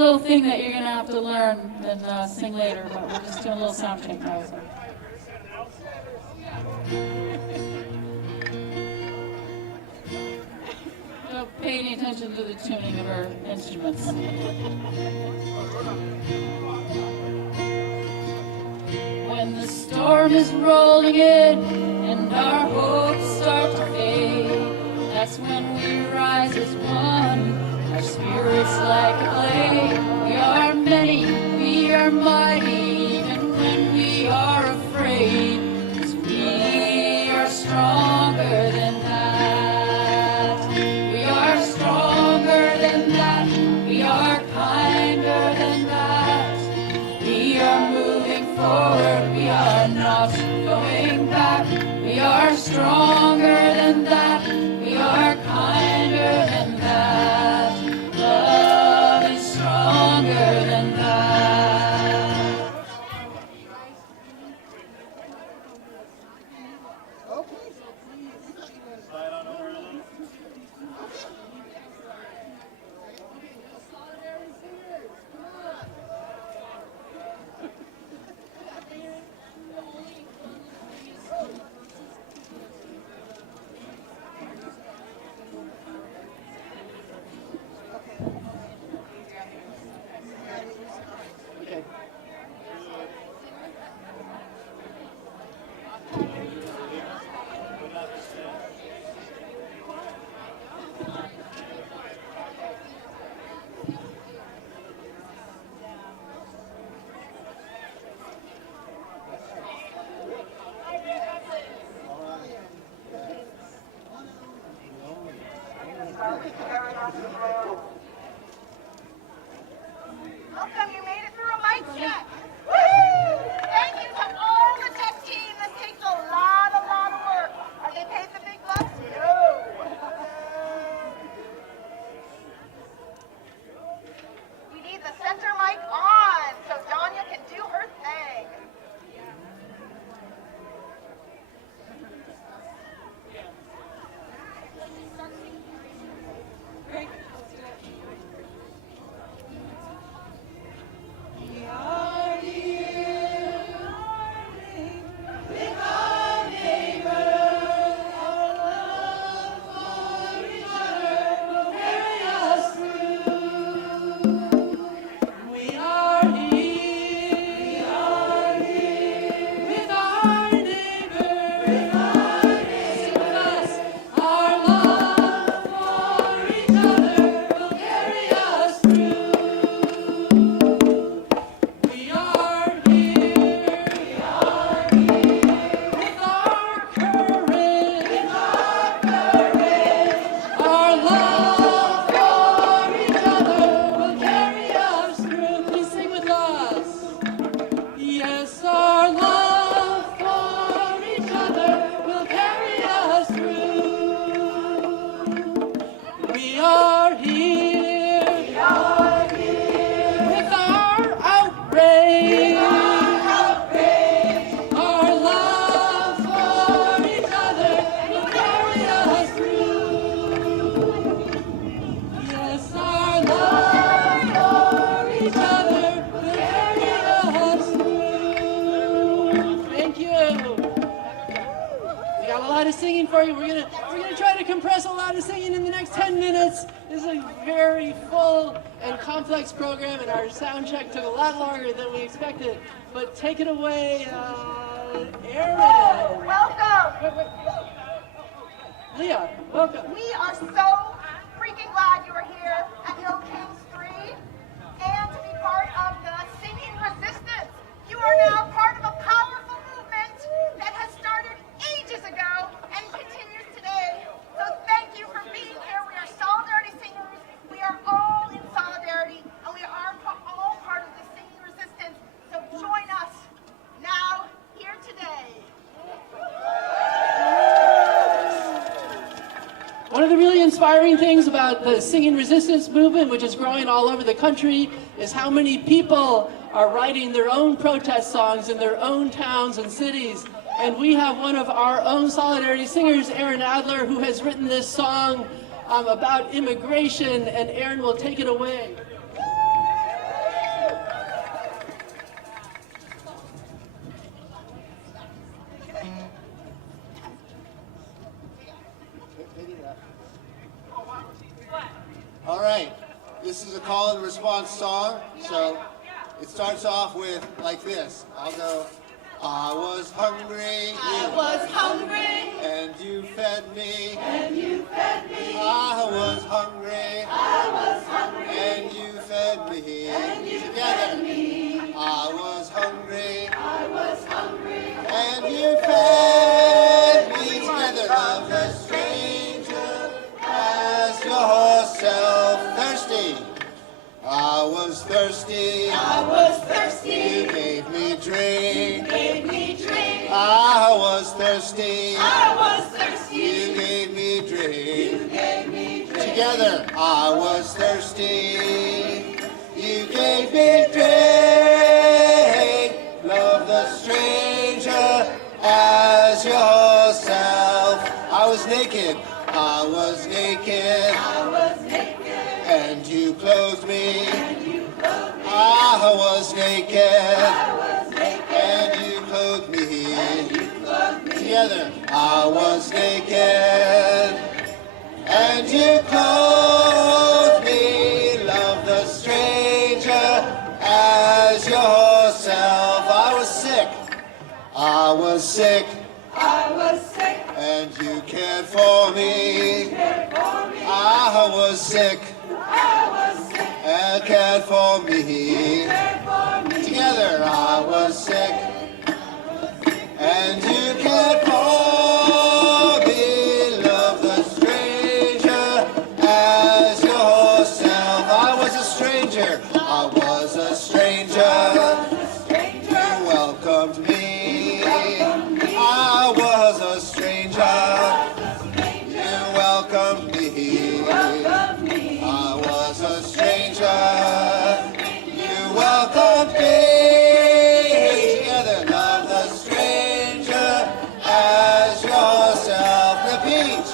little thing that you're going to have to learn and sing later, but we're just doing a little sound check now. So. Don't pay any attention to the tuning of our instruments. When the storm is rolling in and our hopes start to fade, that's when we rise as one, our spirits like a flame. We are many, we are mighty, even when we are afraid, 'cause we are stronger than that. We are stronger than that. We are kinder than that. We are moving forward. We are not going back. We are stronger than that. We are kinder than that. Love is stronger than that. Welcome, you made it through a mic check. Woo! Thank you to all the tech team. This takes a lot of work. Are they paid the big bucks? No. We need the center mic on so Danya can do her thing. Great. We are here with our neighbors. Our love for each other will carry us through. We are here with our neighbors. Sing with us. Our love for each other will carry us through. We are here with our courage. Our love for each other will carry us through. Please sing with us. Yes, our love for each other will carry us through. We are here with our outrage. Our love for each other will carry us through. Yes, our love for each other will carry us through. Thank you. We got a lot of singing for you. We're gonna try to compress a lot of singing in the next 10 minutes. This is a very full and complex program, and our sound check took a lot longer than we expected. But take it away, Aaron. Welcome. Leah, welcome. We are so freaking glad you are here at Hill Kings 3 and to be part of the Singing Resistance. You are now part of a powerful movement that has started ages ago and continues today. So thank you for being here. We are solidarity singers. We are all in solidarity, and we are all part of the Singing Resistance. So join us now, here today. One of the really inspiring things about the Singing Resistance movement, which is growing all over the country, is how many people are writing their own protest songs in their own towns and cities. And we have one of our own solidarity singers, Aaron Adler, who has written this song about immigration, and Aaron will take it away. call and response song. So it starts off with like this. I'll go, I was hungry. I was hungry. And you fed me. And you fed me. I was hungry. I was hungry. And you fed me. And you Together. fed me. I was hungry. I was hungry. And you fed me. Together. Love the stranger as yourself. Thirsty. I was thirsty. I was thirsty. You gave me drink. You gave me drink. I was thirsty. I was thirsty. You gave me drink. You gave me drink. Together. I was thirsty. You gave me drink. Love the stranger as yourself. I was naked. I was naked. I was naked. And you clothed me. And you clothed me. I was naked. I was naked. And you clothed me. And you clothed me. Together. I was naked. And you clothed me. Love the stranger as yourself. I was sick. I was sick. I was sick. And you cared for me. You cared for me. I was sick. I was sick. And cared for me. You cared for me. Together. I was sick. And you cared for me. Love the stranger as yourself. I was a stranger. I was a stranger. You welcomed me. I was a stranger. You welcomed me. I was a stranger. You welcomed me. Together, love the stranger as yourself. Repeat.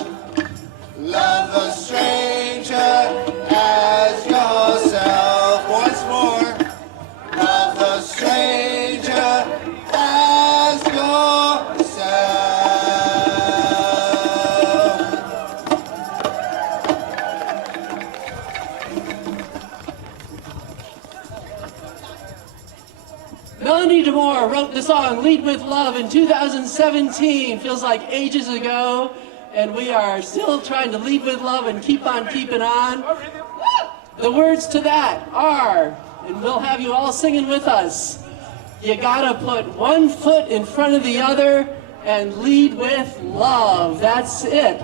Love the stranger as yourself. Once more. Love the stranger as yourself. Melanie DeMore wrote the song Lead With Love in 2017. Feels like ages ago, and we are still trying to lead with love and keep on keeping on. The words to that are, and we'll have you all singing with us, you gotta put one foot in front of the other and lead with love. That's it.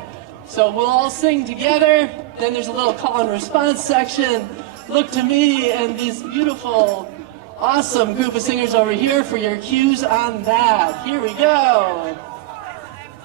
So we'll all sing together. Then there's a little call and response section. Look to me and this beautiful, awesome group of singers over here for your cues on that. Here we go.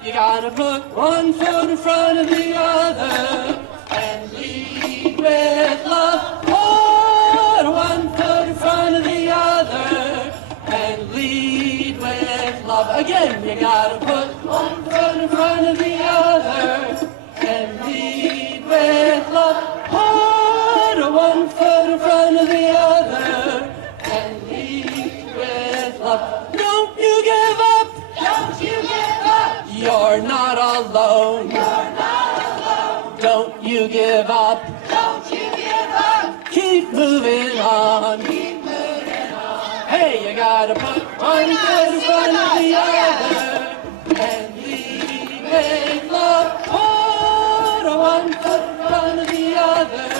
You gotta put one foot in front of the other and lead with love. Put one foot in front of the other and lead with love. Again, you gotta put one foot in front of the other and lead with love. Put one foot in front of the other and lead with love. Don't you give up. Don't you give up. You're not alone. You're not alone. Don't you give up. Don't you give up. Keep moving on. Keep moving on. Hey, you gotta put one foot in front of the other and lead with love. Put one foot in front of the other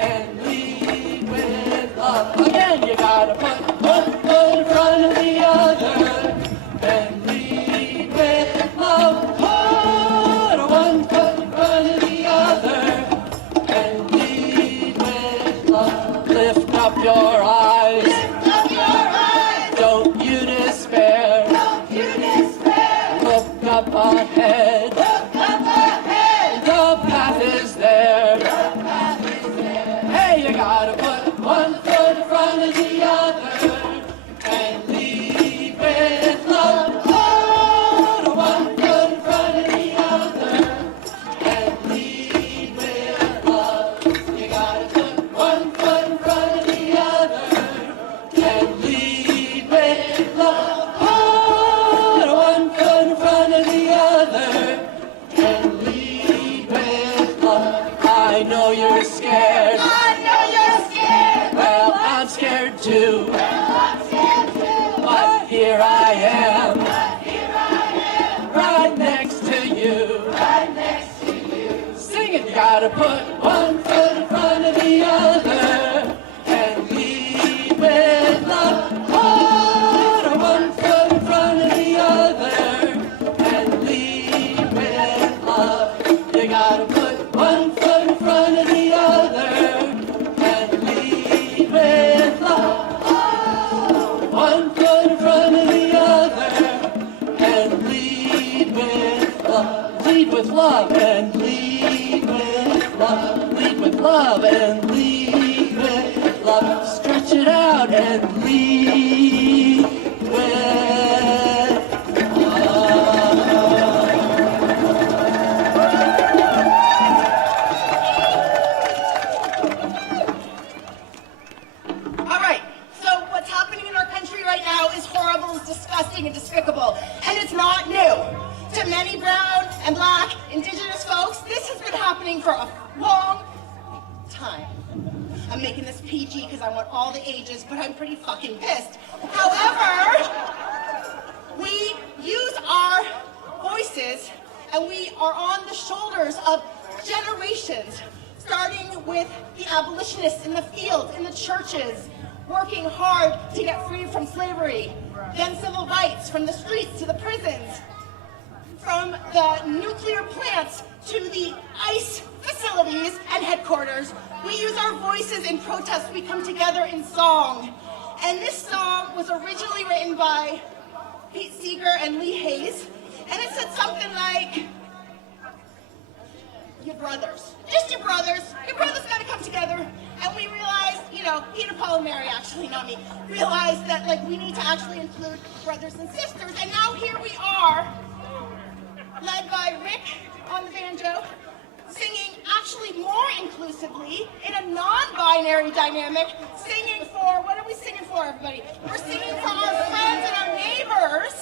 and lead with love. Again, you gotta put one foot in front of the other and lead with love. Put one foot in front of the other and lead with love. Lift up your eyes. Lift up your eyes. Don't you despair. Don't you despair. Look up ahead. Look up ahead. The path is there. The path is there. Hey, you gotta put one foot in front of the other and lead with love. Put one foot in front of the other and lead with love. You gotta put one foot in front of the other and lead with love. Put one foot in front of the other and lead with love. I know you're scared. I know you're gotta put one foot in front of the other and lead with love. Put one foot in front of the other and lead with love. You gotta put one foot in front of the other and lead with love. One foot in front of the other and lead with love. Lead with love and lead with love. Lead with love and lead with love. Stretch it out and lead with love. All right, so what's happening in our country right now is horrible, it's disgusting and despicable, and it's not new. To many brown and black indigenous folks, this has been happening for a long time. I'm making this PG because I want all the ages, but I'm pretty fucking pissed. However, we use our voices and we are on the shoulders of generations, starting with the abolitionists in the fields, in the churches, working hard to get free from slavery, then civil rights, from the streets to the prisons, from the nuclear plants to the ICE facilities and headquarters. We use our voices in protest. We come together in song. And this song was originally written by Pete Seeger and Lee Hayes. And it said something like, your brothers, just your brothers gotta come together. And we realized, you know, Peter, Paul, and Mary, actually, not me, realized that, like, we need to actually include brothers and sisters. And now here we are, led by Rick on the banjo, singing actually more inclusively in a non-binary dynamic, singing for, what are we singing for, everybody? We're singing for our friends and our neighbors.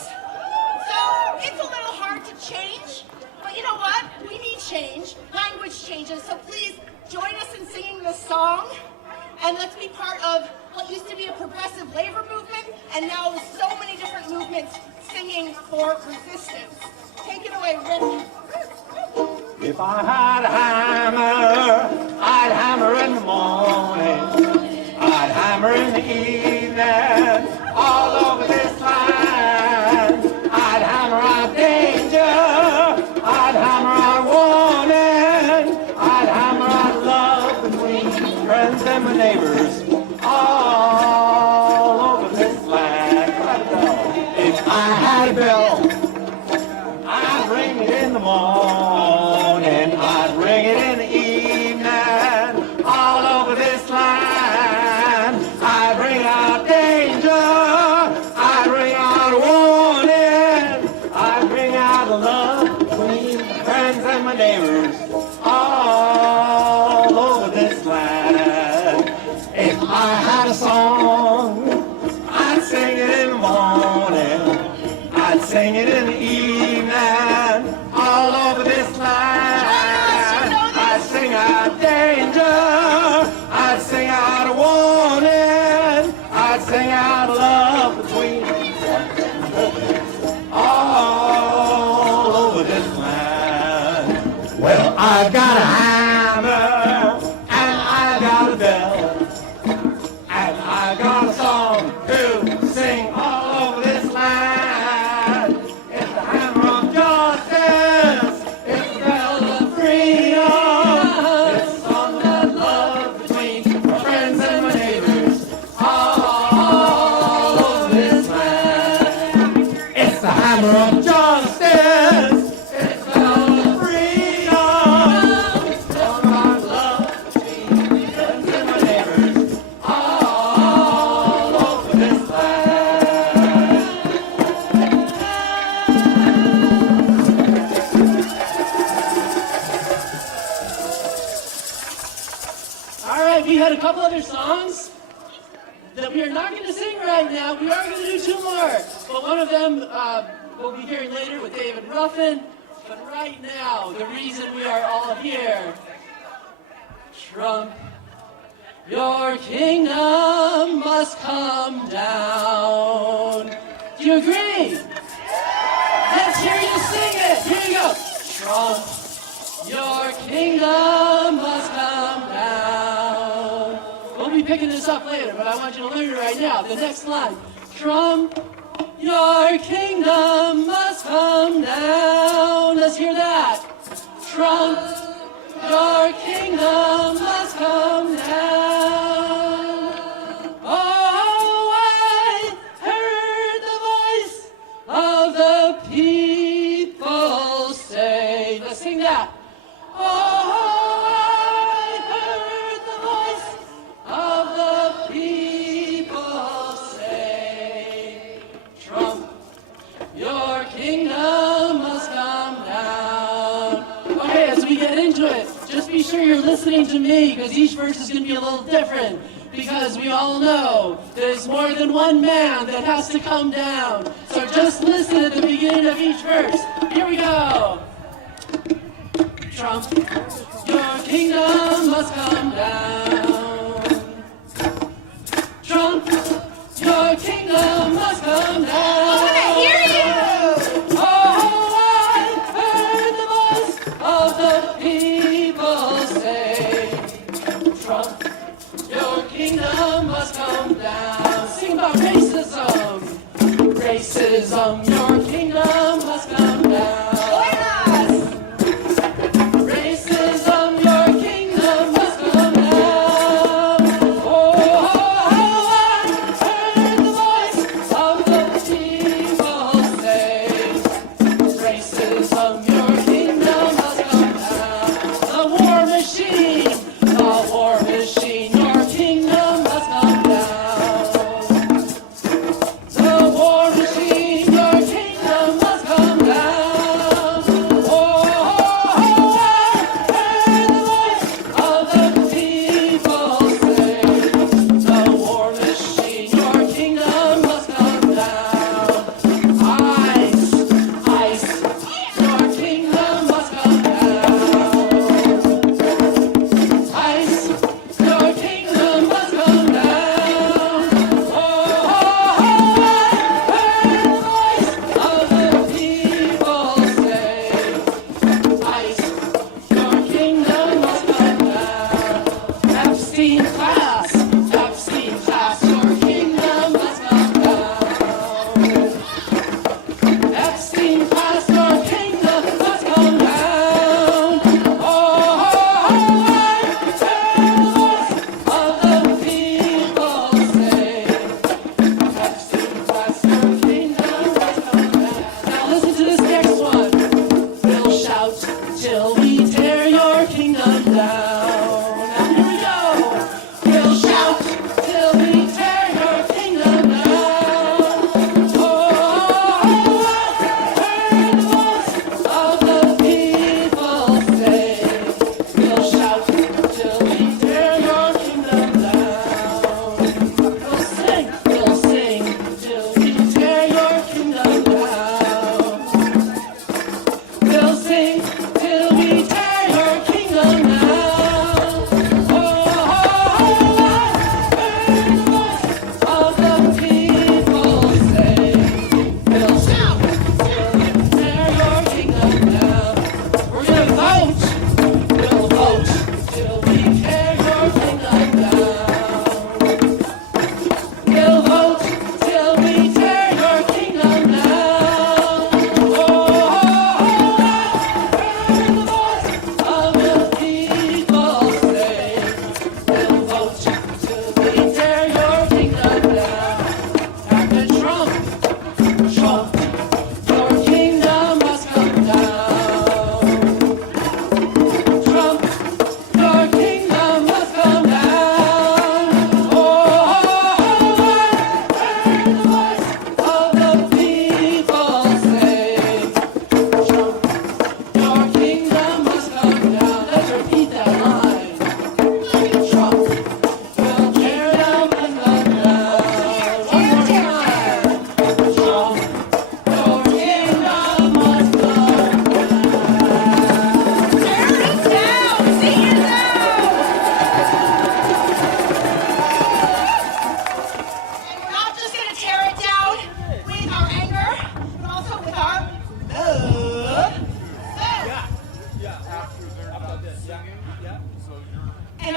So it's a little hard to change, but you know what? We need change. Language changes, so please join us in singing this song, and let's be part of what used to be a progressive labor movement, and now is so many different movements singing for resistance. Take it away, Rick. If I had a hammer, I'd hammer in the morning, I'd hammer in the evening, all over this land. I'd hammer out danger, I'd hammer out warning, I'd hammer out love between friends and my neighbors, all over this land. If I had a bell, I'd ring it in the morning, I'd ring it in the evening, all over this land. I'd ring out danger, I'd ring out warning, I'd ring out love between friends and my neighbors, all over this land. If I had a song, I'd sing it in the morning, I'd sing it in the evening, all over this land. I'd sing out danger, I'd sing out a warning, I'd sing out love between all over this land. Well, I got a hammer and I got a bell and I got a song to sing all over this land. It's the hammer of justice, it's the bell of freedom, it's the song of love between my friends and my neighbors, all over this land. It's the hammer of justice, it's the bell of freedom, it's the song of love between friends and my neighbors, all over this land. All right, we had a couple other songs that we are not going to sing right now. We are going to do two more, but one of them we'll be hearing later with David Ruffin. But right now, the reason we are all here, Trump, your kingdom must come down. Do you agree? Let's hear you sing it. Here you go. Trump, Your kingdom must come down. We'll be picking this up later, but I want you to learn it right now. The next line. Trump, your kingdom must come down. Let's hear that. Trump, your kingdom must come down. Oh, I heard the voice of the people say. Let's sing that. Oh, I heard the voice of the people say, Trump, your kingdom must come down. Okay, as we get into it, just be sure you're listening to me, because each verse is going to be a little different, because we all know there's more than one man that has to come down. So just listen at the beginning of each verse. Here we go. Trump, your kingdom must come down. Trump, your kingdom must come down. I want to hear you. Oh, I heard the voice of the people say, Trump, your kingdom must come down. Sing about racism. Racism, your kingdom must come down. Racism, your kingdom must come down. Oh, I heard the voice of the people say, racism, your kingdom must come down. The war machine, your kingdom must come down. The war machine, your kingdom must come down.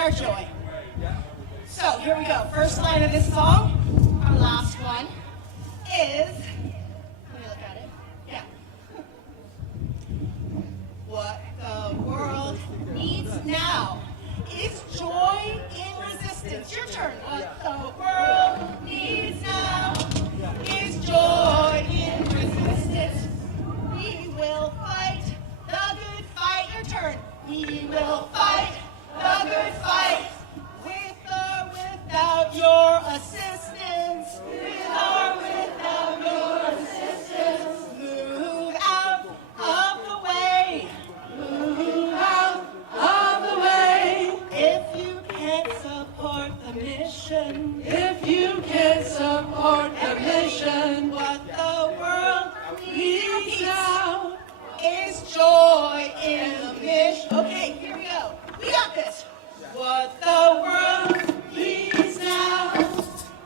our joy. So here we go. First line of this song, our last one, is, let me look at it. Yeah. What the world needs now is joy in resistance. Your turn. What the world needs now is joy in resistance. We will fight the good fight. Your turn. We will fight the good fight with or without your assistance. With or without your assistance. Move out of the way. Move out of the way. If you can't support the mission. If you can't support the mission, What the world needs now is joy in the mission. Okay, here we go. We got this. What the world needs now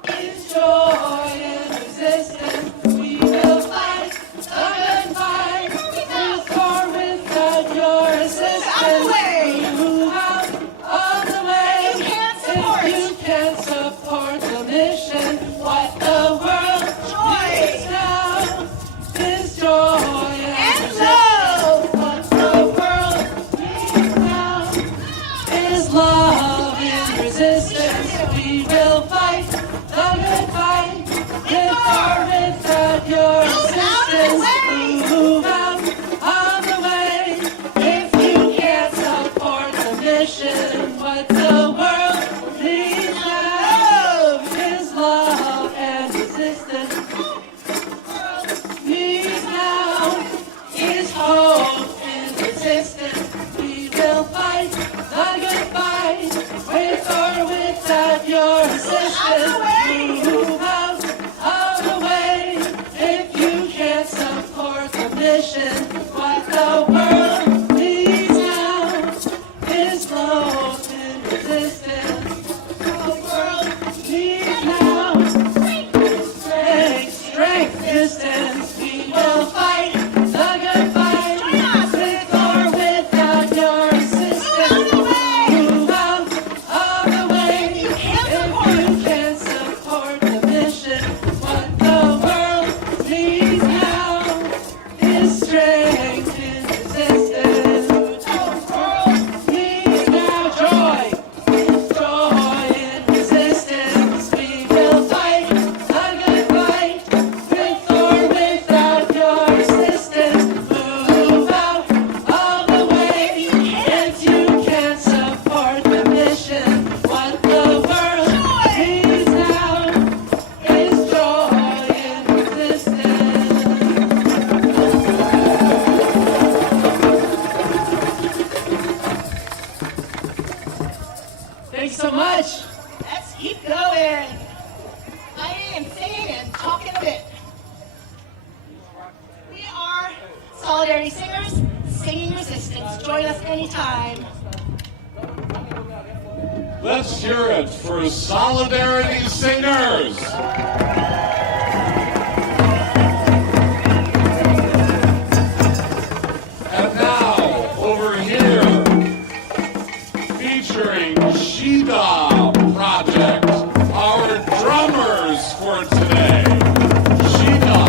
is joy and resistance. We will fight the good fight with or without your assistance. Out of the way. Move out of the way. You can't support. If you can't support the mission, what the world needs now is joy and love. What the world needs now is love and resistance. We will fight the good fight with or without your assistance. Move out of the way. If you can't support the mission, what the world needs now is love and resistance. Needs now is hope and resistance. We will fight the good fight with or without your assistance. Move out of the way. If you can't support the mission, what the world needs now is hope and resistance. The world needs now strength, distance. We will fight the good fight with or without your assistance. Move out of the way. If you can't support the mission, what the world needs now is strength and resistance. The world needs now joy and resistance. We will fight the good fight with or without your assistance. Move out of the way. If you can't support the mission, what the world needs now is joy and resistance. Thanks so much. Let's keep going. I am singing and talking a bit. We are Solidarity Singers, singing resistance. Join us anytime. Let's hear it for Solidarity Singers. And now, over here, featuring Shidaa Projects, our drummers for today. Shidaa.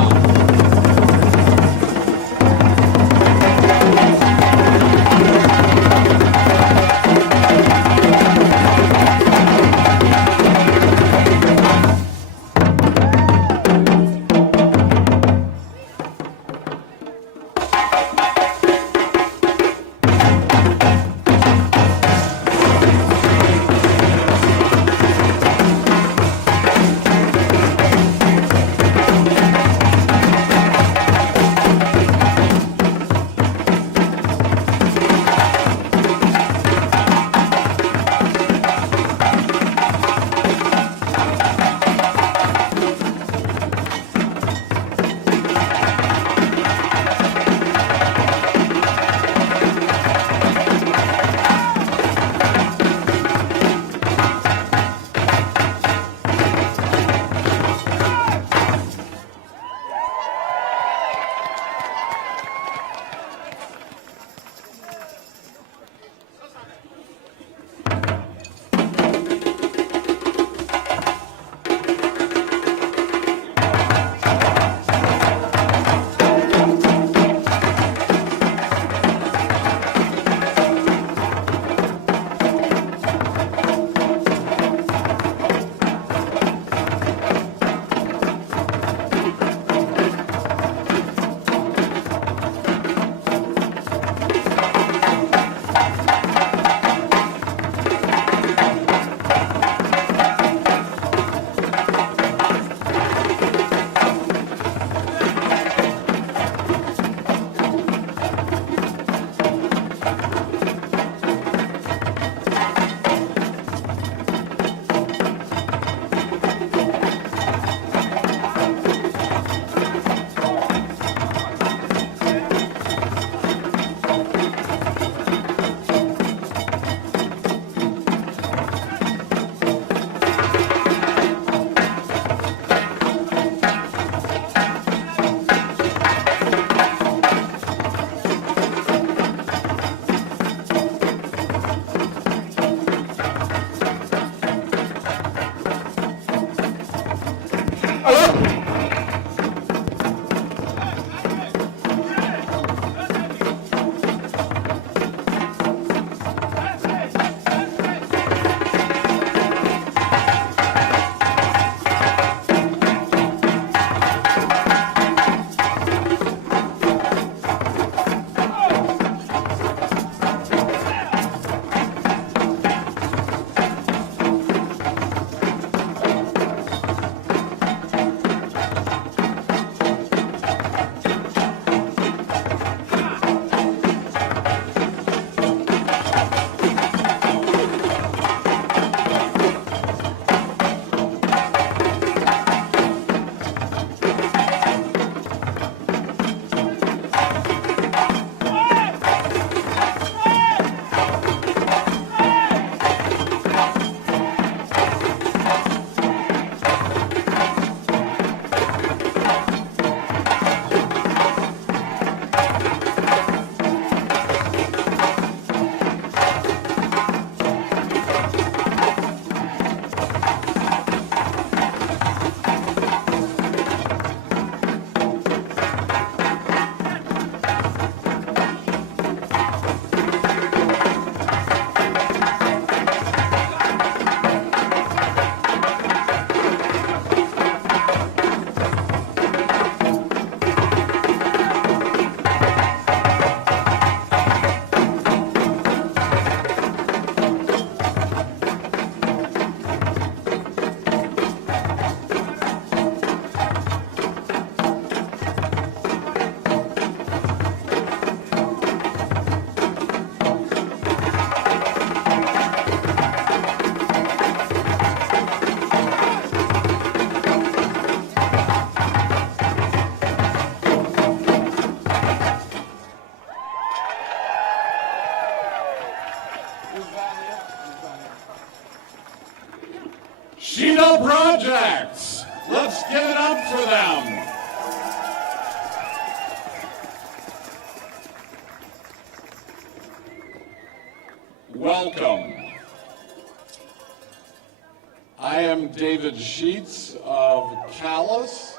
David Sheets of Calais,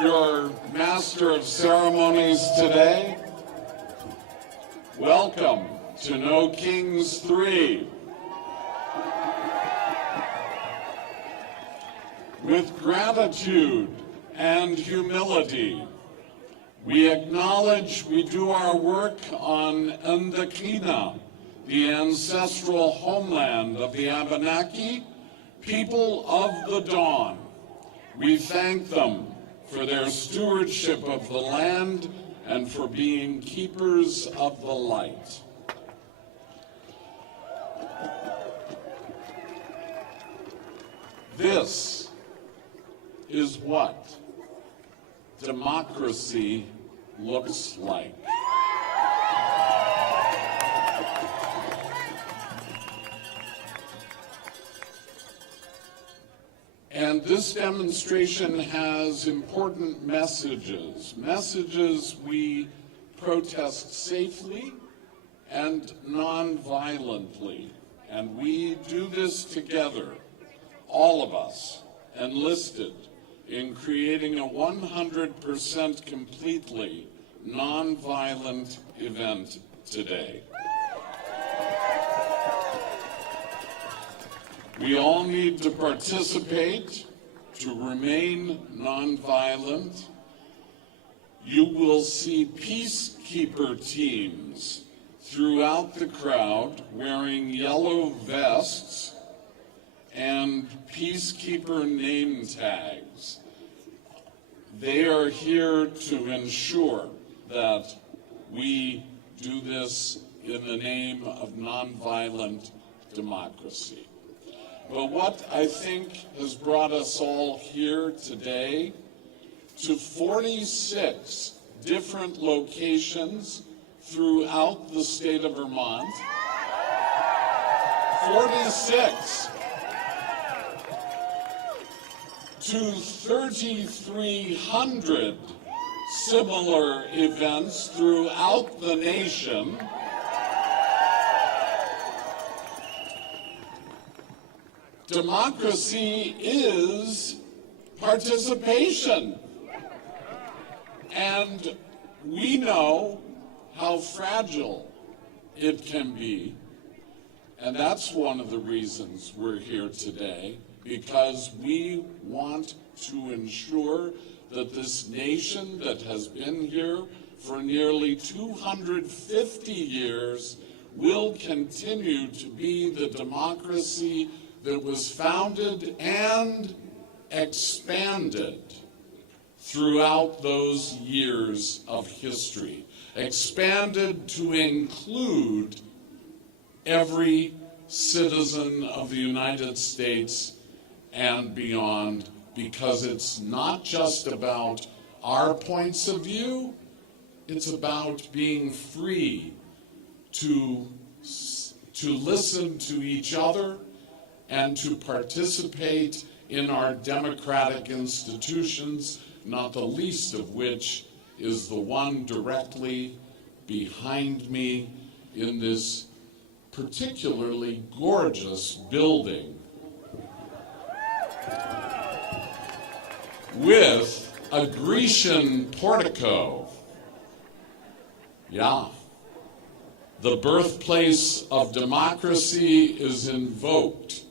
your Master of Ceremonies today. Welcome to No Kings 3. With gratitude and humility, we acknowledge we do our work on Ndakina, the ancestral homeland of the Abenaki, people of the dawn. We thank them for their stewardship of the land and for being keepers of the light. This is what democracy looks like. And this demonstration has important messages. Messages we protest safely and non-violently. And we do this together, all of us, enlisted in creating a 100% completely non-violent event today. We all need to participate to remain nonviolent. You will see peacekeeper teams throughout the crowd wearing yellow vests and peacekeeper name tags. They are here to ensure that we do this in the name of nonviolent democracy. But what I think has brought us all here today to 46 different locations throughout the state of Vermont, 46 to 3,300 similar events throughout the nation. Democracy is participation. And we know how fragile it can be. And that's one of the reasons we're here today, because we want to ensure that this nation that has been here for nearly 250 years will continue to be the democracy that was founded and expanded throughout those years of history. Expanded to include every citizen of the United States and beyond, because it's not just about our points of view, it's about being free to listen to each other and to participate in our democratic institutions, not the least of which is the one directly behind me in this particularly gorgeous building with a Grecian portico. Yeah. The birthplace of democracy is invoked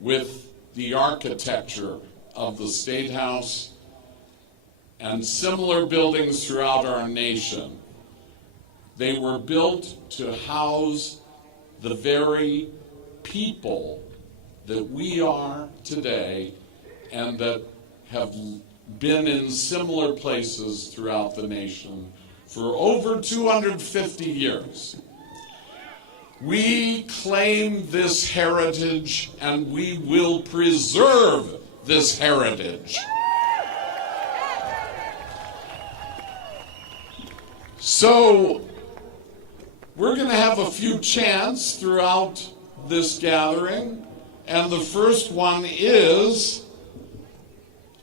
with the architecture of the State House and similar buildings throughout our nation. They were built to house the very people that we are today and that have been in similar places throughout the nation for over 250 years. We claim this heritage and we will preserve this heritage. So we're going to have a few chants throughout this gathering, and the first one is,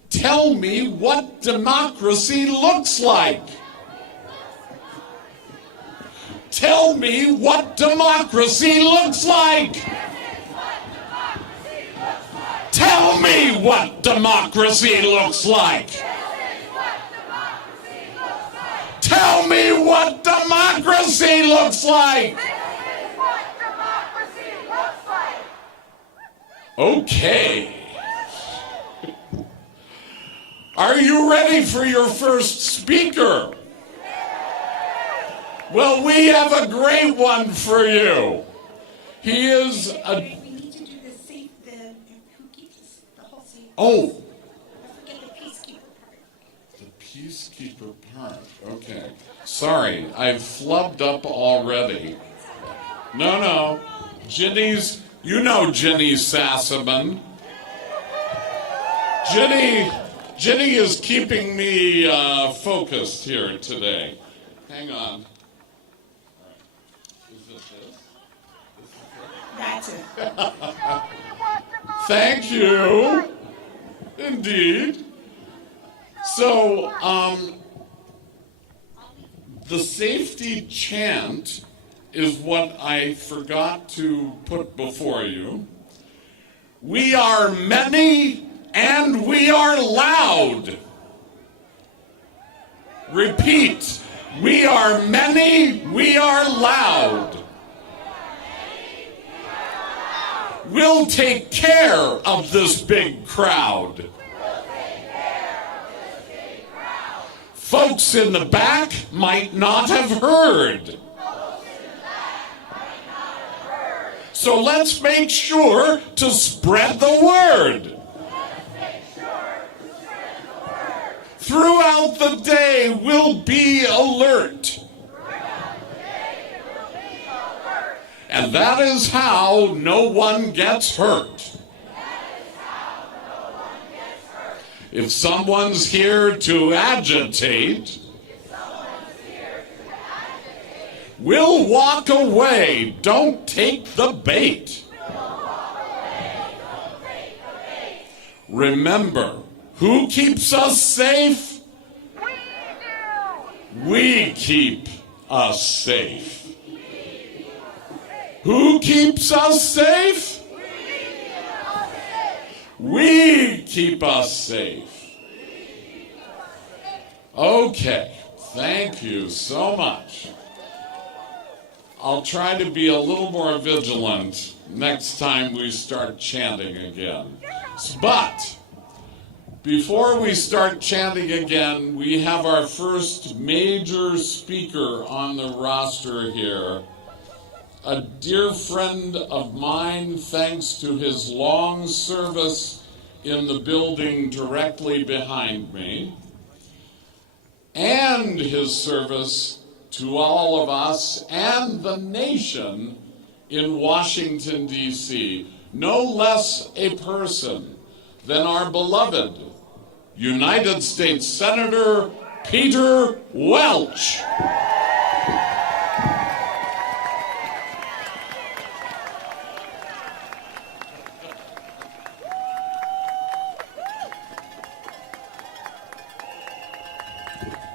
tell me what democracy looks like. Tell me what democracy looks like. Tell me what democracy looks like. Tell me what democracy looks like. Okay. Are you ready for your first speaker? Well, we have a great one for you. He is a... We need to do who keeps the whole scene. Oh. I forget the peacekeeper part. The peacekeeper part. Okay. Sorry, I've flubbed up already. No. Ginny's... You know Ginny Sassaman. Ginny is keeping me focused here today. Hang on. Is it this? That's it. Thank you. Indeed. So, the safety chant is what I forgot to put before you. We are many and we are loud. Repeat. We are many, we are loud. We'll take care of this big crowd. Folks in the back might not have heard. So let's make sure to spread the word. Throughout the day, we'll be alert. And that is how no one gets hurt. If someone's here to agitate, we'll walk away. Don't take the bait. Remember, who keeps us safe? We keep us safe. Who keeps us safe? We keep us safe. Okay, thank you so much. I'll try to be a little more vigilant next time we start chanting again. But before we start chanting again, we have our first major speaker on the roster here. A dear friend of mine, thanks to his long service in the building directly behind me, and his service to all of us and the nation in Washington, D.C., no less a person than our beloved United States Senator Peter Welch.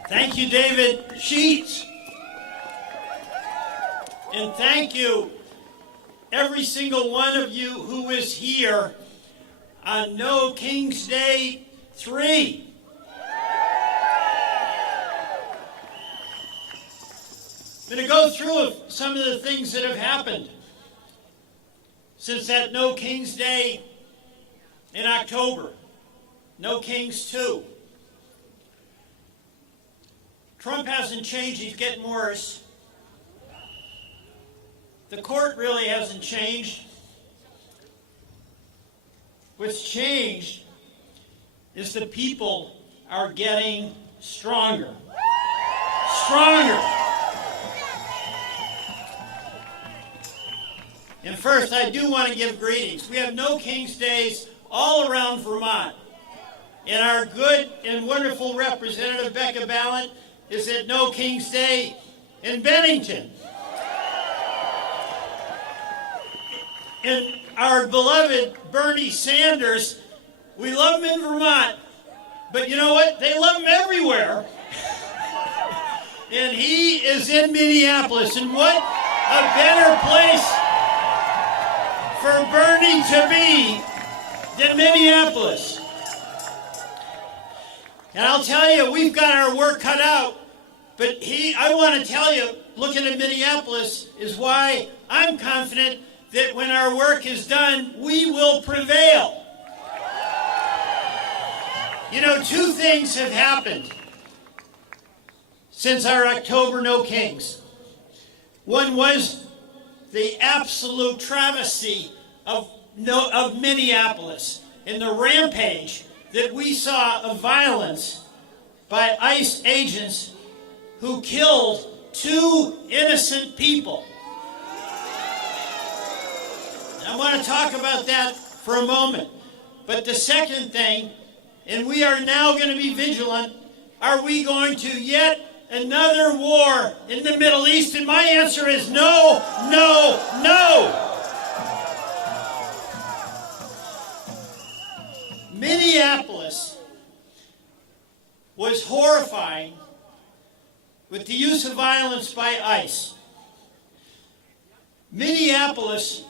Thank you, David Sheets. And thank you, every single one of you who is here on No King's Day 3. I'm going to go through some of the things that have happened since that No King's Day in October, No Kings 2. Trump hasn't changed, he's getting worse. The court really hasn't changed. What's changed is the people are getting stronger. Stronger. And first, I do want to give greetings. We have No King's Days all around Vermont. And our good and wonderful representative, Becca Ballant, is at No King's Day in Bennington. And our beloved Bernie Sanders, we love him in Vermont, but you know what? They love him everywhere. And he is in Minneapolis, and what a better place for Bernie to be than Minneapolis. And I'll tell you, we've got our work cut out. But I want to tell you, looking at Minneapolis is why I'm confident that when our work is done, we will prevail. You know, two things have happened since our October No Kings. One was the absolute travesty of Minneapolis and the rampage that we saw of violence by ICE agents who killed 2 innocent people. I want to talk about that for a moment. But the second thing, and we are now going to be vigilant, are we going to yet another war in the Middle East? And my answer is no, no, no. Minneapolis was horrifying with the use of violence by ICE. Minneapolis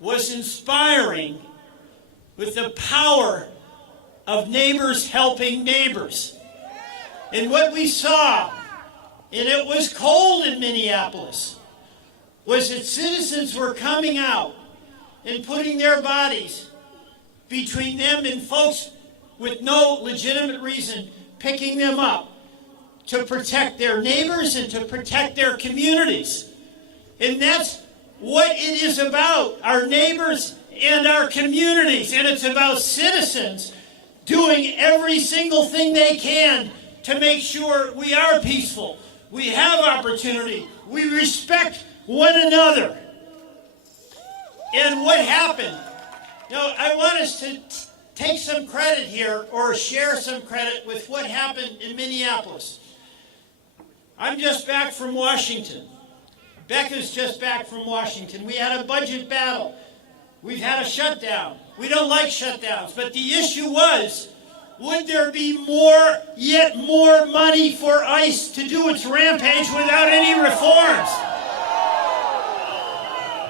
was inspiring with the power of neighbors helping neighbors. And what we saw, and it was cold in Minneapolis, was that citizens were coming out and putting their bodies between them and folks with no legitimate reason, picking them up to protect their neighbors and to protect their communities. And that's what it is about, our neighbors and our communities. And it's about citizens doing every single thing they can to make sure we are peaceful, we have opportunity, we respect one another. And what happened? You know, I want us to take some credit here, or share some credit with what happened in Minneapolis. I'm just back from Washington. Becca's just back from Washington. We had a budget battle. We've had a shutdown. We don't like shutdowns, but the issue was, would there be yet more money for ICE to do its rampage without any reforms?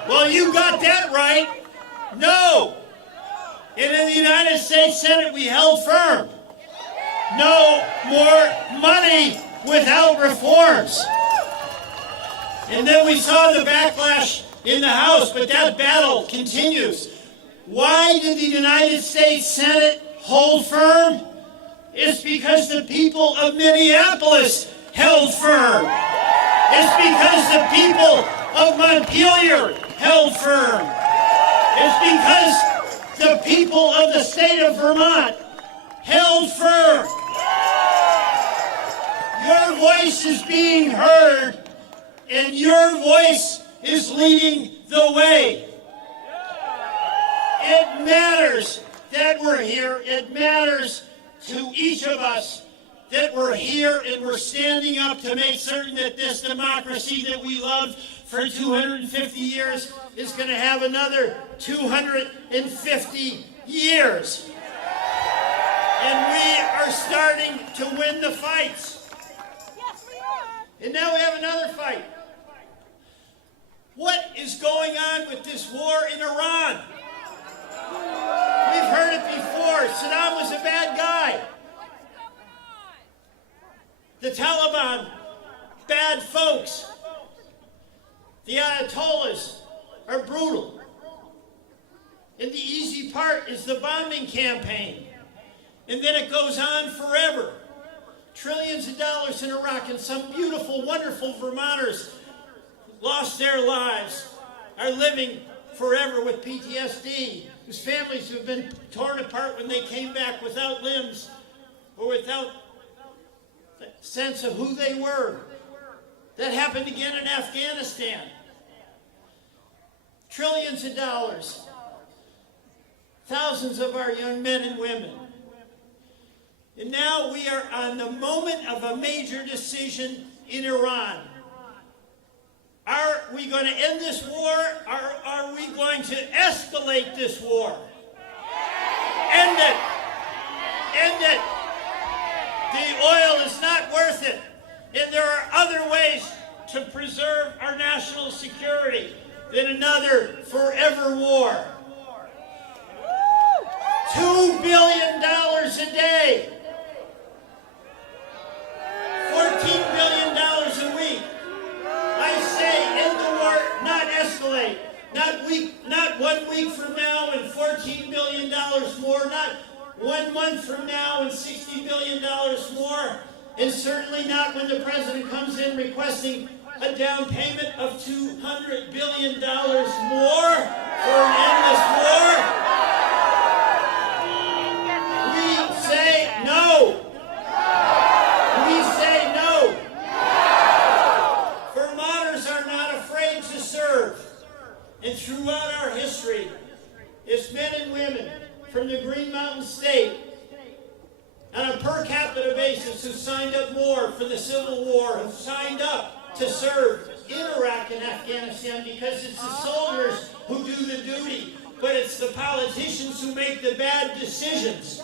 Well, you got that right. No. And in the United States Senate, we held firm. No more money without reforms. And then we saw the backlash in the House, but that battle continues. Why did the United States Senate hold firm? It's because the people of Minneapolis held firm. It's because the people of Montpelier held firm. It's because the people of the state of Vermont held firm. Your voice is being heard, and your voice is leading the way. It matters that we're here. It matters to each of us that we're here and we're standing up to make certain that this democracy that we loved for 250 years is going to have another 250 years. And we are starting to win the fights. Yes, we are. And now we have another fight. What is going on with this war in Iran? We've heard it before. Saddam was a bad guy. The Taliban, bad folks. The Ayatollahs are brutal. And the easy part is the bombing campaign. And then it goes on forever. Trillions of dollars in Iraq, and some beautiful, wonderful Vermonters lost their lives, are living forever with PTSD, whose families have been torn apart when they came back without limbs or without the sense of who they were. That happened again in Afghanistan. Trillions of dollars. Thousands of our young men and women. And now we are on the moment of a major decision in Iran. Are we going to end this war, or are we going to escalate this war? End it. End it. The oil is not worth it. And there are other ways to preserve our national security than another forever war. $2 billion a day. $14 billion a week. I say end the war, not escalate. Not 1 week from now and $14 billion more, not 1 month from now and $60 billion more, and certainly not when the president comes in requesting a down payment of $200 billion more for an endless war. We say no. We say no. Vermonters are not afraid to serve. And throughout our history, it's men and women from the Green Mountain State on a per capita basis who signed up more for the Civil War, who signed up to serve in Iraq and Afghanistan, because it's the soldiers who do the duty, but it's the politicians who make the bad decisions.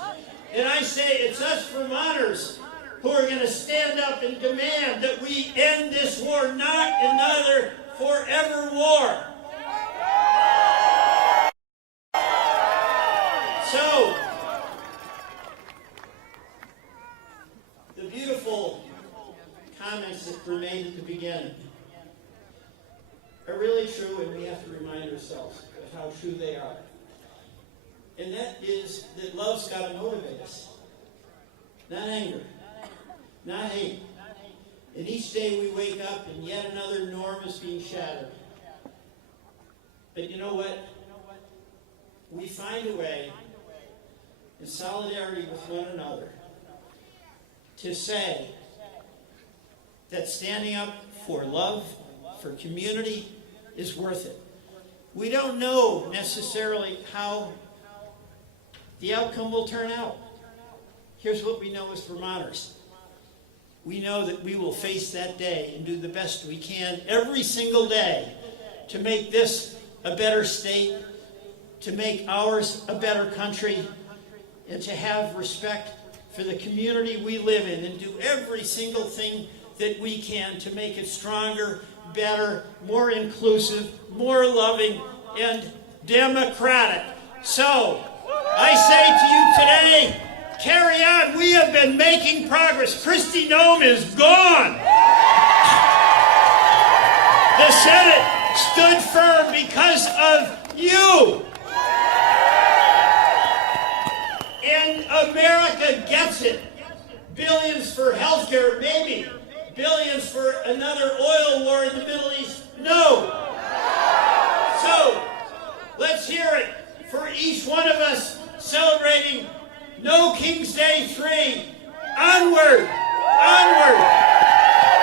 And I say it's us Vermonters who are going to stand up and demand that we end this war, not another forever war. So, the beautiful comments that were made at the beginning are really true, and we have to remind ourselves of how true they are. And that is that love's got to motivate us. Not anger, not hate. And each day we wake up and yet another norm is being shattered. But you know what? We find a way, in solidarity with one another, to say that standing up for love, for community, is worth it. We don't know necessarily how the outcome will turn out. Here's what we know as Vermonters. We know that we will face that day and do the best we can every single day to make this a better state, to make ours a better country, and to have respect for the community we live in, and do every single thing that we can to make it stronger, better, more inclusive, more loving, and democratic. So, I say to you today, carry on. We have been making progress. Kristi Noem is gone. The Senate stood firm because of you. And America gets it. Billions for health care, maybe. Billions for another oil war in the Middle East, no. So, let's hear it for each one of us celebrating No King's Day 3. Onward, onward.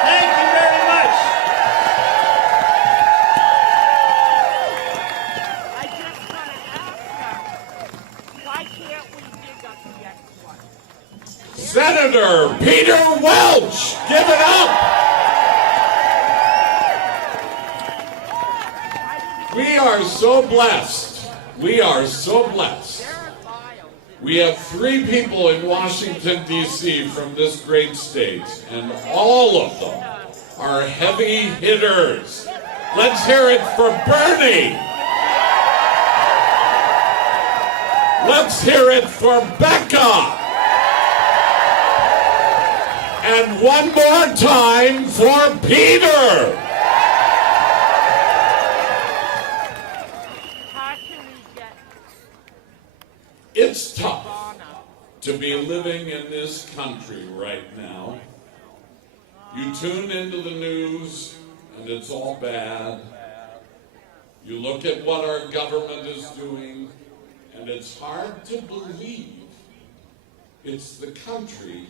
Thank you very much. I just want to ask them, why can't we dig up the next one? Senator Peter Welch, give it up. We are so blessed. We are so blessed. We have 3 people in Washington, D.C. from this great state, and all of them are heavy hitters. Let's hear it for Bernie. Let's hear it for Becca. And one more time for Peter. It's tough to be living in this country right now. You tune into the news and it's all bad. You look at what our government is doing and it's hard to believe it's the country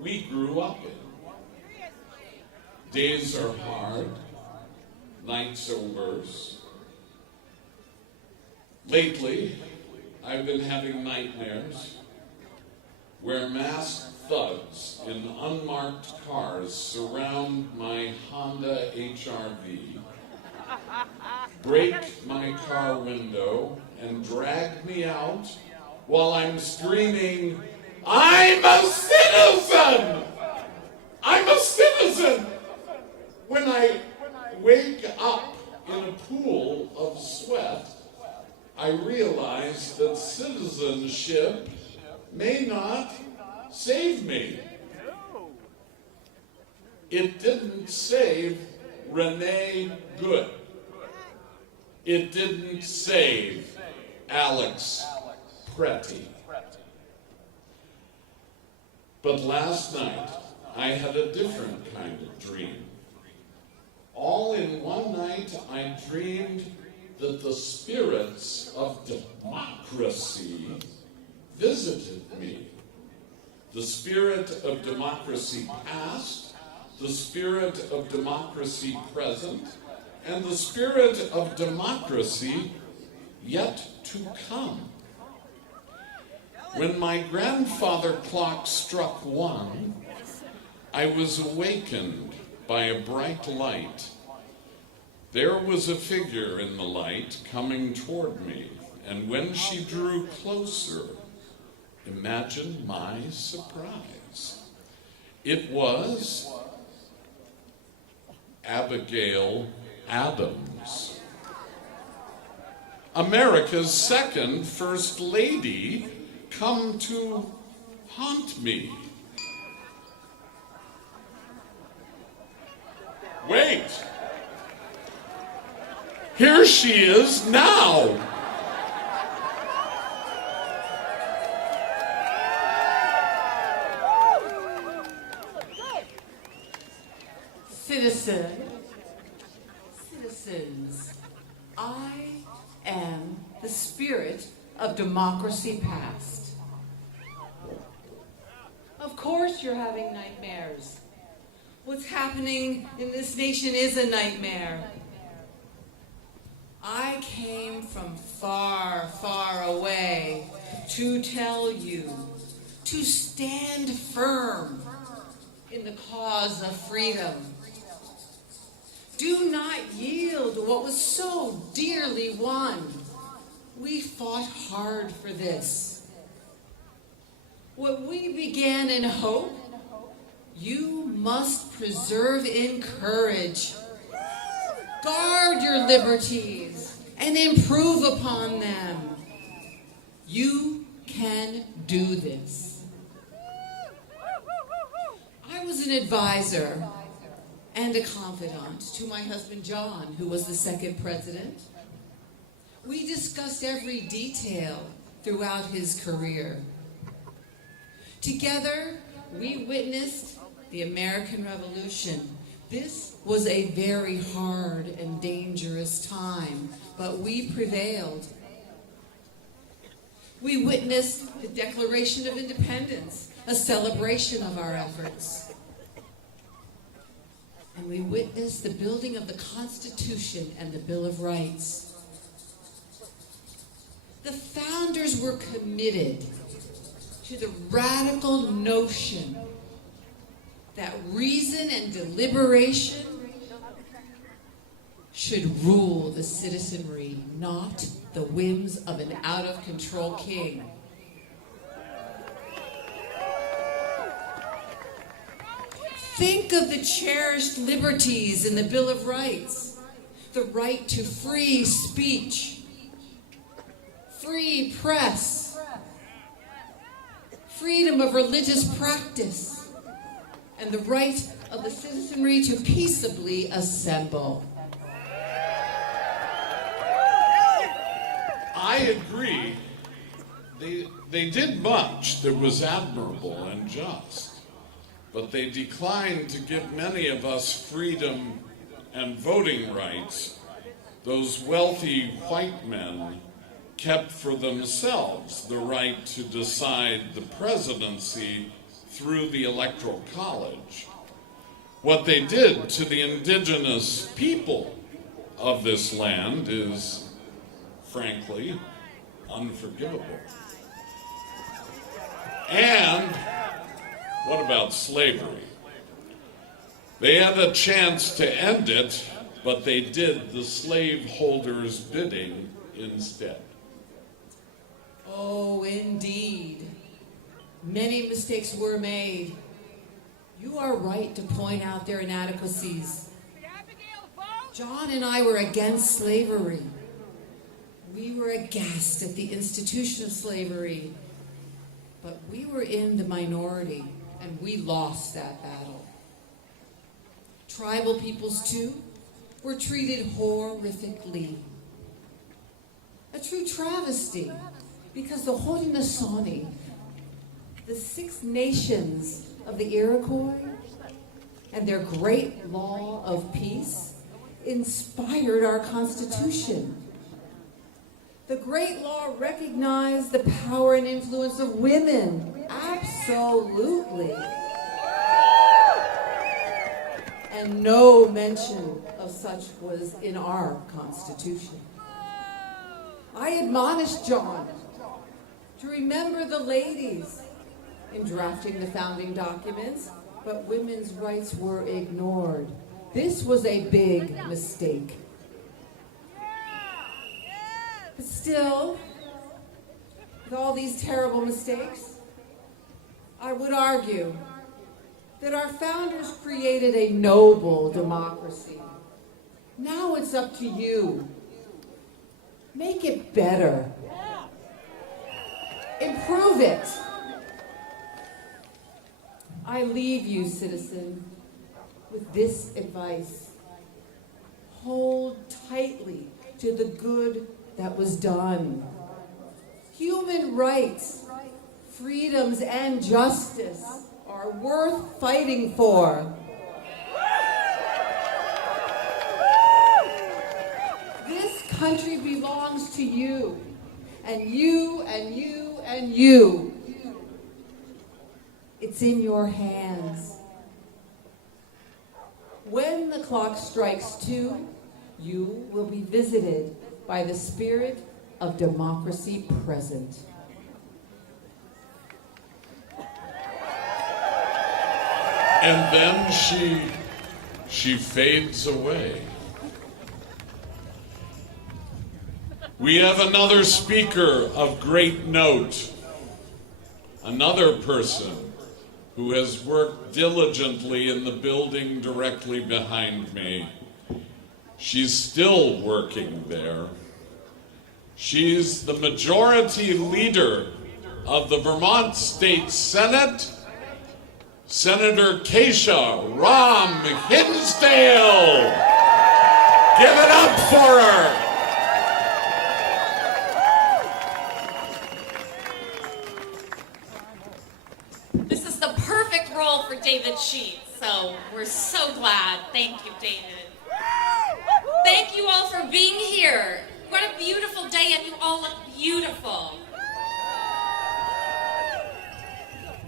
we grew up in. Days are hard, nights are worse. Lately, I've been having nightmares where masked thugs in unmarked cars surround my Honda HR-V, break my car window, and drag me out while I'm screaming, "I'm a citizen! I'm a citizen!" When I wake up in a pool of sweat, I realize that citizenship may not save me. It didn't save Renee Good. It didn't save Alex Pretty. But last night, I had a different kind of dream. All in one night, I dreamed that the spirits of democracy visited me. The spirit of democracy past, the spirit of democracy present, and the spirit of democracy yet to come. When my grandfather clock struck 1, I was awakened by a bright light. There was a figure in the light coming toward me, and when she drew closer, imagine my surprise. It was Abigail Adams, America's second First Lady, come to haunt me. Wait! Here she is now! Citizens, I am the spirit of democracy past. Of course you're having nightmares. What's happening in this nation is a nightmare. I came from far, far away to tell you to stand firm in the cause of freedom. Do not yield to what was so dearly won. We fought hard for this. What we began in hope, you must preserve in courage. Guard your liberties and improve upon them. You can do this. I was an advisor and a confidant to my husband John, who was the second president. We discussed every detail throughout his career. Together, we witnessed the American Revolution. This was a very hard and dangerous time, but we prevailed. We witnessed the Declaration of Independence, a celebration of our efforts. And we witnessed the building of the Constitution and the Bill of Rights. The founders were committed to the radical notion that reason and deliberation should rule the citizenry, not the whims of an out-of-control king. Think of the cherished liberties in the Bill of Rights. The right to free speech, free press, freedom of religious practice, and the right of the citizenry to peaceably assemble. I agree. They did much that was admirable and just. But they declined to give many of us freedom and voting rights. Those wealthy white men kept for themselves the right to decide the presidency through the Electoral College. What they did to the indigenous people of this land is, frankly, unforgivable. And what about slavery? They had a chance to end it, but they did the slaveholders' bidding instead. Oh, indeed. Many mistakes were made. You are right to point out their inadequacies. John and I were against slavery. We were aghast at the institution of slavery, but we were in the minority, and we lost that battle. Tribal peoples, too, were treated horrifically. A true travesty, because the Haudenosaunee, the 6 nations of the Iroquois, and their great law of peace inspired our Constitution. The great law recognized the power and influence of women, absolutely. And no mention of such was in our Constitution. I admonished John to remember the ladies in drafting the founding documents, but women's rights were ignored. This was a big mistake. But still, with all these terrible mistakes, I would argue that our founders created a noble democracy. Now it's up to you. Make it better. Improve it. I leave you, citizen, with this advice. Hold tightly to the good that was done. Human rights, freedoms, and justice are worth fighting for. This country belongs to you, and you, and you, and you. It's in your hands. When the clock strikes 2, you will be visited by the spirit of democracy present. And then she fades away. We have another speaker of great note, another person who has worked diligently in the building directly behind me. She's still working there. She's the majority leader of the Vermont State Senate, Senator Kesha Hinsdale. Give it up for her. This is the perfect role for David Sheets, so we're so glad. Thank you, David. Thank you all for being here. What a beautiful day, and you all look beautiful.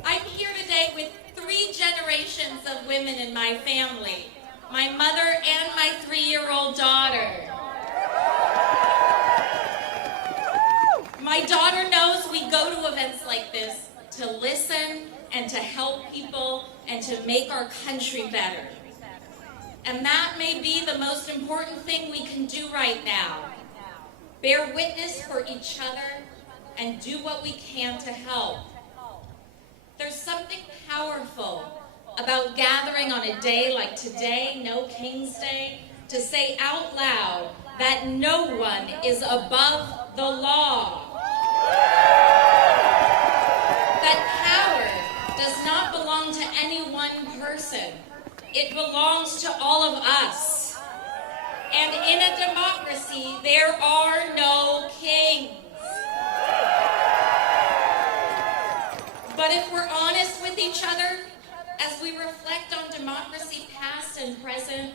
I'm here today with 3 generations of women in my family. My mother and my 3-year-old daughter. My daughter knows we go to events like this to listen and to help people and to make our country better. And that may be the most important thing we can do right now. Bear witness for each other and do what we can to help. There's something powerful about gathering on a day like today, No King's Day, to say out loud that no one is above the law. That power does not belong to any one person. It belongs to all of us. And in a democracy, there are no kings. But if we're honest with each other, as we reflect on democracy past and present,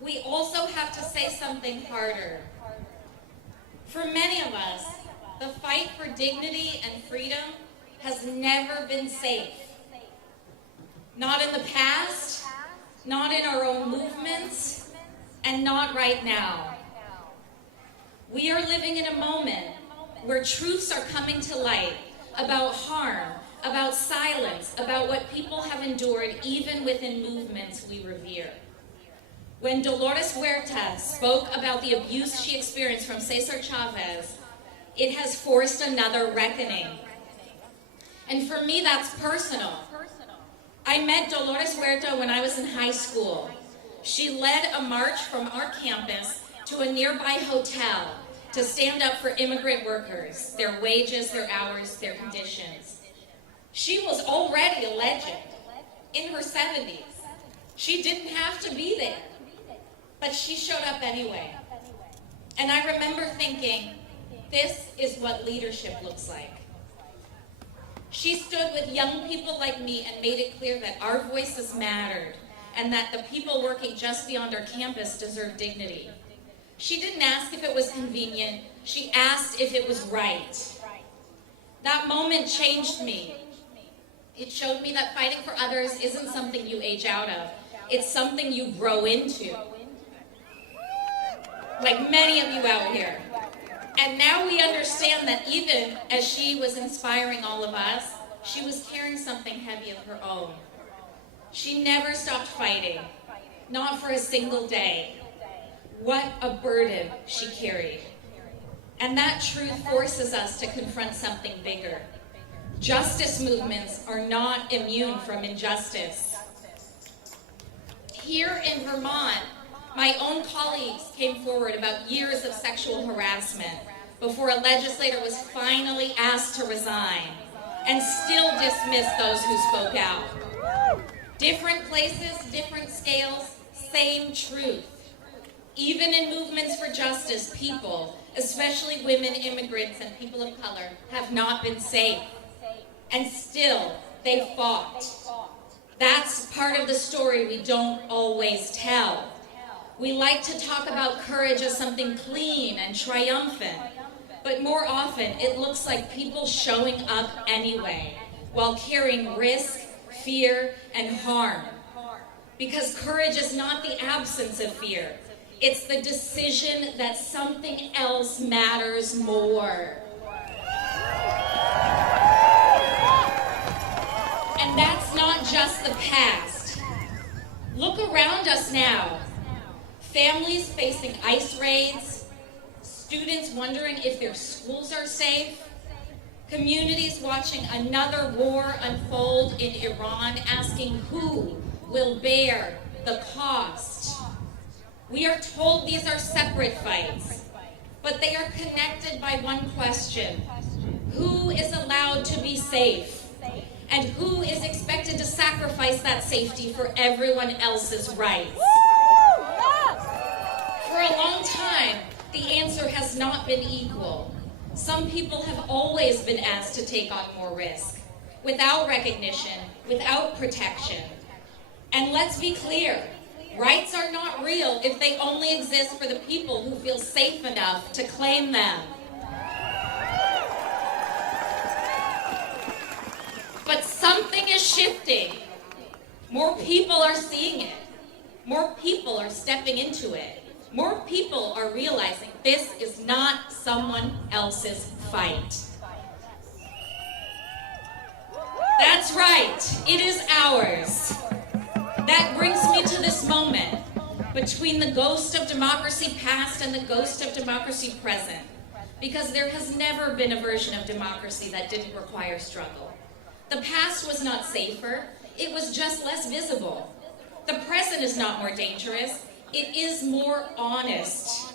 we also have to say something harder. For many of us, the fight for dignity and freedom has never been safe. Not in the past, not in our own movements, and not right now. We are living in a moment where truths are coming to light about harm, about silence, about what people have endured even within movements we revere. When Dolores Huerta spoke about the abuse she experienced from Cesar Chavez, it has forced another reckoning. And for me, that's personal. I met Dolores Huerta when I was in high school. She led a march from our campus to a nearby hotel, to stand up for immigrant workers, their wages, their hours, their conditions. She was already a legend in her 70s. She didn't have to be there, but she showed up anyway. And I remember thinking, this is what leadership looks like. She stood with young people like me and made it clear that our voices mattered and that the people working just beyond our campus deserve dignity. She didn't ask if it was convenient, she asked if it was right. That moment changed me. It showed me that fighting for others isn't something you age out of. It's something you grow into. Like many of you out here. And now we understand that even as she was inspiring all of us, she was carrying something heavy of her own. She never stopped fighting, not for a single day. What a burden she carried. And that truth forces us to confront something bigger. Justice movements are not immune from injustice. Here in Vermont, my own colleagues came forward about years of sexual harassment before a legislator was finally asked to resign and still dismissed those who spoke out. Different places, different scales, same truth. Even in movements for justice, people, especially women, immigrants, and people of color, have not been safe. And still, they fought. That's part of the story we don't always tell. We like to talk about courage as something clean and triumphant, but more often it looks like people showing up anyway, while carrying risk, fear, and harm. Because courage is not the absence of fear. It's the decision that something else matters more. And that's not just the past. Look around us now. Families facing ICE raids, students wondering if their schools are safe, communities watching another war unfold in Iran, asking who will bear the cost. We are told these are separate fights, but they are connected by one question. Who is allowed to be safe? And who is expected to sacrifice that safety for everyone else's rights? For a long time, the answer has not been equal. Some people have always been asked to take on more risk, without recognition, without protection. And let's be clear, rights are not real if they only exist for the people who feel safe enough to claim them. But something is shifting. More people are seeing it. More people are stepping into it. More people are realizing this is not someone else's fight. That's right, it is ours. That brings me to this moment between the ghost of democracy past and the ghost of democracy present. Because there has never been a version of democracy that didn't require struggle. The past was not safer, it was just less visible. The present is not more dangerous, it is more honest.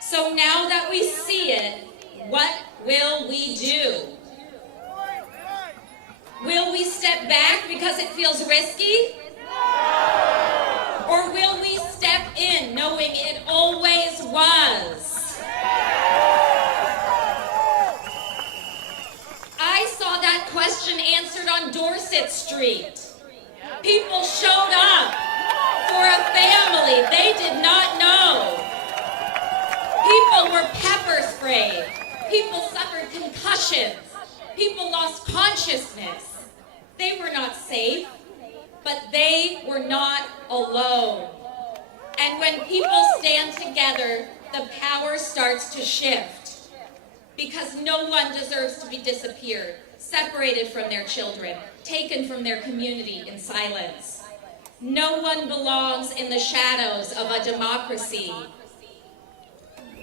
So now that we see it, what will we do? Will we step back because it feels risky? Or will we step in knowing it always was? I saw that question answered on Dorset Street. People showed up for a family they did not know. People were pepper sprayed. People suffered concussions. People lost consciousness. They were not safe, but they were not alone. And when people stand together, the power starts to shift. Because no one deserves to be disappeared, separated from their children, taken from their community in silence. No one belongs in the shadows of a democracy.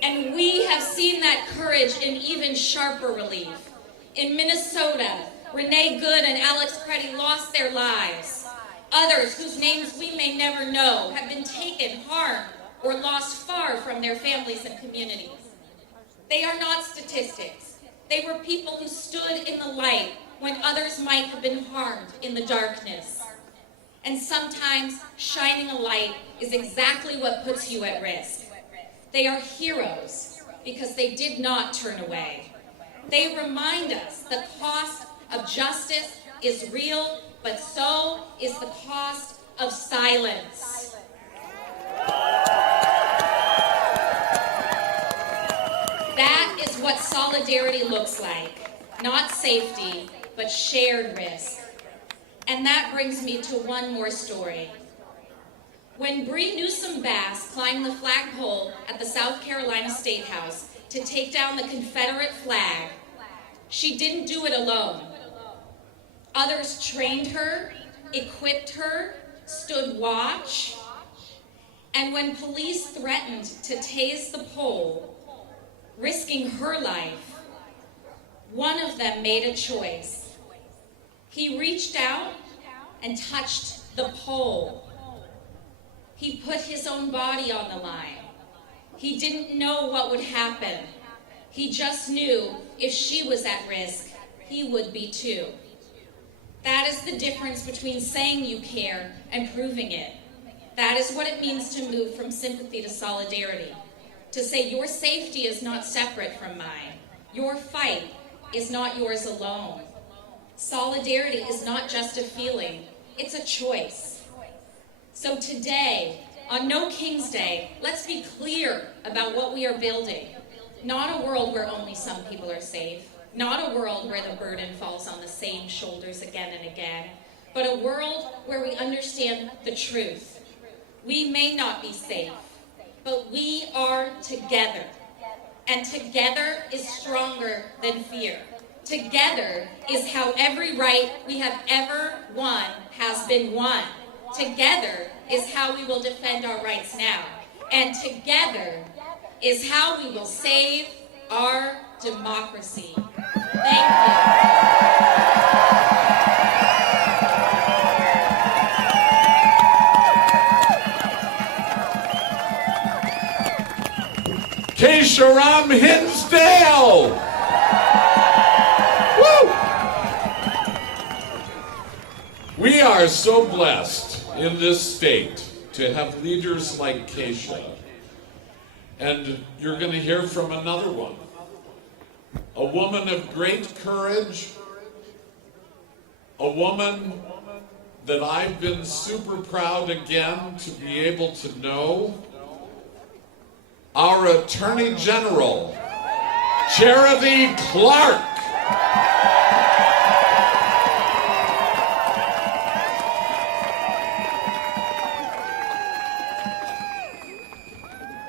And we have seen that courage in even sharper relief. In Minnesota, Renee Good and Alex Preddy lost their lives. Others, whose names we may never know, have been taken, harmed, or lost far from their families and communities. They are not statistics. They were people who stood in the light when others might have been harmed in the darkness. And sometimes shining a light is exactly what puts you at risk. They are heroes because they did not turn away. They remind us the cost of justice is real, but so is the cost of silence. That is what solidarity looks like. Not safety, but shared risk. And that brings me to one more story. When Bree Newsom Bass climbed the flagpole at the South Carolina State House to take down the Confederate flag, she didn't do it alone. Others trained her, equipped her, stood watch, and when police threatened to tase the pole, risking her life, one of them made a choice. He reached out and touched the pole. He put his own body on the line. He didn't know what would happen. He just knew if she was at risk, he would be too. That is the difference between saying you care and proving it. That is what it means to move from sympathy to solidarity. To say your safety is not separate from mine. Your fight is not yours alone. Solidarity is not just a feeling, it's a choice. So today, on No King's Day, let's be clear about what we are building. Not a world where only some people are safe. Not a world where the burden falls on the same shoulders again and again. But a world where we understand the truth. We may not be safe, but we are together. And together is stronger than fear. Together is how every right we have ever won has been won. Together is how we will defend our rights now. And together is how we will save our democracy. Thank you. Kesha from Hinsdale! Woo! We are so blessed in this state to have leaders like Kesha. And you're going to hear from another one. A woman of great courage, a woman that I've been super proud again to be able to know, our Attorney General, Charity Clark.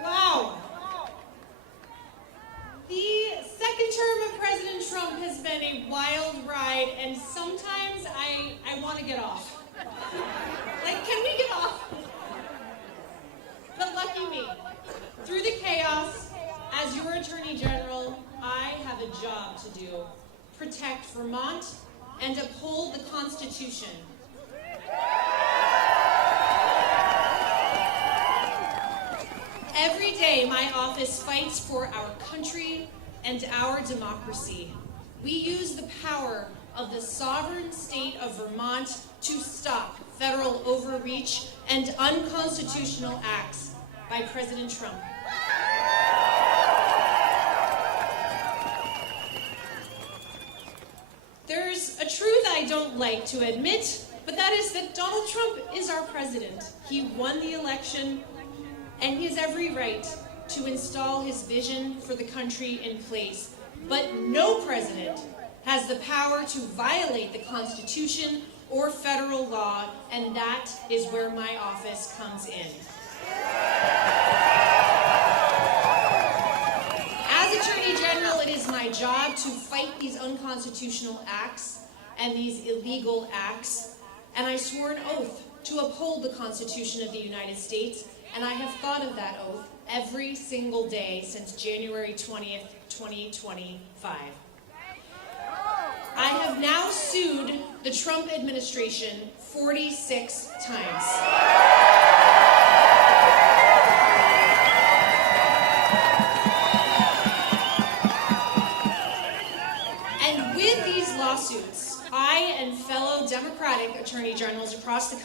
Wow. The second term of President Trump has been a wild ride, and sometimes I want to get off. Like, can we get off? But lucky me. Through the chaos, as your Attorney General, I have a job to do. Protect Vermont and uphold the Constitution. Every day, my office fights for our country and our democracy. We use the power of the sovereign state of Vermont to stop federal overreach and unconstitutional acts by President Trump. There's a truth I don't like to admit, but that is that Donald Trump is our president. He won the election, and he has every right to install his vision for the country in place. But no president has the power to violate the Constitution or federal law, and that is where my office comes in. As Attorney General, it is my job to fight these unconstitutional acts and these illegal acts, and I swore an oath to uphold the Constitution of the United States, and I have thought of that oath every single day since January 20th, 2025. I have now sued the Trump administration 46 times.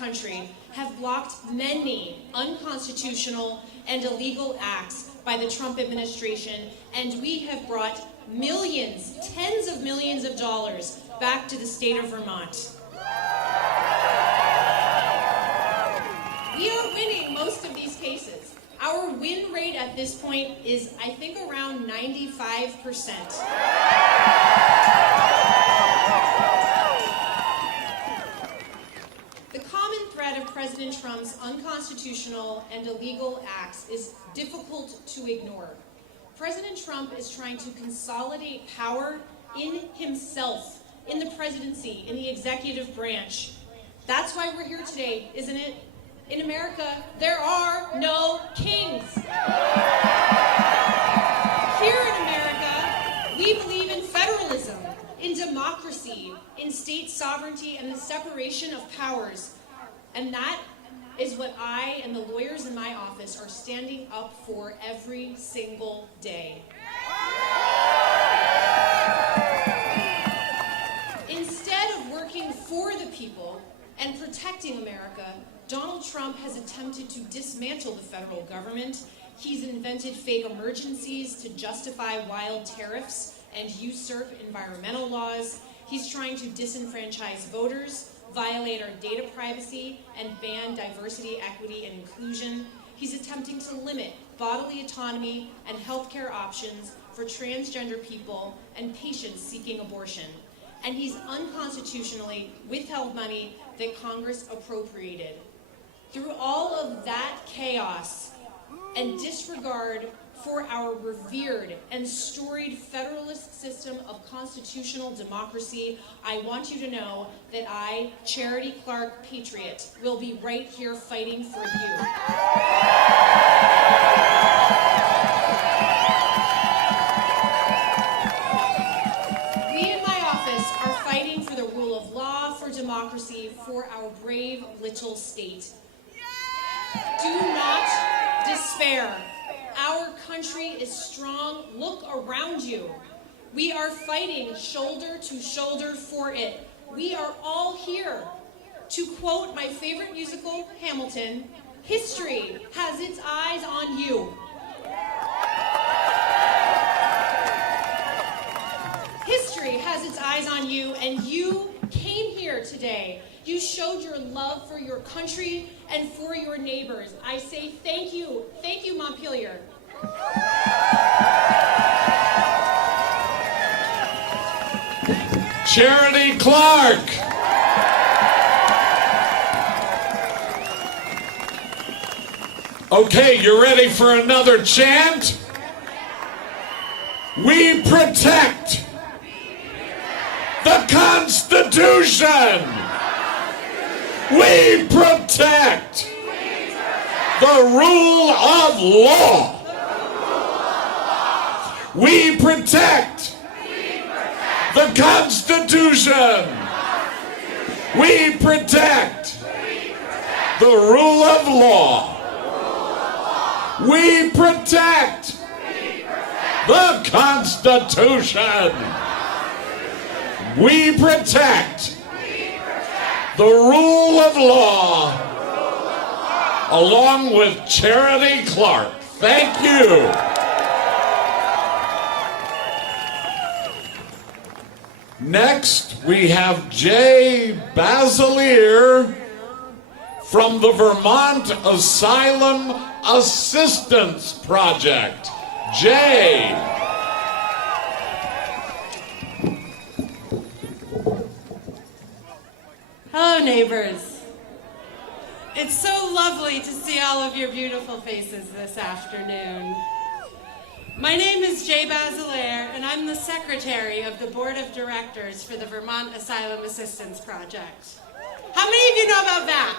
country have blocked many unconstitutional and illegal acts by the Trump administration, and we have brought millions, tens of millions of dollars back to the state of Vermont. We are winning most of these cases. Our win rate at this point is, I think, around 95%. The common thread of President Trump's unconstitutional and illegal acts is difficult to ignore. President Trump is trying to consolidate power in himself, in the presidency, in the executive branch. That's why we're here today, isn't it? In America, there are no kings. Here in America, we believe in federalism, in democracy, in state sovereignty, and the separation of powers. And that is what I and the lawyers in my office are standing up for every single day. Instead of working for the people and protecting America, Donald Trump has attempted to dismantle the federal government. He's invented fake emergencies to justify wild tariffs and usurp environmental laws. He's trying to disenfranchise voters, violate our data privacy, and ban diversity, equity, and inclusion. He's attempting to limit bodily autonomy and healthcare options for transgender people and patients seeking abortion. And he's unconstitutionally withheld money that Congress appropriated. Through all of that chaos and disregard for our revered and storied federalist system of constitutional democracy, I want you to know that I, Charity Clark, Patriot, will be right here fighting for you. We in my office are fighting for the rule of law, for democracy, for our brave little state. Do not despair. Our country is strong. Look around you. We are fighting shoulder to shoulder for it. We are all here. To quote my favorite musical, Hamilton, history has its eyes on you. History has its eyes on you, and you came here today. You showed your love for your country and for your neighbors. I say thank you. Thank you, Montpelier. Charity Clark. Okay, you ready for another chant? We protect the Constitution. We protect the rule of law. We protect the Constitution. We protect the rule of law. We protect the Constitution. We protect the rule of law, along with Charity Clark. Thank you. Next, we have Jae Basiliere from the Vermont Asylum Assistance Project. Jae. Hello, neighbors. It's so lovely to see all of your beautiful faces this afternoon. My name is Jae Basiliere, and I'm the secretary of the board of directors for the Vermont Asylum Assistance Project. How many of you know about VAAP?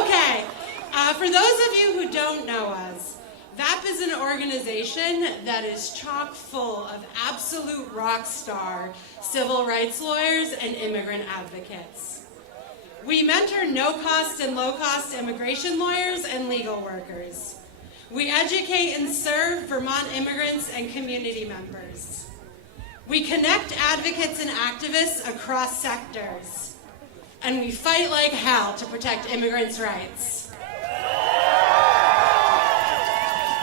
Okay. For those of you who don't know us, VAAP is an organization that is chock full of absolute rock star civil rights lawyers and immigrant advocates. We mentor no-cost and low-cost immigration lawyers and legal workers. We educate and serve Vermont immigrants and community members. We connect advocates and activists across sectors. and we fight like hell to protect immigrants' rights.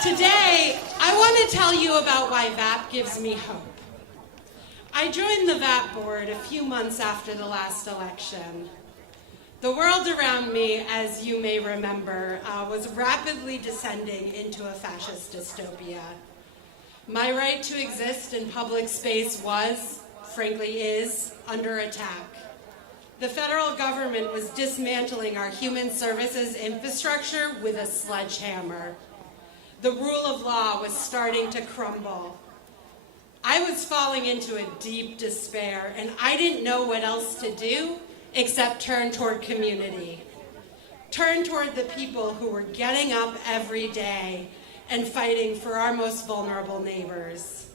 Today, I want to tell you about why VAAP gives me hope. I joined the VAAP board a few months after the last election. The world around me, as you may remember, was rapidly descending into a fascist dystopia. My right to exist in public space was, frankly is, under attack. The federal government was dismantling our human services infrastructure with a sledgehammer. The rule of law was starting to crumble. I was falling into a deep despair, and I didn't know what else to do except turn toward community. Turn toward the people who were getting up every day and fighting for our most vulnerable neighbors.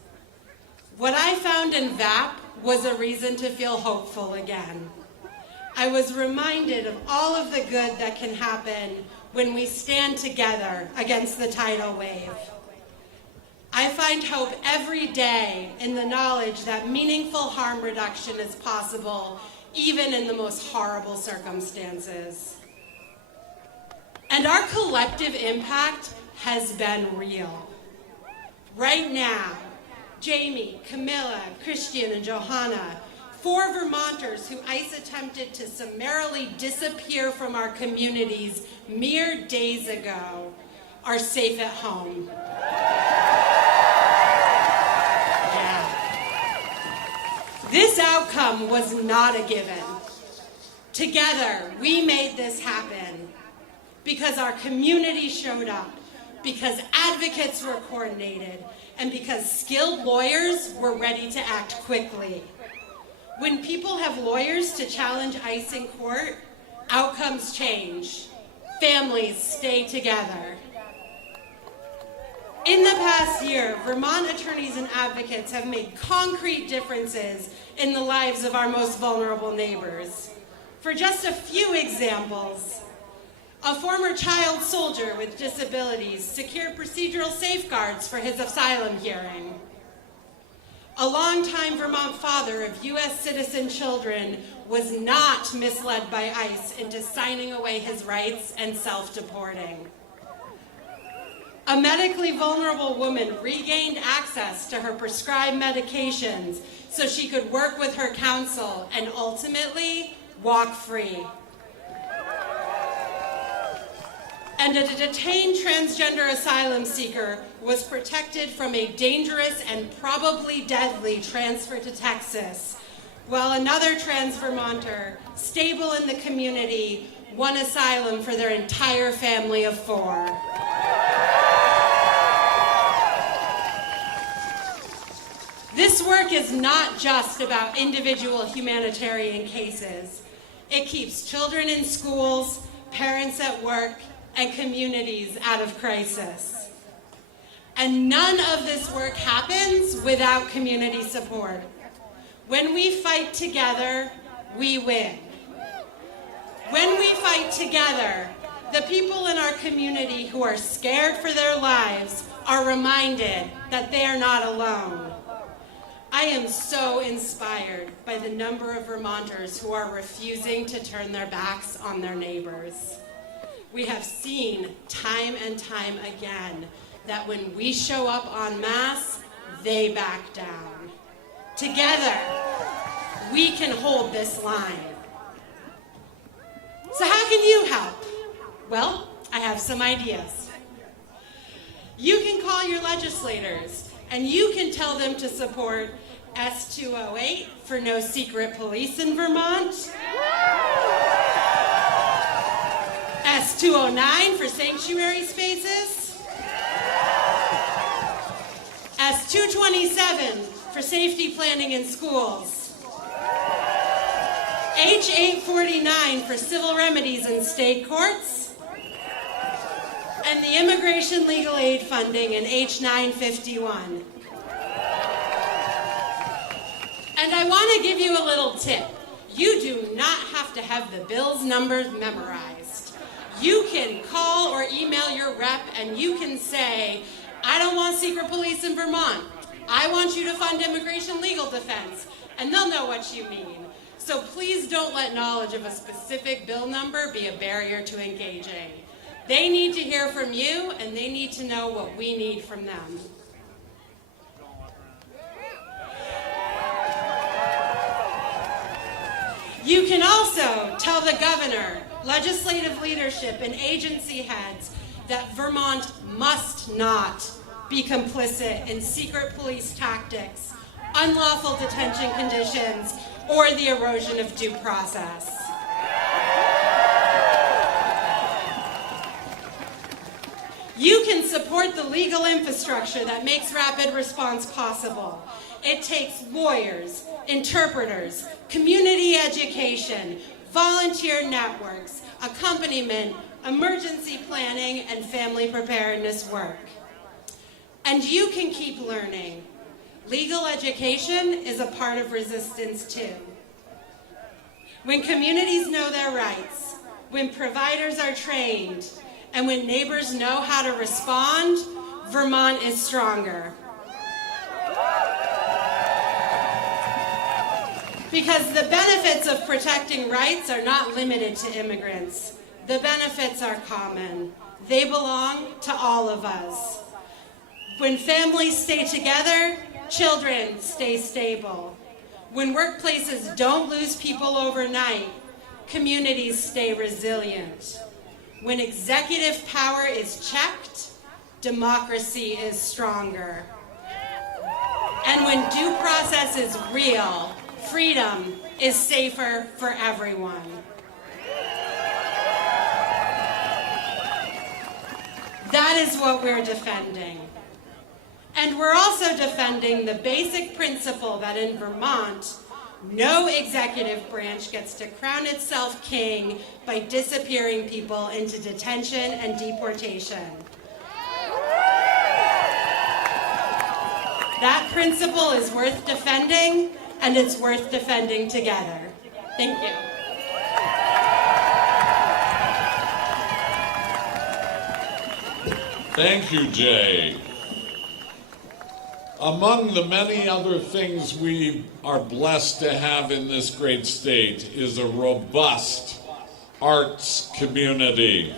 What I found in VAAP was a reason to feel hopeful again. I was reminded of all of the good that can happen when we stand together against the tidal wave. I find hope every day in the knowledge that meaningful harm reduction is possible, even in the most horrible circumstances. And our collective impact has been real. Right now, Jamie, Camilla, Christian, and Johanna, 4 Vermonters who ICE attempted to summarily disappear from our communities mere days ago, are safe at home. This outcome was not a given. Together, we made this happen because our community showed up, because advocates were coordinated, and because skilled lawyers were ready to act quickly. When people have lawyers to challenge ICE in court, outcomes change. Families stay together. In the past year, Vermont attorneys and advocates have made concrete differences in the lives of our most vulnerable neighbors. For just a few examples, a former child soldier with disabilities secured procedural safeguards for his asylum hearing. A longtime Vermont father of U.S. citizen children was not misled by ICE into signing away his rights and self-deporting. A medically vulnerable woman regained access to her prescribed medications so she could work with her counsel and ultimately walk free. And a detained transgender asylum seeker was protected from a dangerous and probably deadly transfer to Texas, while another trans Vermonter, stable in the community, won asylum for their entire family of 4. This work is not just about individual humanitarian cases. It keeps children in schools, parents at work, and communities out of crisis. And none of this work happens without community support. When we fight together, we win. When we fight together, the people in our community who are scared for their lives are reminded that they are not alone. I am so inspired by the number of Vermonters who are refusing to turn their backs on their neighbors. We have seen time and time again that when we show up en masse, they back down. Together, we can hold this line. So how can you help? Well, I have some ideas. You can call your legislators and you can tell them to support S208 for no secret police in Vermont, S209 for sanctuary spaces, S227 for safety planning in schools, H849 for civil remedies in state courts, and the immigration legal aid funding in H951. And I want to give you a little tip. You do not have to have the bill's numbers memorized. You can call or email your rep and you can say, I don't want secret police in Vermont. I want you to fund immigration legal defense. And they'll know what you mean. So please don't let knowledge of a specific bill number be a barrier to engaging. They need to hear from you, and they need to know what we need from them. You can also tell the governor, legislative leadership, and agency heads that Vermont must not be complicit in secret police tactics, unlawful detention conditions, or the erosion of due process. You can support the legal infrastructure that makes rapid response possible. It takes lawyers, interpreters, community education, volunteer networks, accompaniment, emergency planning, and family preparedness work. And you can keep learning. Legal education is a part of resistance too. When communities know their rights, when providers are trained, and when neighbors know how to respond, Vermont is stronger. Because the benefits of protecting rights are not limited to immigrants. The benefits are common. They belong to all of us. When families stay together, children stay stable. When workplaces don't lose people overnight, communities stay resilient. When executive power is checked, democracy is stronger. And when due process is real, freedom is safer for everyone. That is what we're defending. And we're also defending the basic principle that in Vermont, no executive branch gets to crown itself king by disappearing people into detention and deportation. That principle is worth defending, and it's worth defending together. Thank you. Thank you, Jae. Among the many other things we are blessed to have in this great state is a robust arts community.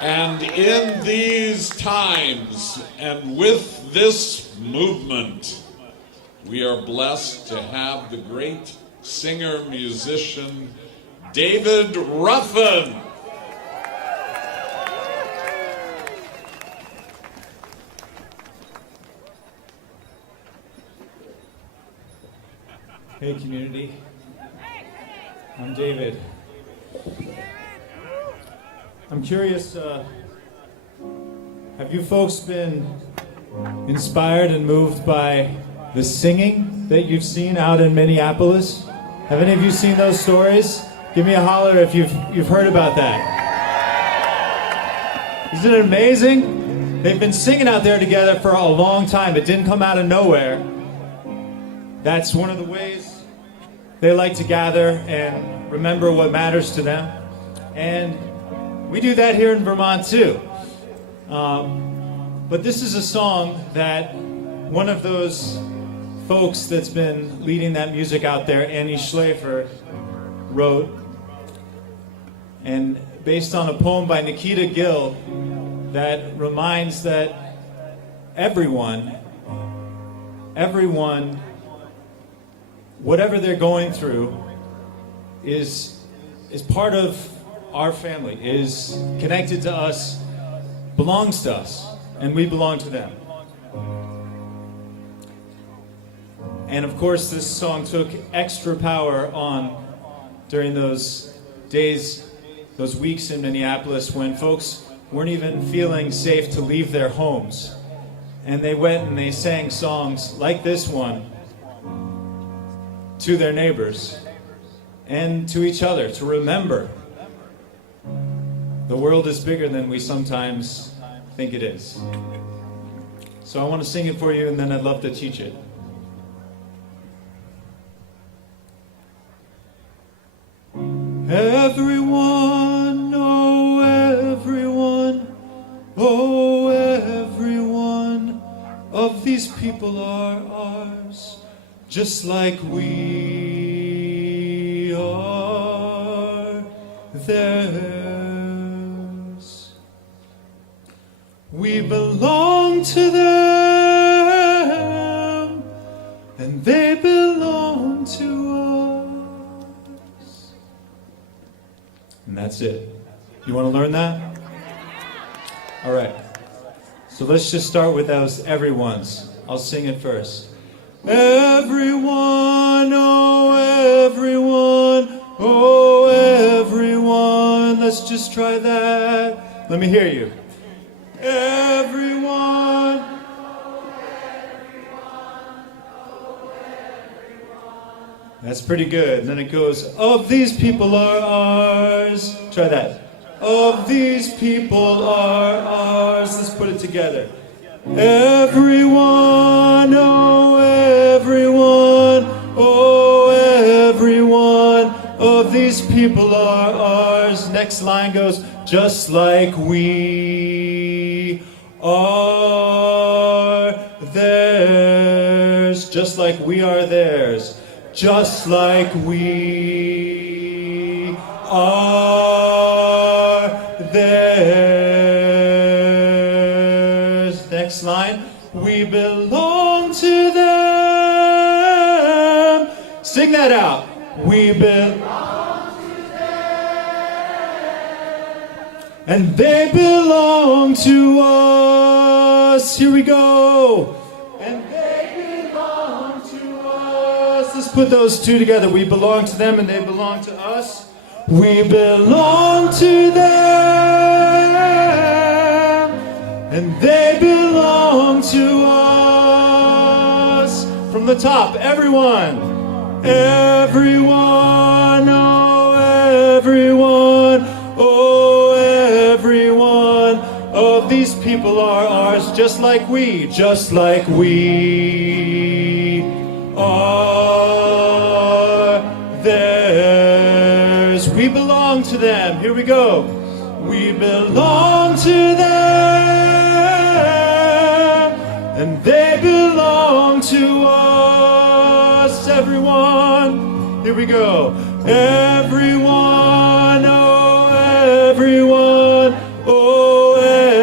And in these times, and with this movement, we are blessed to have the great singer-musician David Ruffin. Hey community, I'm David. I'm curious, have you folks been inspired and moved by the singing that you've seen out in Minneapolis? Have any of you seen those stories? Give me a holler if you've heard about that. Isn't it amazing? They've been singing out there together for a long time. It didn't come out of nowhere. That's one of the ways they like to gather and remember what matters to them. And we do that here in Vermont too. But this is a song that one of those folks that's been leading that music out there, Annie Schläfer, wrote. And based on a poem by Nikita Gill that reminds that everyone, whatever they're going through is part of our family, is connected to us, belongs to us, and we belong to them. And of course, this song took extra power on during those days, those weeks in Minneapolis when folks weren't even feeling safe to leave their homes. And they went and they sang songs like this one to their neighbors and to each other, to remember the world is bigger than we sometimes think it is. So I want to sing it for you, and then I'd love to teach it. Everyone, oh everyone, oh everyone of these people are ours, just like we theirs. We belong to them, and they belong to us. And that's it. You want to learn that? All right. So let's just start with those everyone's. I'll sing it first. Everyone, oh everyone, oh everyone. Let's just try that. Let me hear you. Everyone. That's pretty good. And then it goes, of these people are ours. Try that. Of these people are ours. Let's put it together. Everyone, oh everyone, oh everyone, of these people are ours. Next line goes, just like we are theirs. Just like we are theirs. Just like we are theirs. Next line. We belong to them. Sing that out. We belong to them. And they belong to us. Here we go. And they belong to us. Let's put those two together. We belong to them and they belong to us. We belong to them, and they belong to us. From the top, everyone. Everyone, oh everyone, oh everyone. Of these people are ours, just like we are theirs. We belong to them. Here we go. We belong to them, and they belong to us. Everyone. Here we go. Everyone, oh everyone, oh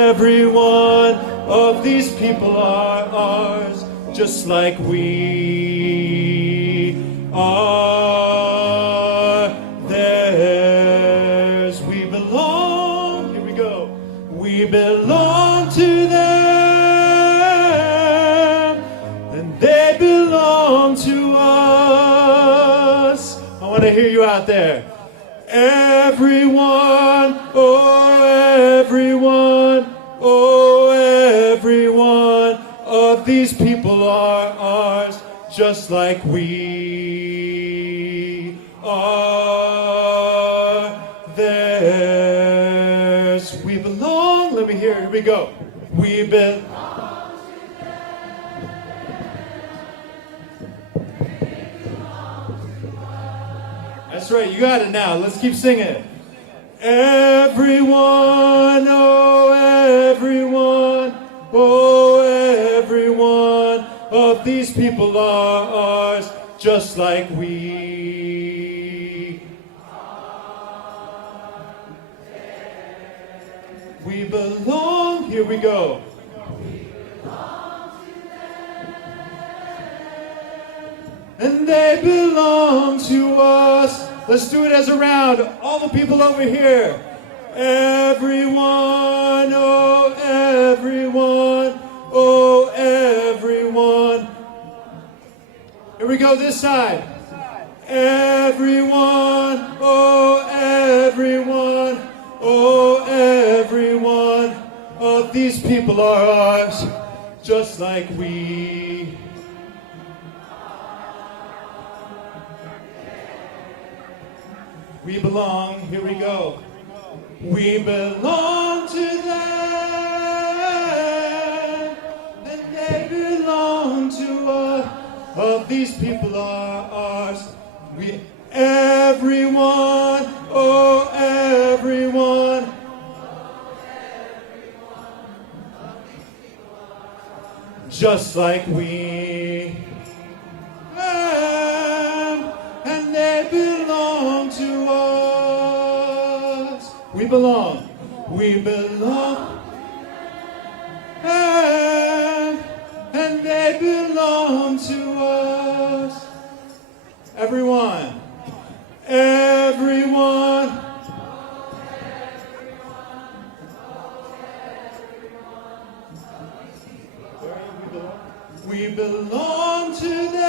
everyone. Of these people are ours, just like we are theirs. We belong, here we go. We belong to them, and they belong to us. I want to hear you out there. Everyone, oh everyone, oh everyone. Of these people are ours, just like we are theirs. We belong. Let me hear it. Here we go. We belong to them. That's right. You got it now. Let's keep singing. Everyone, oh everyone, oh everyone. Of these people are ours, just like we are theirs. We belong. Here we go. We belong to them, and they belong to us. Let's do it as a round. All the people over here. Everyone, oh everyone, oh everyone. Here we go this side. Everyone, oh everyone, oh everyone. Of these people are ours, just like we. We belong, here we go. We belong to them, and they belong to us. Of these people are ours. We, everyone, oh everyone. Just like we am, and they belong to us. We belong. We belong. And they belong to us. Everyone. Everyone. We belong to them,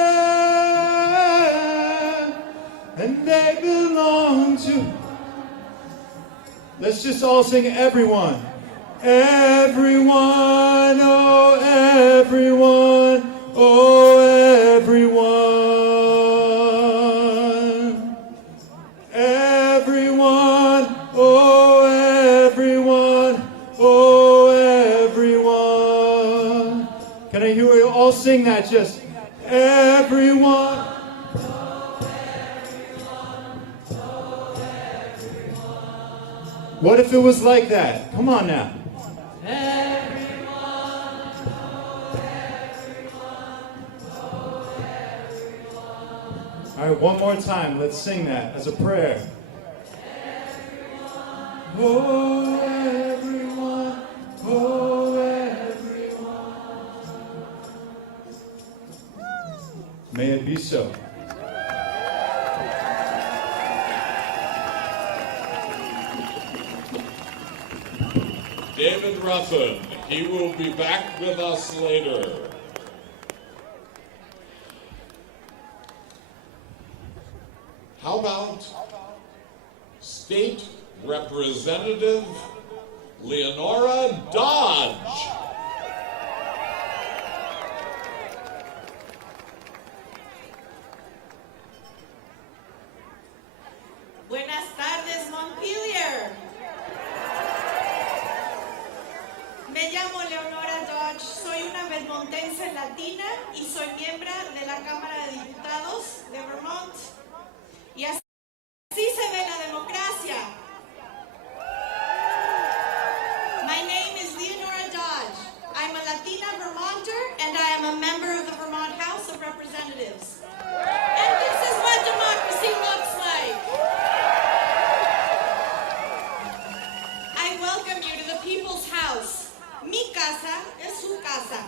and they belong to. Let's just all sing everyone. Everyone, oh everyone, oh everyone. Everyone, oh everyone, oh everyone. Can I hear you all sing that? Just everyone. What if it was like that? Come on now. All right, one more time. Let's sing that as a prayer. Oh, everyone. Oh, everyone. May it be so. David Ruffin, he will be back with us later. How about State Representative Leonora Dodge? Buenas tardes, Montpelier. Me llamo Leonora Dodge, soy una vermontense latina y soy miembro de la Cámara de Diputados de Vermont. Y así se ve la democracia. My name is Leonora Dodge. I'm a Latina Vermonter and I am a member of the Vermont House of Representatives. And this is what democracy looks like. I welcome you to the People's House. Mi casa es su casa.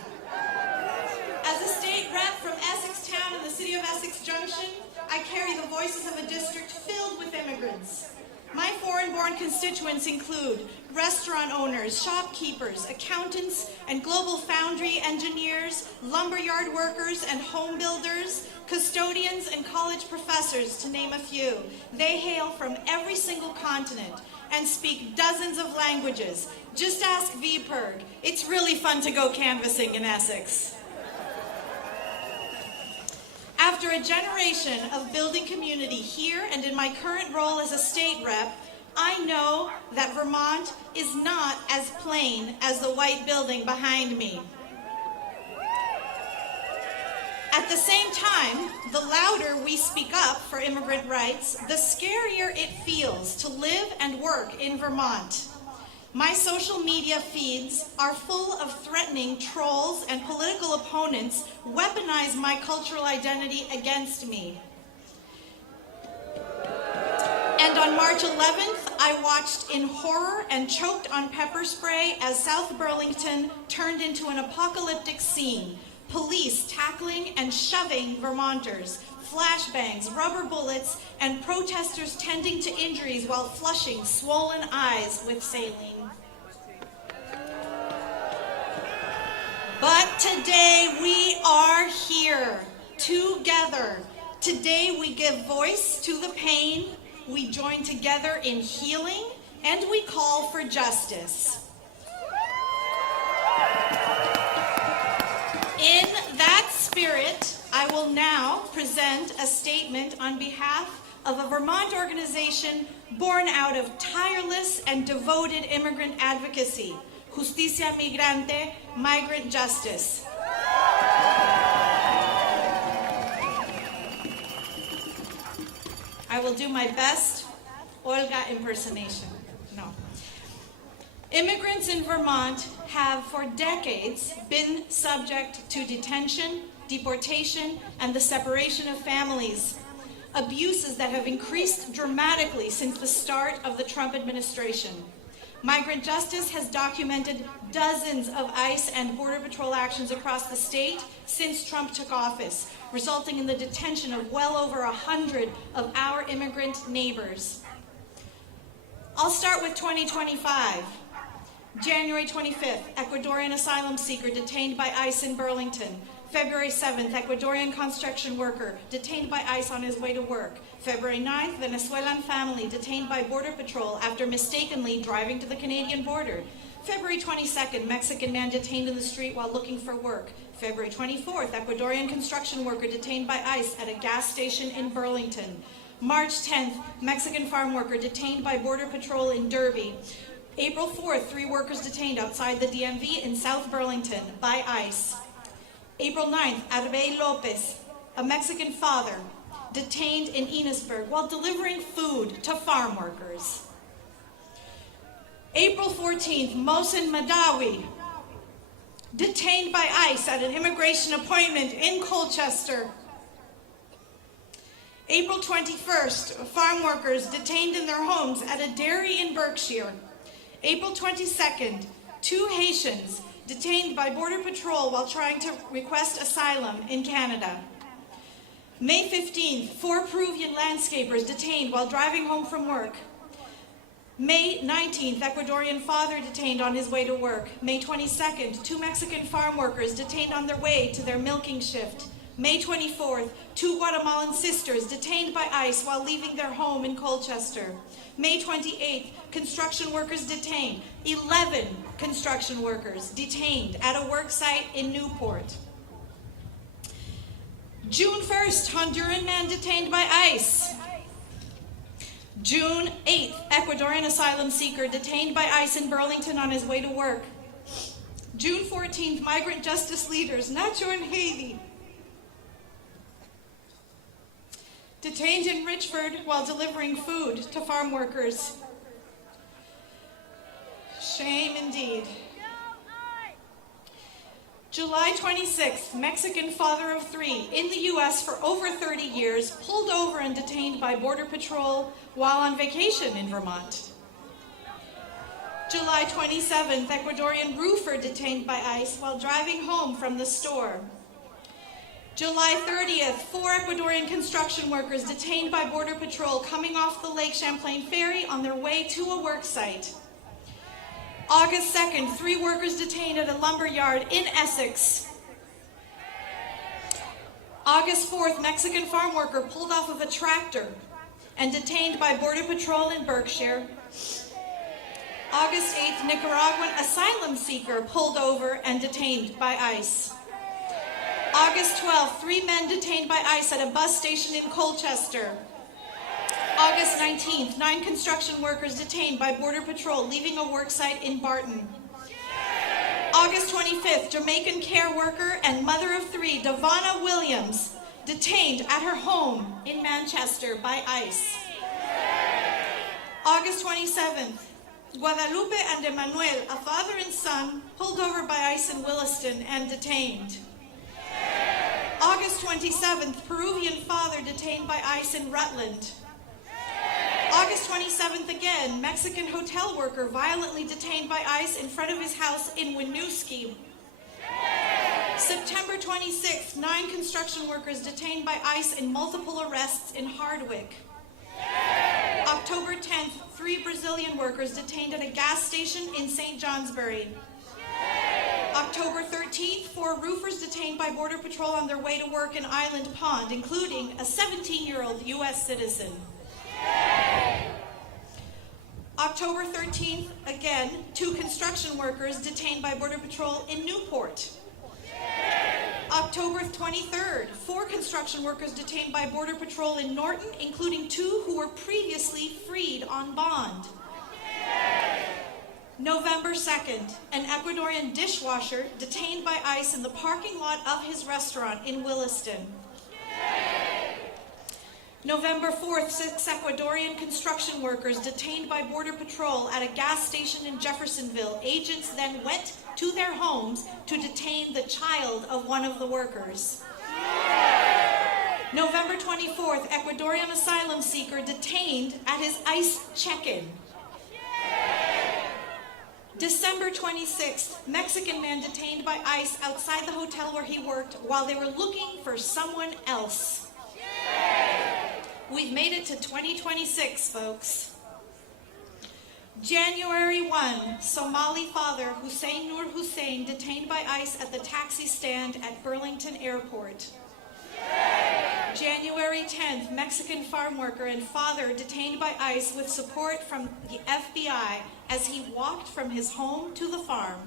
As a state rep from Essex Town in the city of Essex Junction, I carry the voices of a district filled with immigrants. My foreign-born constituents include restaurant owners, shopkeepers, accountants, and global foundry engineers, lumberyard workers and home builders, custodians and college professors, to name a few. They hail from every single continent and speak dozens of languages. Just ask VPIRG. It's really fun to go canvassing in Essex. After a generation of building community here and in my current role as a state rep, I know that Vermont is not as plain as the white building behind me. At the same time, the louder we speak up for immigrant rights, the scarier it feels to live and work in Vermont. My social media feeds are full of threatening trolls, and political opponents weaponize my cultural identity against me. And on March 11th, I watched in horror and choked on pepper spray as South Burlington turned into an apocalyptic scene. Police tackling and shoving Vermonters, flashbangs, rubber bullets, and protesters tending to injuries while flushing swollen eyes with saline. But today we are here, together. Today we give voice to the pain, we join together in healing, and we call for justice. In that spirit, I will now present a statement on behalf of a Vermont organization born out of tireless and devoted immigrant advocacy, Justicia Migrante, Migrant Justice. I will do my best Olga impersonation. No. Immigrants in Vermont have for decades been subject to detention, deportation, and the separation of families. abuses that have increased dramatically since the start of the Trump administration. Migrant Justice has documented dozens of ICE and Border Patrol actions across the state since Trump took office, resulting in the detention of well over 100 of our immigrant neighbors. I'll start with 2025. January 25th, Ecuadorian asylum seeker detained by ICE in Burlington. February 7th, Ecuadorian construction worker detained by ICE on his way to work. February 9th, Venezuelan family detained by Border Patrol after mistakenly driving to the Canadian border. February 22nd, Mexican man detained in the street while looking for work. February 24th, Ecuadorian construction worker detained by ICE at a gas station in Burlington. March 10th, Mexican farm worker detained by Border Patrol in Derby. April 4th, 3 workers detained outside the DMV in South Burlington by ICE. April 9th, Arbey Lopez, a Mexican father, detained in Enosburg while delivering food to farm workers. April 14th, Mohsen Madawi, detained by ICE at an immigration appointment in Colchester. April 21st, farm workers detained in their homes at a dairy in Berkshire. April 22nd, 2 Haitians detained by Border Patrol while trying to request asylum in Canada. May 15th, 4 Peruvian landscapers detained while driving home from work. May 19th, Ecuadorian father detained on his way to work. May 22nd, 2 Mexican farm workers detained on their way to their milking shift. May 24th, 2 Guatemalan sisters detained by ICE while leaving their home in Colchester. May 28th, construction workers detained. 11 construction workers detained at a work site in Newport. June 1st, Honduran man detained by ICE. June 8th, Ecuadorian asylum seeker detained by ICE in Burlington on his way to work. June 14th, migrant justice leaders Nacho and Heidi detained in Richford while delivering food to farm workers. Shame indeed. July 26th, Mexican father of 3 in the U.S. for over 30 years, pulled over and detained by Border Patrol while on vacation in Vermont. July 27th, Ecuadorian roofer detained by ICE while driving home from the store. July 30th, 4 Ecuadorian construction workers detained by Border Patrol coming off the Lake Champlain ferry on their way to a work site. August 2nd, 3 workers detained at a lumber yard in Essex. August 4th, Mexican farm worker pulled off of a tractor and detained by Border Patrol in Berkshire. August 8th, Nicaraguan asylum seeker pulled over and detained by ICE. August 12th, 3 men detained by ICE at a bus station in Colchester. August 19th, 9 construction workers detained by Border Patrol leaving a work site in Barton. August 25th, Jamaican care worker and mother of 3, Davonna Williams, detained at her home in Manchester by ICE. August 27th, Guadalupe and Emmanuel, a father and son, pulled over by ICE in Williston and detained. August 27th, Peruvian father detained by ICE in Rutland. August 27th again, Mexican hotel worker violently detained by ICE in front of his house in Winooski. September 26th, 9 construction workers detained by ICE in multiple arrests in Hardwick. October 10th, 3 Brazilian workers detained at a gas station in St. Johnsbury. October 13th, 4 roofers detained by Border Patrol on their way to work in Island Pond, including a 17-year-old U.S. citizen. October 13th, again, 2 construction workers detained by Border Patrol in Newport. October 23rd, 4 construction workers detained by Border Patrol in Norton, including 2 who were previously freed on bond. November 2nd, an Ecuadorian dishwasher detained by ICE in the parking lot of his restaurant in Williston. November 4th, 6 Ecuadorian construction workers detained by Border Patrol at a gas station in Jeffersonville. Agents then went to their homes to detain the child of one of the workers. November 24th, Ecuadorian asylum seeker detained at his ICE check-in. December 26th, Mexican man detained by ICE outside the hotel where he worked while they were looking for someone else. We've made it to 2026, folks. January 1, Somali father Hussein Nur Hussein detained by ICE at the taxi stand at Burlington Airport. January 10th, Mexican farm worker and father detained by ICE with support from the FBI as he walked from his home to the farm.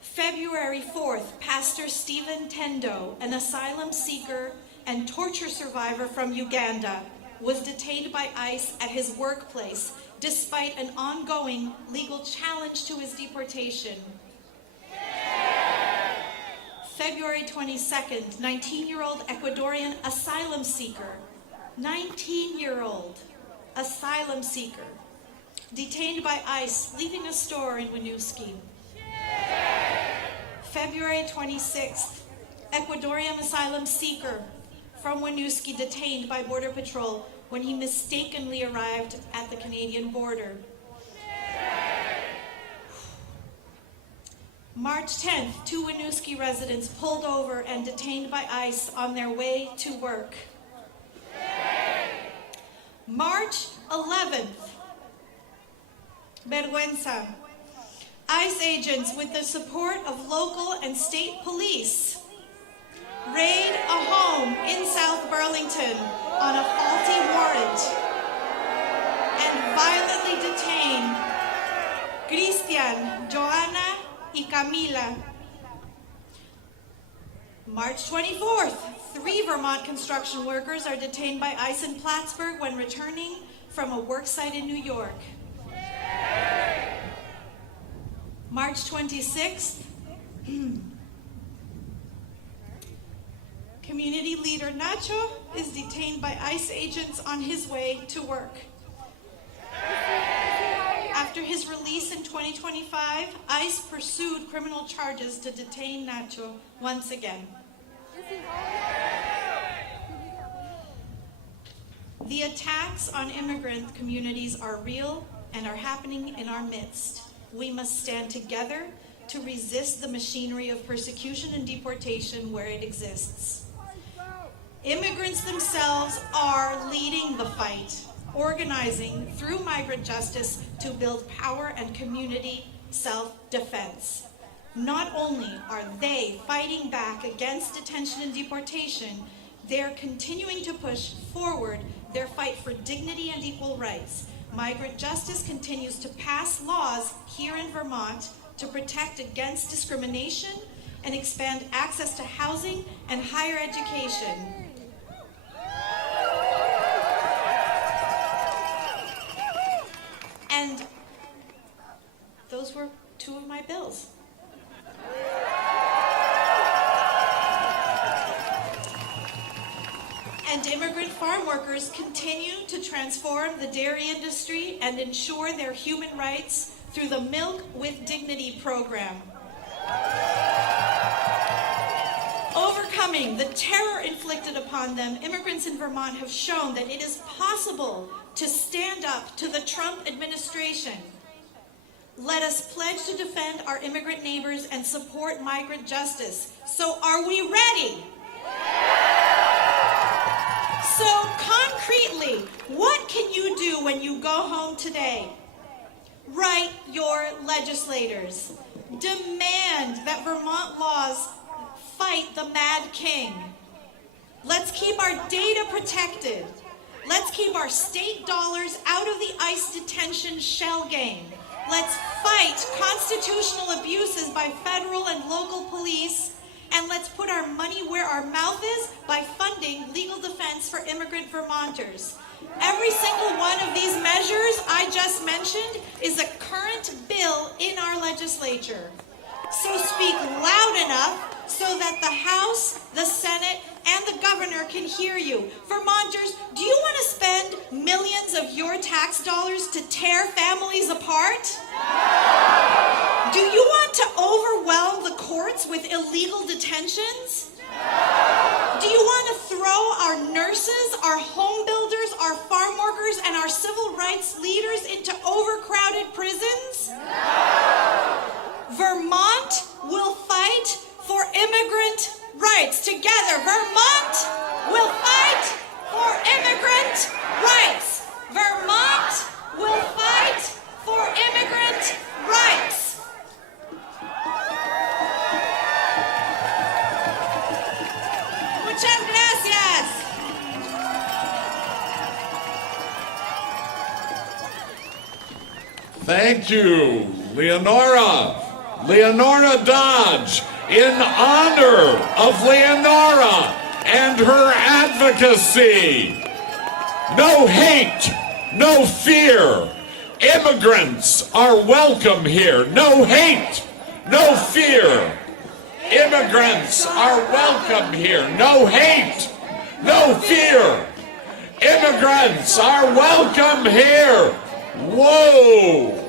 February 4th, Pastor Stephen Tendo, an asylum seeker and torture survivor from Uganda, was detained by ICE at his workplace despite an ongoing legal challenge to his deportation. February 22nd, 19-year-old Ecuadorian asylum seeker, 19-year-old asylum seeker, detained by ICE leaving a store in Winooski. February 26th, Ecuadorian asylum seeker from Winooski detained by Border Patrol when he mistakenly arrived at the Canadian border. March 10th, 2 Winooski residents pulled over and detained by ICE on their way to work. March 11th, Vergüenza. ICE agents with the support of local and state police raid a home in South Burlington on a faulty warrant and violently detain Christian, Joanna, y Camila. March 24th, 3 Vermont construction workers are detained by ICE in Plattsburgh when returning from a work site in New York. March 26th, community leader Nacho is detained by ICE agents on his way to work. After his release in 2025, ICE pursued criminal charges to detain Nacho once again. The attacks on immigrant communities are real and are happening in our midst. We must stand together to resist the machinery of persecution and deportation where it exists. Immigrants themselves are leading the fight, organizing through migrant justice to build power and community self-defense. Not only are they fighting back against detention and deportation, they're continuing to push forward their fight for dignity and equal rights. Migrant justice continues to pass laws here in Vermont to protect against discrimination and expand access to housing and higher education. And those were 2 of my bills. And immigrant farm workers continue to transform the dairy industry and ensure their human rights through the Milk with Dignity program. Overcoming the terror inflicted upon them, immigrants in Vermont have shown that it is possible to stand up to the Trump administration. Let us pledge to defend our immigrant neighbors and support migrant justice. So are we ready? So concretely, what can you do when you go home today? Write your legislators. Demand that Vermont laws fight the Mad King. Let's keep our data protected. Let's keep our state dollars out of the ICE detention shell game. Let's fight constitutional abuses by federal and local police. And let's put our money where our mouth is by funding legal defense for immigrant Vermonters. Every single one of these measures I just mentioned is a current bill in our legislature. So speak loud enough so that the House, the Senate, and the governor can hear you. Vermonters, do you want to spend millions of your tax dollars to tear families apart? Do you want to overwhelm the courts with illegal detentions? Do you want to throw our nurses, our home builders, our farm workers, and our civil rights leaders into overcrowded prisons? Vermont will fight for immigrant rights. Together, Vermont will fight for immigrant rights. Vermont will fight for immigrant rights. Muchas gracias. Thank you, Leonora. Leonora Dodge, in honor of Leonora and her advocacy. No hate, no fear. Immigrants are welcome here. No hate, no fear. Immigrants are welcome here. No hate, no fear. Immigrants are welcome here. Whoa!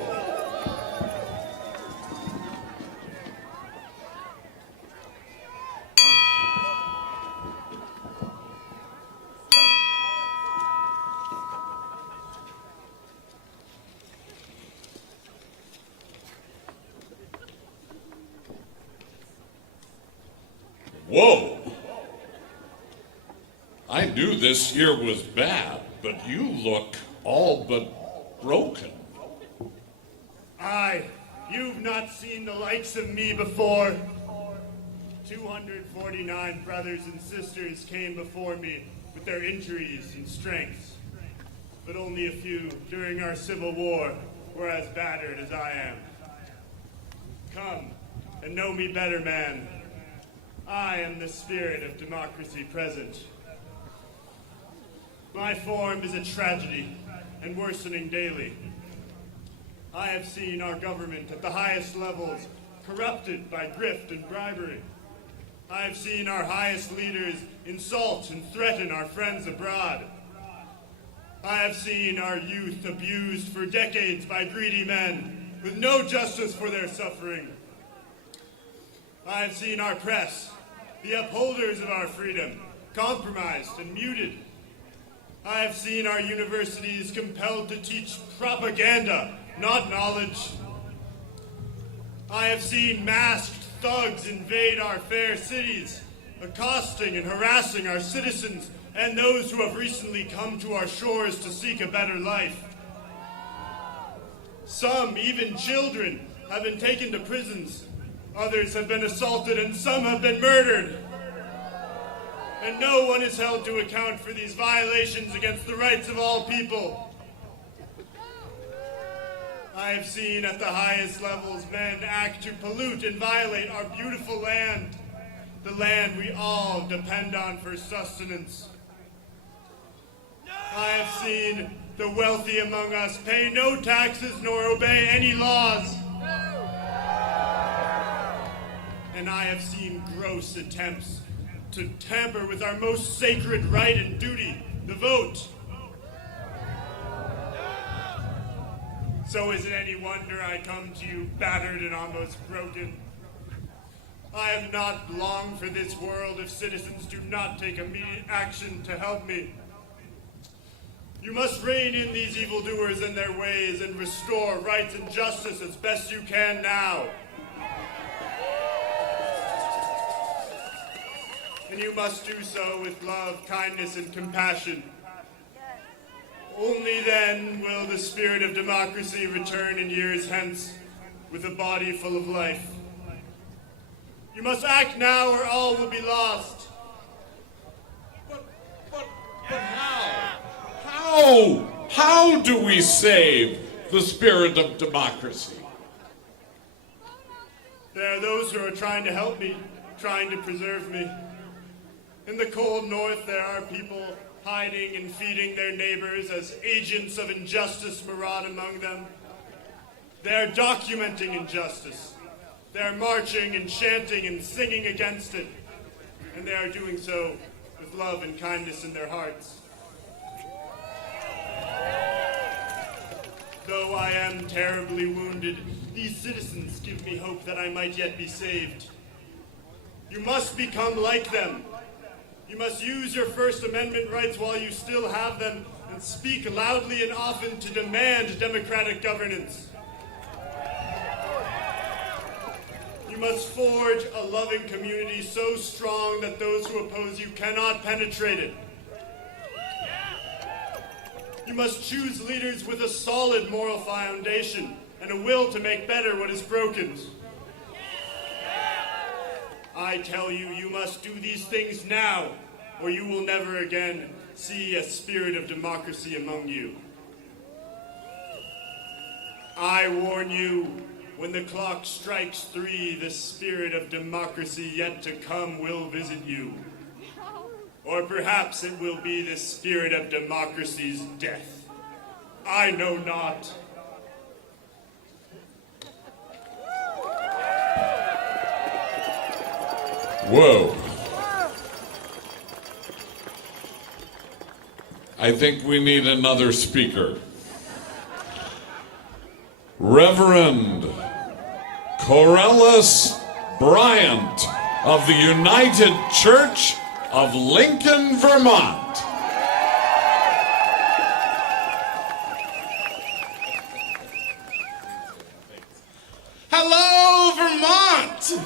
Whoa! I knew this year was bad, but you look all but broken. You've not seen the likes of me before. 249 brothers and sisters came before me with their injuries and strengths, but only a few during our Civil War were as battered as I am. Come and know me better, man. I am the spirit of democracy present. My form is a tragedy and worsening daily. I have seen our government at the highest levels corrupted by grift and bribery. I have seen our highest leaders insult and threaten our friends abroad. I have seen our youth abused for decades by greedy men with no justice for their suffering. I have seen our press, the upholders of our freedom, compromised and muted. I have seen our universities compelled to teach propaganda, not knowledge. I have seen masked thugs invade our fair cities, accosting and harassing our citizens and those who have recently come to our shores to seek a better life. Some, even children, have been taken to prisons. Others have been assaulted and some have been murdered. And no one is held to account for these violations against the rights of all people. I have seen at the highest levels men act to pollute and violate our beautiful land, the land we all depend on for sustenance. I have seen the wealthy among us pay no taxes nor obey any laws. And I have seen gross attempts to tamper with our most sacred right and duty, the vote. So is it any wonder I come to you battered and almost broken? I am not long for this world if citizens do not take immediate action to help me. You must rein in these evildoers and their ways and restore rights and justice as best you can now. And you must do so with love, kindness, and compassion. Only then will the spirit of democracy return in years hence with a body full of life. You must act now or all will be lost. But how? How do we save the spirit of democracy? There are those who are trying to help me, trying to preserve me. In the cold north, there are people hiding and feeding their neighbors as agents of injustice maraud among them. They are documenting injustice. They are marching and chanting and singing against it. And they are doing so with love and kindness in their hearts. Though I am terribly wounded, these citizens give me hope that I might yet be saved. You must become like them. You must use your First Amendment rights while you still have them and speak loudly and often to demand democratic governance. You must forge a loving community so strong that those who oppose you cannot penetrate it. You must choose leaders with a solid moral foundation and a will to make better what is broken. I tell you, you must do these things now, or you will never again see a spirit of democracy among you. I warn you, when the clock strikes 3, the spirit of democracy yet to come will visit you. Or perhaps it will be the spirit of democracy's death. I know not. Whoa. I think we need another speaker. Reverend Corellis Bryant of the United Church of Lincoln, Vermont. Hello, Vermont!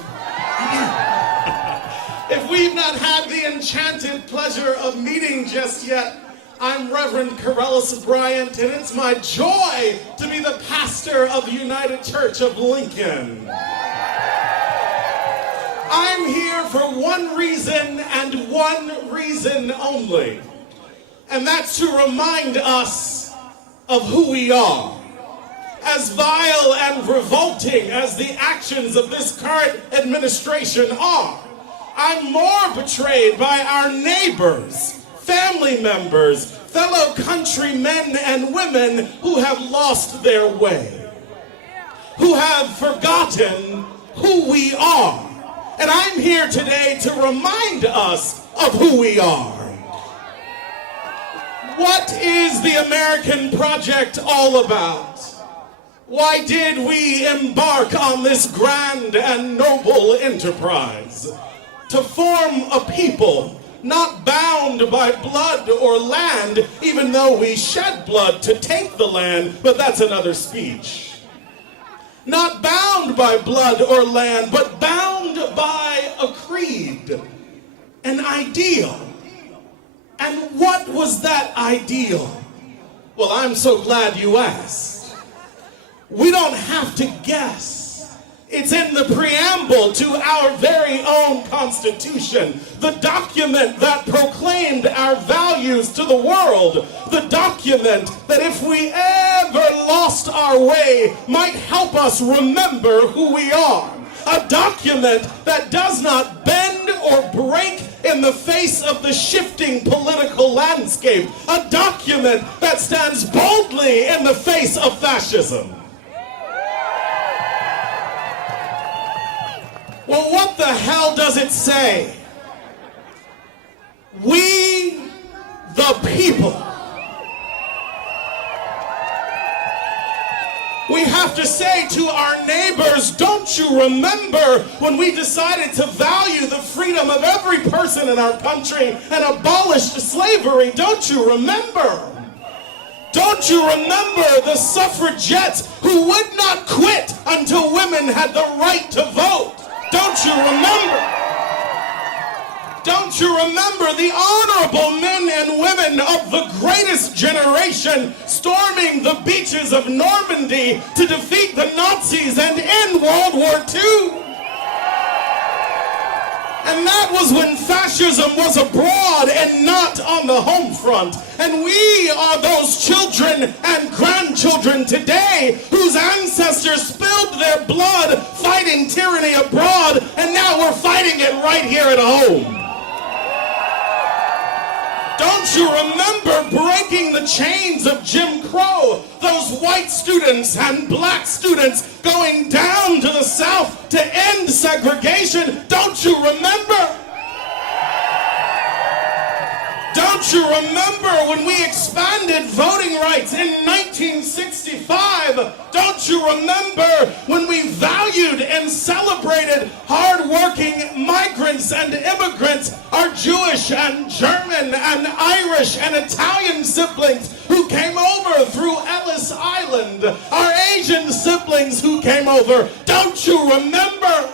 If we've not had the enchanted pleasure of meeting just yet, I'm Reverend Corellis Bryant, and it's my joy to be the pastor of the United Church of Lincoln. I'm here for one reason and one reason only, and that's to remind us of who we are. As vile and revolting as the actions of this current administration are, I'm more betrayed by our neighbors, family members, fellow countrymen and women who have lost their way, who have forgotten who we are. And I'm here today to remind us of who we are. What is the American project all about? Why did we embark on this grand and noble enterprise? To form a people not bound by blood or land, even though we shed blood to take the land, but that's another speech. Not bound by blood or land, but bound by a creed, an ideal. And what was that ideal? Well, I'm so glad you asked. We don't have to guess. It's in the preamble to our very own Constitution, the document that proclaimed our values to the world, the document that if we ever lost our way might help us remember who we are, a document that does not bend or break in the face of the shifting political landscape, a document that stands boldly in the face of fascism. Well, what the hell does it say? We, the people. We have to say to our neighbors, don't you remember when we decided to value the freedom of every person in our country and abolished slavery? Don't you remember? Don't you remember the suffragettes who would not quit until women had the right to vote? Don't you remember? Don't you remember the honorable men and women of the greatest generation storming the beaches of Normandy to defeat the Nazis and end World War II? And that was when fascism was abroad and not on the home front. And we are those children and grandchildren today whose ancestors spilled their blood fighting tyranny abroad, and now we're fighting it right here at home. Don't you remember breaking the chains of Jim Crow? Those white students and black students going down to the South to end segregation? Don't you remember? Don't you remember when we expanded voting rights in 1965? Don't you remember when we valued and celebrated hard-working migrants migrants and immigrants, our Jewish and German and Irish and Italian siblings who came over through Ellis Island, our Asian siblings who came over. Don't you remember?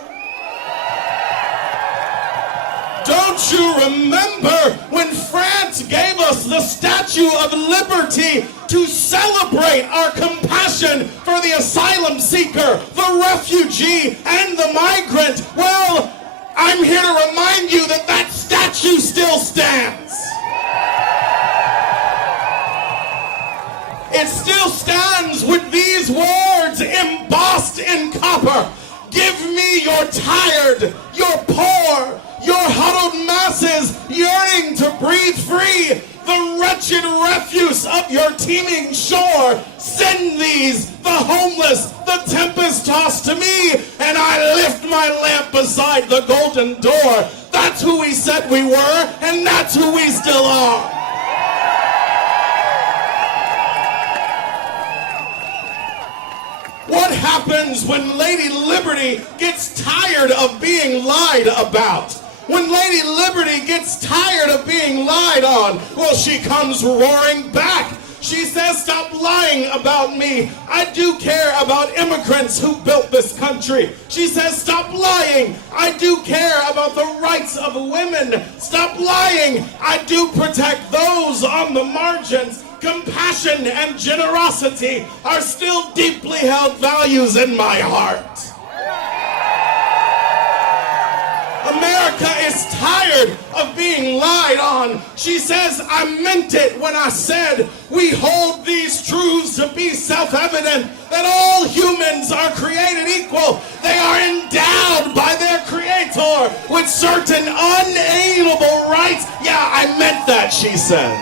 Don't you remember when France gave us the Statue of Liberty to celebrate our compassion for the asylum seeker, the refugee, and the migrant? Well, I'm here to remind you that that statue still stands. It still stands with these words embossed in copper. Give me your tired, your poor, your huddled masses yearning to breathe free, the wretched refuse of your teeming shore. Send these, the homeless, the tempest-tossed to me, and I lift my lamp beside the golden door. That's who we said we were, and that's who we still are. What happens when Lady Liberty gets tired of being lied about? When Lady Liberty gets tired of being lied on, well, she comes roaring back. She says, stop lying about me. I do care about immigrants who built this country. She says, stop lying. I do care about the rights of women. Stop lying. I do protect those on the margins. Compassion and generosity are still deeply held values in my heart. America is tired of being lied on. She says, I meant it when I said we hold these truths to be self-evident, that all humans are created equal. They are endowed by their creator with certain unalienable rights. Yeah, I meant that, she says.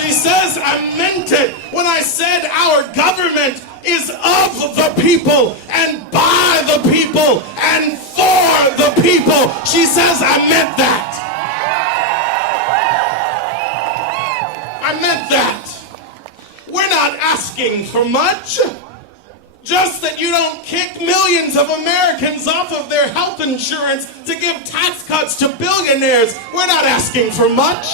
She says, I meant it when I said our government is of the people and by the people and for the people. She says, I meant that. I meant that. We're not asking for much. Just that you don't kick millions of Americans off of their health insurance to give tax cuts to billionaires. We're not asking for much.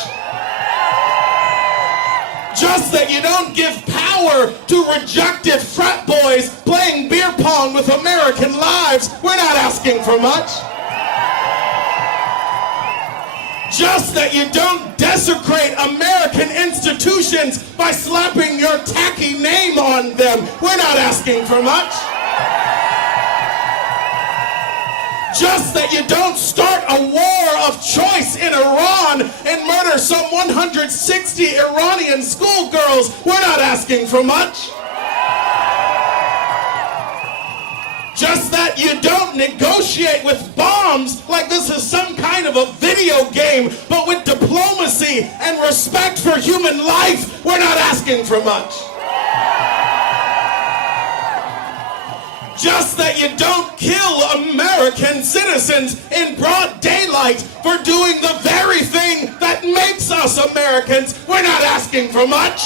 Just that you don't give power to rejected frat boys playing beer pong with American lives. We're not asking for much. Just that you don't desecrate American institutions by slapping your tacky name on them. We're not asking for much. Just that you don't start a war of choice in Iran and murder some 160 Iranian schoolgirls. We're not asking for much. Just that you don't negotiate with bombs like this is some kind of a video game, but with diplomacy and respect for human life. We're not asking for much. Just that you don't kill American citizens in broad daylight for doing the very thing that makes us Americans. We're not asking for much.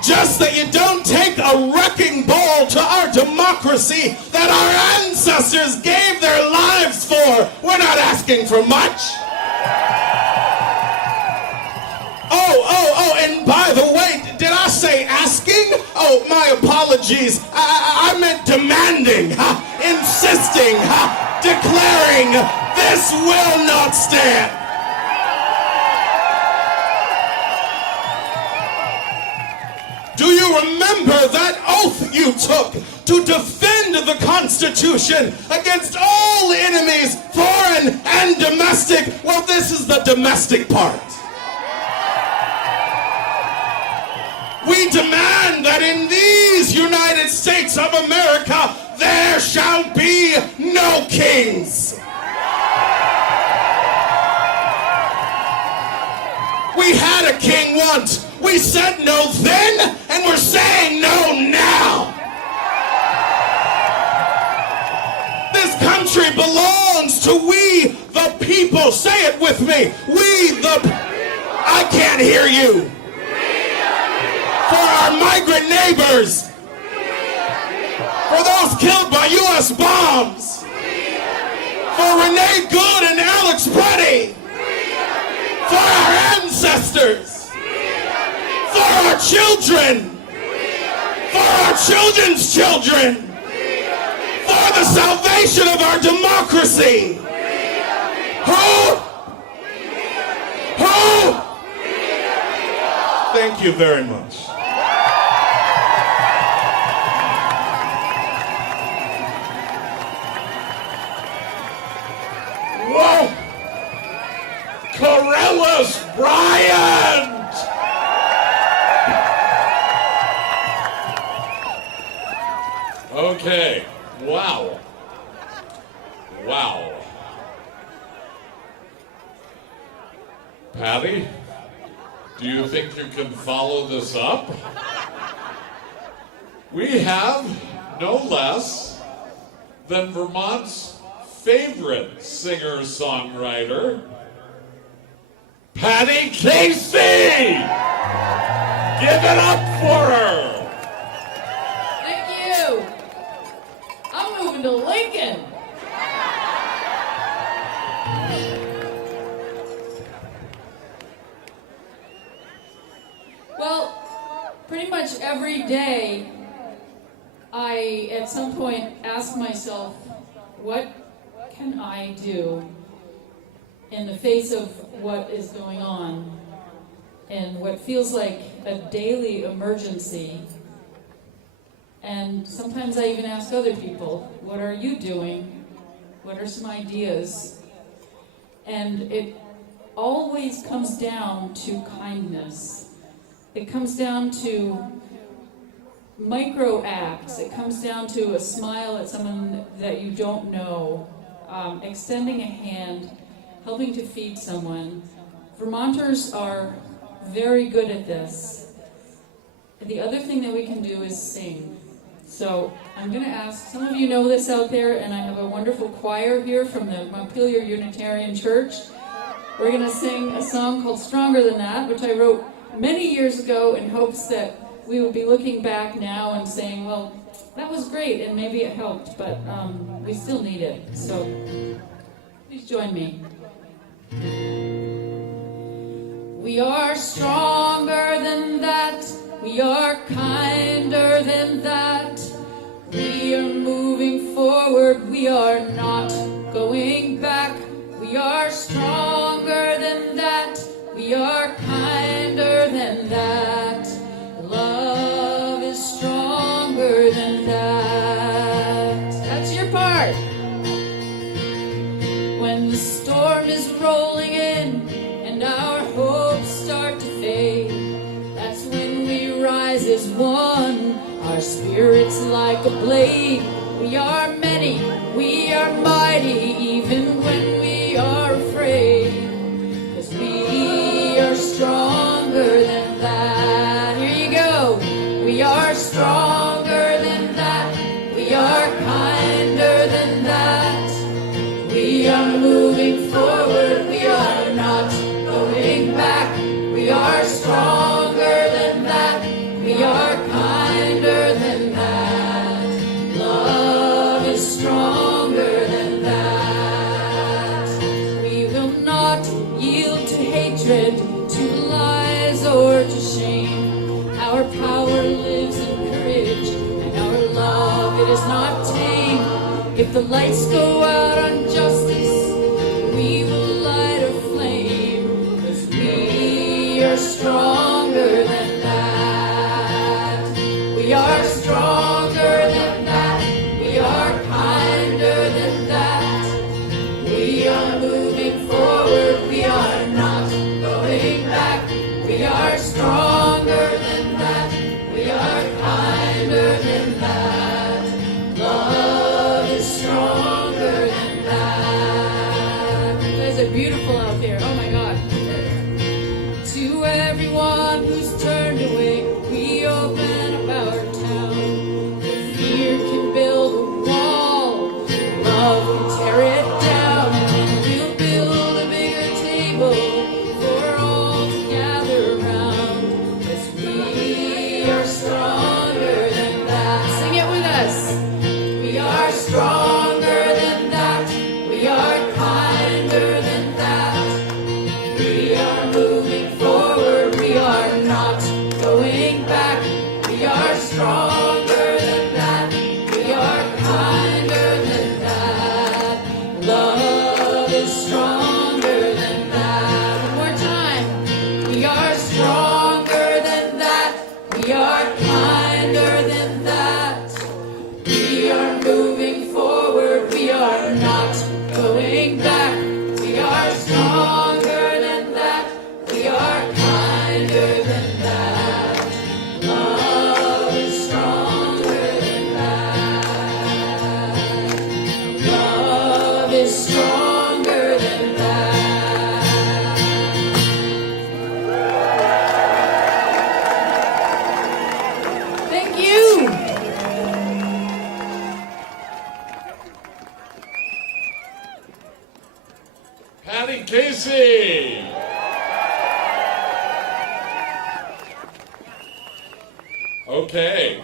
Just that you don't take a wrecking ball to our democracy that our ancestors gave their lives for. We're not asking for much. Oh, and by the way, did I say asking? Oh, my apologies. I meant demanding, insisting, declaring, this will not stand. Do you remember that oath you took to defend the Constitution against all enemies, foreign and domestic? Well, this is the domestic part. We demand that in these United States of America, there shall be no kings. We had a king once. We said no then, and we're saying no now. This country belongs to we the people. Say it with me. We the... I can't hear you. For our migrant neighbors, For those killed by U.S. bombs. For Renee Good and Alex Petty. For our ancestors. For our children. For our children's children. For the salvation of our democracy. Who? Thank you very much. Whoa! Corellis Bryant! Okay, wow. Wow. Patti, do you think you can follow this up? We have no less than Vermont's favorite singer-songwriter, Patti Casey! Give it up for her! Thank you. I'm moving to Lincoln. Well, pretty much every day, I, at some point, ask myself, what can I do in the face of what is going on and what feels like a daily emergency? And sometimes I even ask other people, what are you doing? What are some ideas? And it always comes down to kindness. It comes down to micro acts. It comes down to a smile at someone that you don't know, extending a hand, helping to feed someone. Vermonters are very good at this. The other thing that we can do is sing. So I'm going to ask, some of you know this out there, and I have a wonderful choir here from the Montpelier Unitarian Church. We're going to sing a song called Stronger Than That, which I wrote many years ago in hopes that we would be looking back now and saying, well, that was great, and maybe it helped, but we still need it. So please join me. We are stronger than that. We are kinder than that. We are moving forward. We are not going back. We are stronger than that. We are kinder than that. Love is stronger than that. That's your part. When the storm is rolling in and our hopes start to fade, that's when we rise as one, our spirits like a blade. We are many, we are mighty, even when we are afraid, 'cause we are stronger than that. Here you go. We are stronger than that. We are kinder than that. We are moving forward. We are not going back. We are stronger than that. We are kinder than that. Love is stronger than that. We will not yield to hatred, to lies or to shame. Our power lives in courage, and our love, it is not tame. If the lights go out on justice, we will light a flame, 'cause we are stronger than that. We are stronger than that. We are kinder than that. We are moving forward. We are not going back. We are stronger than that. We are kinder than that. Love is stronger than that. You guys are beautiful out there. Oh my God. To everyone who's turned away, we open up our town. If fear can build a wall, love can tear it down. And we'll build a bigger table for all to gather around. Okay.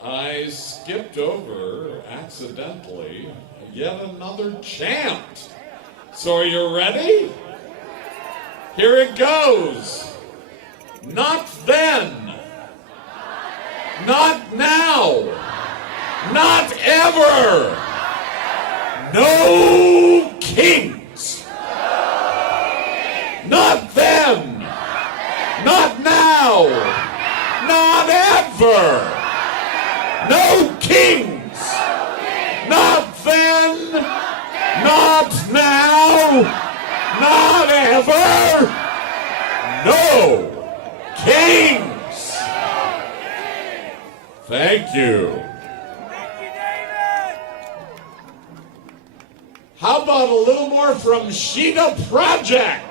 I skipped over, accidentally, yet another chant. So are you ready? Here it goes. Not then. Not now. Not ever. No kings. Not then. Not now. Not ever. No kings. Not then. Not now. Not ever. No kings. Thank you. How about a little more from Shidaa Projects?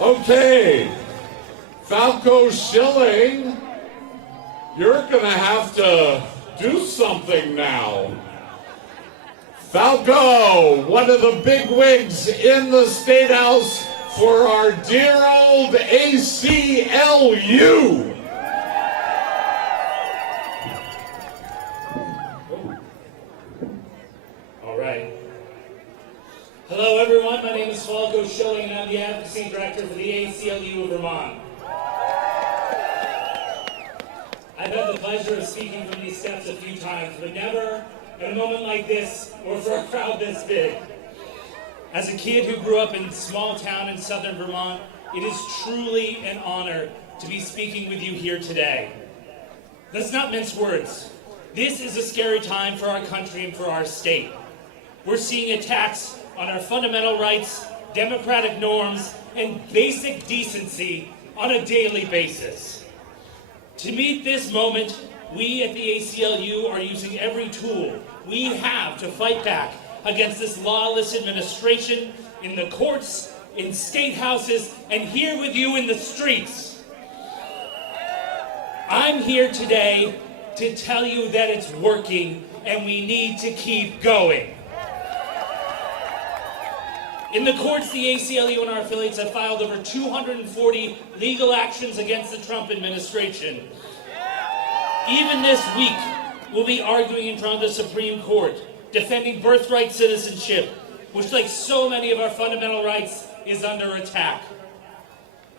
Okay, Falko Schilling, you're gonna have to do something now. Falko, one of the big wigs in the State House for our dear old ACLU. All right. Hello, everyone. My name is Falko Schilling, and I'm the Advocacy Director for the ACLU of Vermont. I've had the pleasure of speaking from these steps a few times, but never at a moment like this or for a crowd this big. As a kid who grew up in a small town in southern Vermont, it is truly an honor to be speaking with you here today. Let's not mince words. This is a scary time for our country and for our state. We're seeing attacks on our fundamental rights, democratic norms, and basic decency on a daily basis. To meet this moment, we at the ACLU are using every tool we have to fight back against this lawless administration in the courts, in state houses, and here with you in the streets. I'm here today to tell you that it's working and we need to keep going. In the courts, the ACLU and our affiliates have filed over 240 legal actions against the Trump administration. Even this week, we'll be arguing in front of the Supreme Court, defending birthright citizenship, which, like so many of our fundamental rights, is under attack.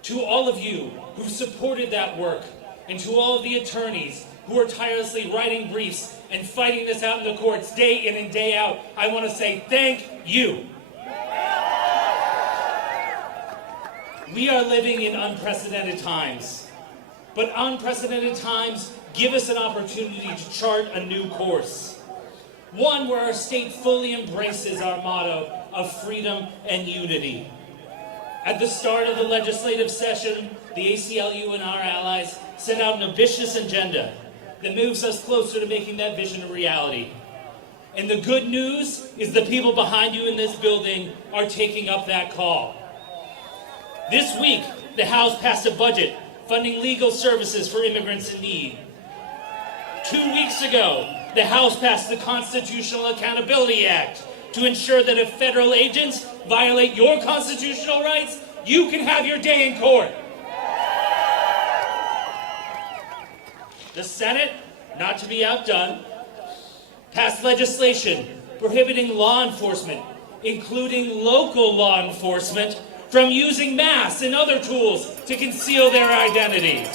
To all of you who supported that work, and to all of the attorneys who are tirelessly writing briefs and fighting this out in the courts day in and day out, I want to say thank you. We are living in unprecedented times, but unprecedented times give us an opportunity to chart a new course. One where our state fully embraces our motto of freedom and unity. At the start of the legislative session, the ACLU and our allies set out an ambitious agenda that moves us closer to making that vision a reality. And the good news is the people behind you in this building are taking up that call. This week, the House passed a budget funding legal services for immigrants in need. 2 weeks ago, the House passed the Constitutional Accountability Act to ensure that if federal agents violate your constitutional rights, you can have your day in court. The Senate, not to be outdone, passed legislation prohibiting law enforcement, including local law enforcement, from using masks and other tools to conceal their identities.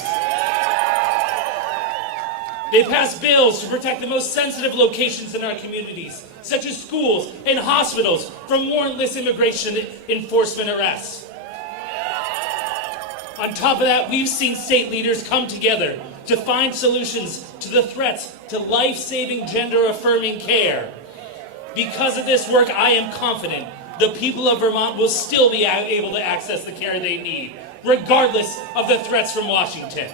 They passed bills to protect the most sensitive locations in our communities, such as schools and hospitals, from warrantless immigration enforcement arrests. On top of that, we've seen state leaders come together to find solutions to the threats to life-saving, gender-affirming care. Because of this work, I am confident the people of Vermont will still be able to access the care they need, regardless of the threats from Washington.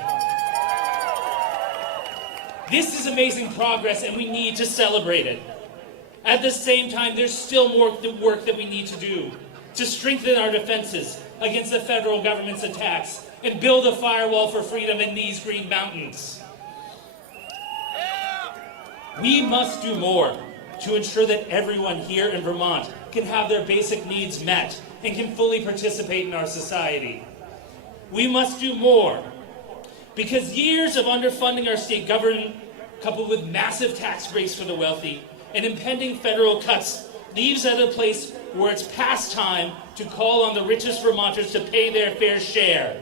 This is amazing progress, and we need to celebrate it. At the same time, there's still more work that we need to do to strengthen our defenses against the federal government's attacks and build a firewall for freedom in these Green Mountains. We must do more to ensure that everyone here in Vermont can have their basic needs met and can fully participate in our society. We must do more because years of underfunding our state government, coupled with massive tax breaks for the wealthy and impending federal cuts, leaves us at a place where it's past time to call on the richest Vermonters to pay their fair share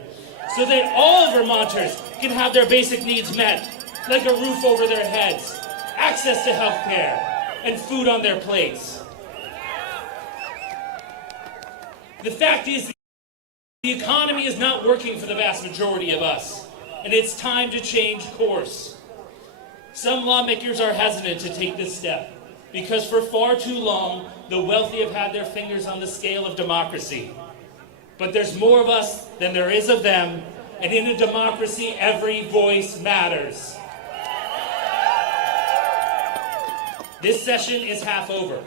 so that all Vermonters can have their basic needs met, like a roof over their heads, access to health care, and food on their plates. The fact is, the economy is not working for the vast majority of us, and it's time to change course. Some lawmakers are hesitant to take this step because for far too long, the wealthy have had their fingers on the scale of democracy. But there's more of us than there is of them, and in a democracy, every voice matters. This session is half over.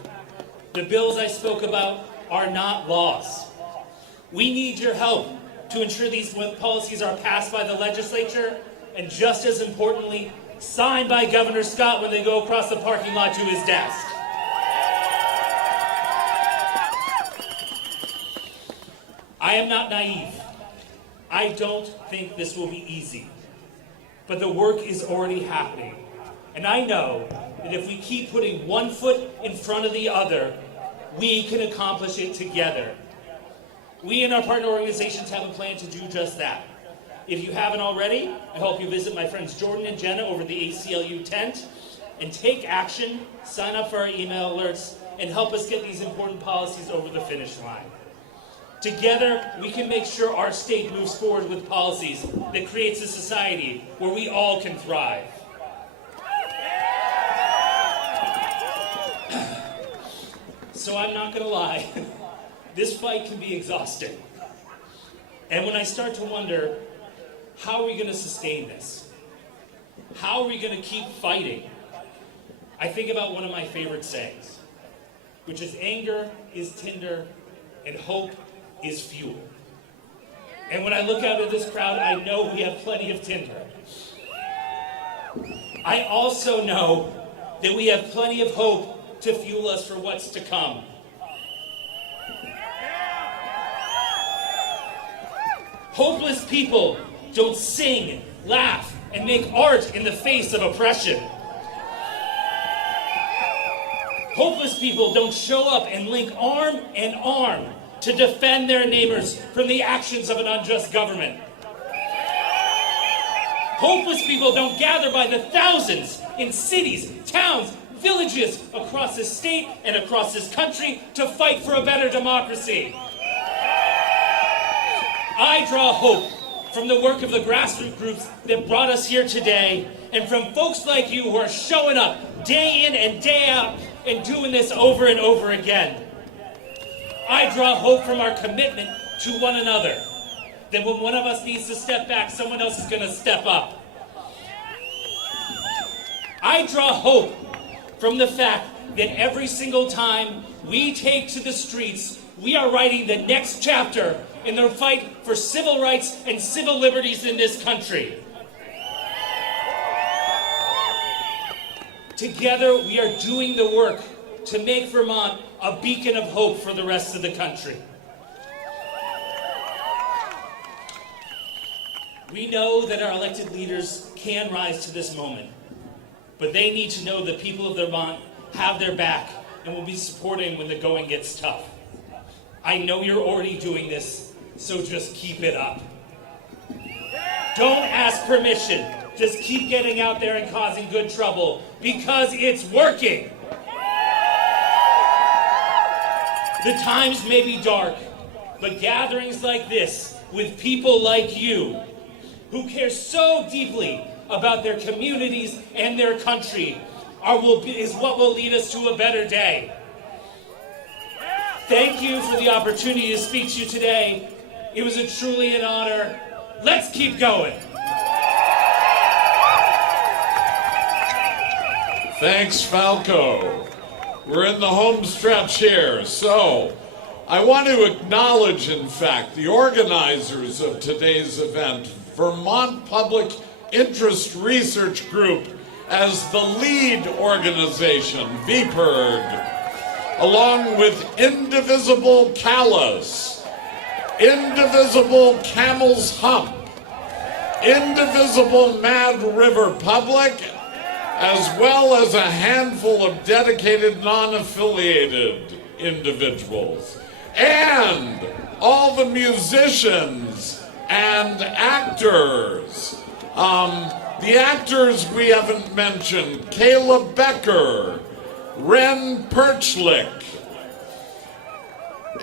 The bills I spoke about are not laws. We need your help to ensure these policies are passed by the legislature, and just as importantly, signed by Governor Scott when they go across the parking lot to his desk. I am not naive. I don't think this will be easy. But the work is already happening. And I know that if we keep putting one foot in front of the other, we can accomplish it together. We and our partner organizations have a plan to do just that. If you haven't already, I hope you visit my friends Jordan and Jenna over the ACLU tent and take action, sign up for our email alerts, and help us get these important policies over the finish line. Together, we can make sure our state moves forward with policies that creates a society where we all can thrive. So I'm not gonna lie, this fight can be exhausting. And when I start to wonder, how are we gonna sustain this? How are we gonna keep fighting? I think about one of my favorite sayings, which is anger is tinder and hope is fuel. And when I look out at this crowd, I know we have plenty of tinder. I also know that we have plenty of hope to fuel us for what's to come. Hopeless people don't sing, laugh, and make art in the face of oppression. Hopeless people don't show up and link arm in arm to defend their neighbors from the actions of an unjust government. Hopeless people don't gather by the thousands in cities, towns, villages across this state and across this country to fight for a better democracy. I draw hope from the work of the grassroots groups that brought us here today, and from folks like you who are showing up day in and day out and doing this over and over again. I draw hope from our commitment to one another, that when one of us needs to step back, someone else is going to step up. I draw hope from the fact that every single time we take to the streets, we are writing the next chapter in the fight for civil rights and civil liberties in this country. Together, we are doing the work to make Vermont a beacon of hope for the rest of the country. We know that our elected leaders can rise to this moment, but they need to know the people of Vermont have their back and will be supporting when the going gets tough. I know you're already doing this, so just keep it up. Don't ask permission. Just keep getting out there and causing good trouble, because it's working. The times may be dark, but gatherings like this, with people like you, who care so deeply about their communities and their country, is what will lead us to a better day. Thank you for the opportunity to speak to you today. It was truly an honor. Let's keep going. Thanks, Falko. We're in the home stretch here, so I want to acknowledge, in fact, the organizers of today's event, Vermont Public Interest Research Group, as the lead organization, VPIRG, along with Indivisible Calais, Indivisible Camel's Hump, Indivisible Mad River Public, as well as a handful of dedicated non-affiliated individuals, and all the musicians and actors. The actors we haven't mentioned: Kayla Becker, Ren Perchlick,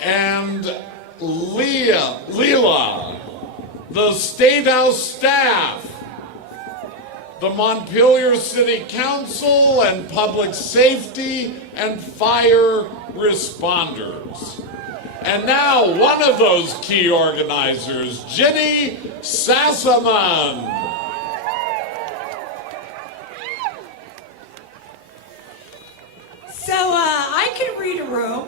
and Leela, the State House staff, the Montpelier City Council, and public safety and fire responders. And now, one of those key organizers, Ginny Sassaman. So I can read a room.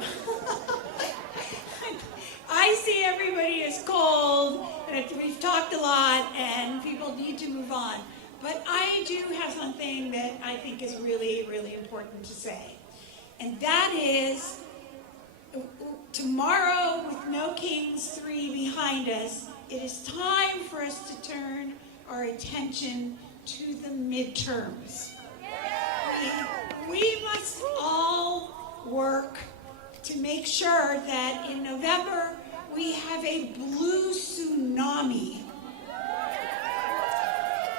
I see everybody is cold that we've talked a lot and people need to move on. But I do have something that I think is really, really important to say. And that is, tomorrow, with No Kings 3 behind us, it is time for us to turn our attention to the midterms. We must all work to make sure that in November we have a blue tsunami.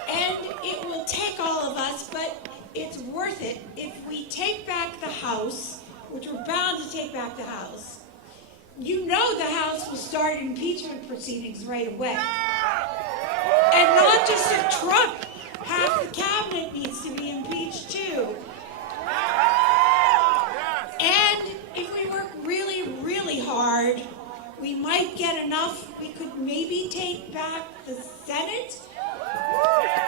And it will take all of us, but it's worth it if we take back the House, which we're bound to take back the House. You know the House will start impeachment proceedings right away. And not just of Trump. Half the cabinet needs to be impeached too. And if we work really, really hard, we might get enough. We could maybe take back the Senate.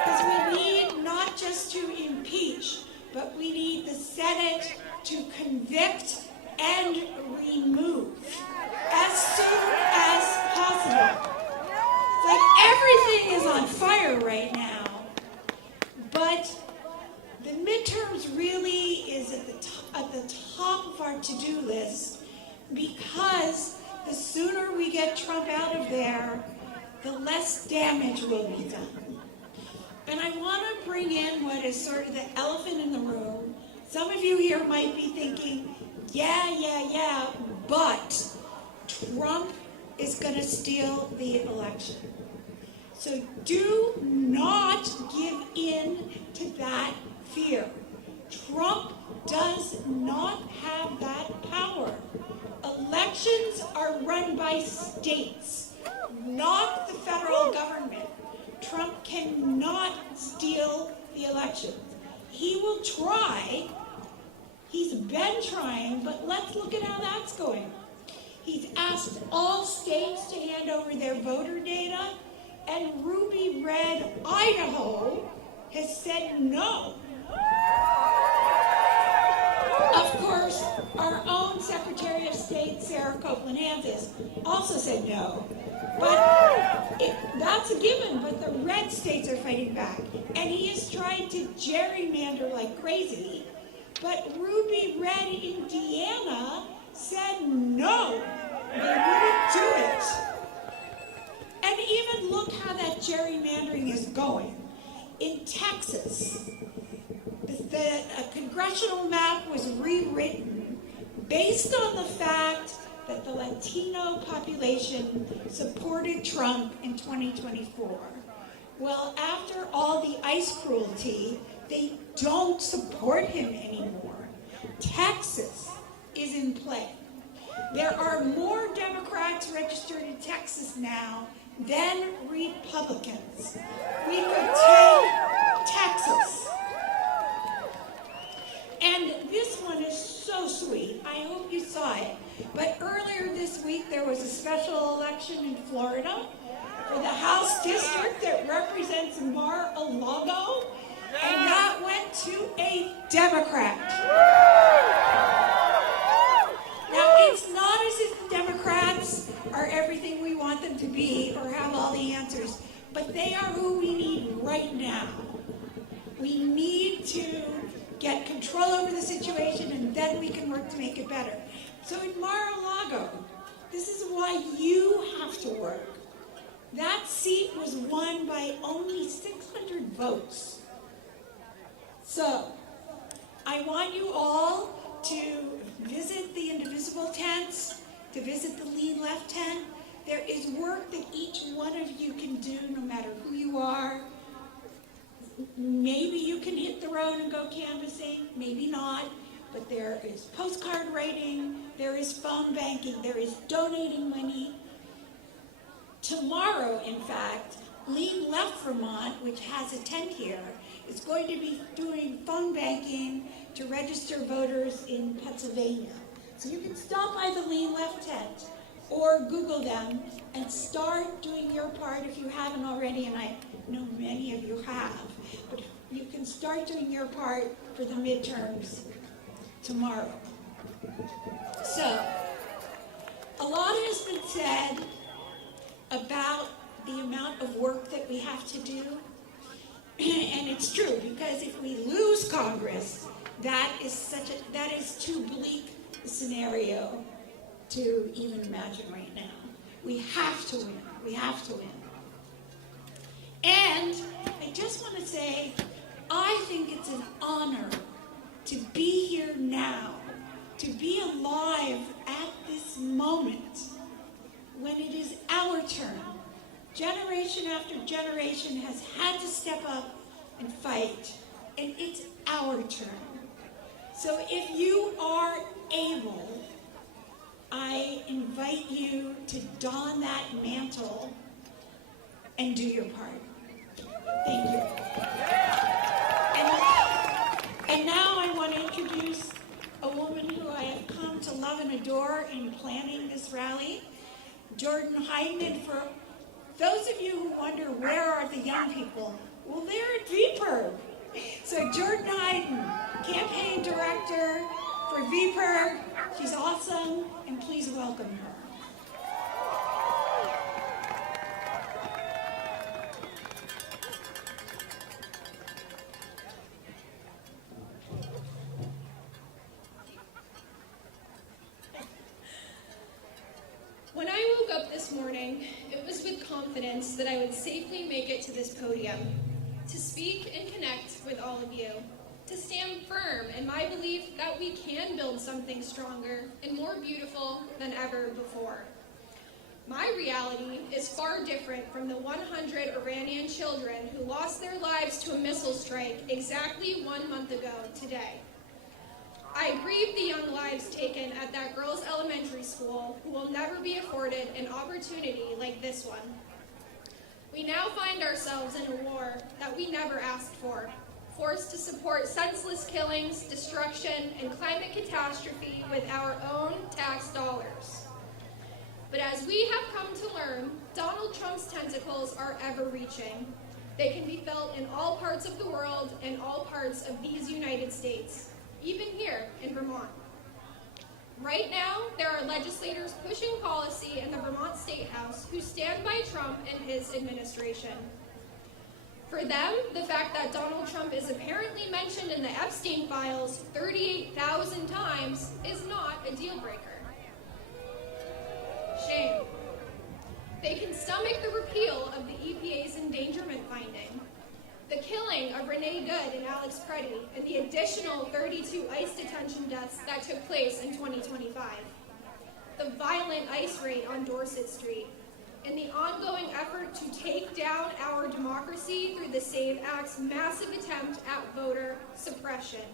Because we need not just to impeach, but we need the Senate to convict and remove as soon as possible. It's like everything is on fire right now. But the midterms really is at the top of our to-do list, because the sooner we get Trump out of there, the less damage will be done. And I want to bring in what is sort of the elephant in the room. Some of you here might be thinking, yeah, but Trump is going to steal the election. So do not give in to that fear. Trump does not have that power. Elections are run by states, not the federal government. Trump cannot steal the elections. He will try. He's been trying, but let's look at how that's going. He's asked all states to hand over their voter data, and Ruby Red Idaho has said no. Of course, our own Secretary of State, Sarah Copeland-Hanses, also said no. But that's a given, but the red states are fighting back. And he has tried to gerrymander like crazy, but Ruby Red Indiana said no, they wouldn't do it. And even look how that gerrymandering is going. In Texas, the congressional map was rewritten based on the fact that the Latino population supported Trump in 2024. Well, after all the ICE cruelty, they don't support him anymore. Texas is in play. There are more Democrats registered in Texas now than Republicans. We could take Texas. And this one is so sweet. I hope you saw it. But earlier this week, there was a special election in Florida for the House district that represents Mar-a-Lago, and that went to a Democrat. Now, it's not as if the Democrats are everything we want them to be or have all the answers, but they are who we need right now. We need to get control over the situation, and then we can work to make it better. So in Mar-a-Lago, this is why you have to work. That seat was won by only 600 votes. So I want you all to visit the Indivisible tents, to visit the Lean Left tent. There is work that each one of you can do, no matter who you are. Maybe you can hit the road and go canvassing, maybe not, but there is postcard writing, there is phone banking, there is donating money. Tomorrow, in fact, Lean Left Vermont, which has a tent here, is going to be doing phone banking to register voters in Pennsylvania. So you can stop by the Lean Left tent or Google them and start doing your part if you haven't already, and I know many of you have. But you can start doing your part for the midterms tomorrow. So, a lot has been said about the amount of work that we have to do. And it's true, because if we lose Congress, that is too bleak a scenario to even imagine right now. We have to win. We have to win. And I just want to say, I think it's an honor to be here now, to be alive at this moment when it is our turn. Generation after generation has had to step up and fight, and it's our turn. So if you are able, I invite you to don that mantle and do your part. Thank you. And now I want to introduce a woman who I have come to love and adore in planning this rally, Jordan Heiden. And for those of you who wonder, where are the young people? Well, they're at VPIRG. So Jordan Heiden, campaign director for VPIRG. She's awesome, and please welcome her. When I woke up this morning, it was with confidence that I would safely make it to this podium, to speak and connect with all of you, to stand firm in my belief that we can build something stronger and more beautiful than ever before. My reality is far different from the 100 Iranian children who lost their lives to a missile strike exactly 1 month ago today. I grieve the young lives taken at that girls' elementary school who will never be afforded an opportunity like this one. We now find ourselves in a war that we never asked for, forced to support senseless killings, destruction, and climate catastrophe with our own tax dollars. But as we have come to learn, Donald Trump's tentacles are ever-reaching. They can be felt in all parts of the world and all parts of these United States, even here in Vermont. Right now, there are legislators pushing policy in the Vermont State House who stand by Trump and his administration. For them, the fact that Donald Trump is apparently mentioned in the Epstein files 38,000 times is not a deal breaker. Shame. They can stomach the repeal of the EPA's endangerment finding, the killing of Renee Good and Alex Preddy, and the additional 32 ICE detention deaths that took place in 2025, the violent ICE raid on Dorset Street, and the ongoing effort to take down our democracy through the SAVE Act's massive attempt at voter suppression.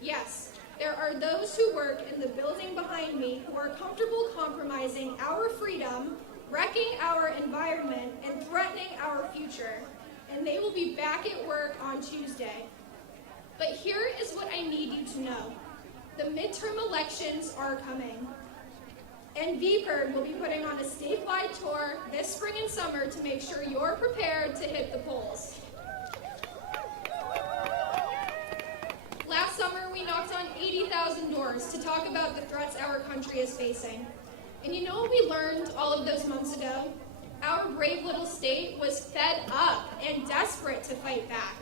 Yes, there are those who work in the building behind me who are comfortable compromising our freedom, wrecking our environment, and threatening our future. And they will be back at work on Tuesday. But here is what I need you to know. The midterm elections are coming. And VPIRG will be putting on a statewide tour this spring and summer to make sure you're prepared to hit the polls. Last summer, we knocked on 80,000 doors to talk about the threats our country is facing. And you know what we learned all of those months ago? Our brave little state was fed up and desperate to fight back.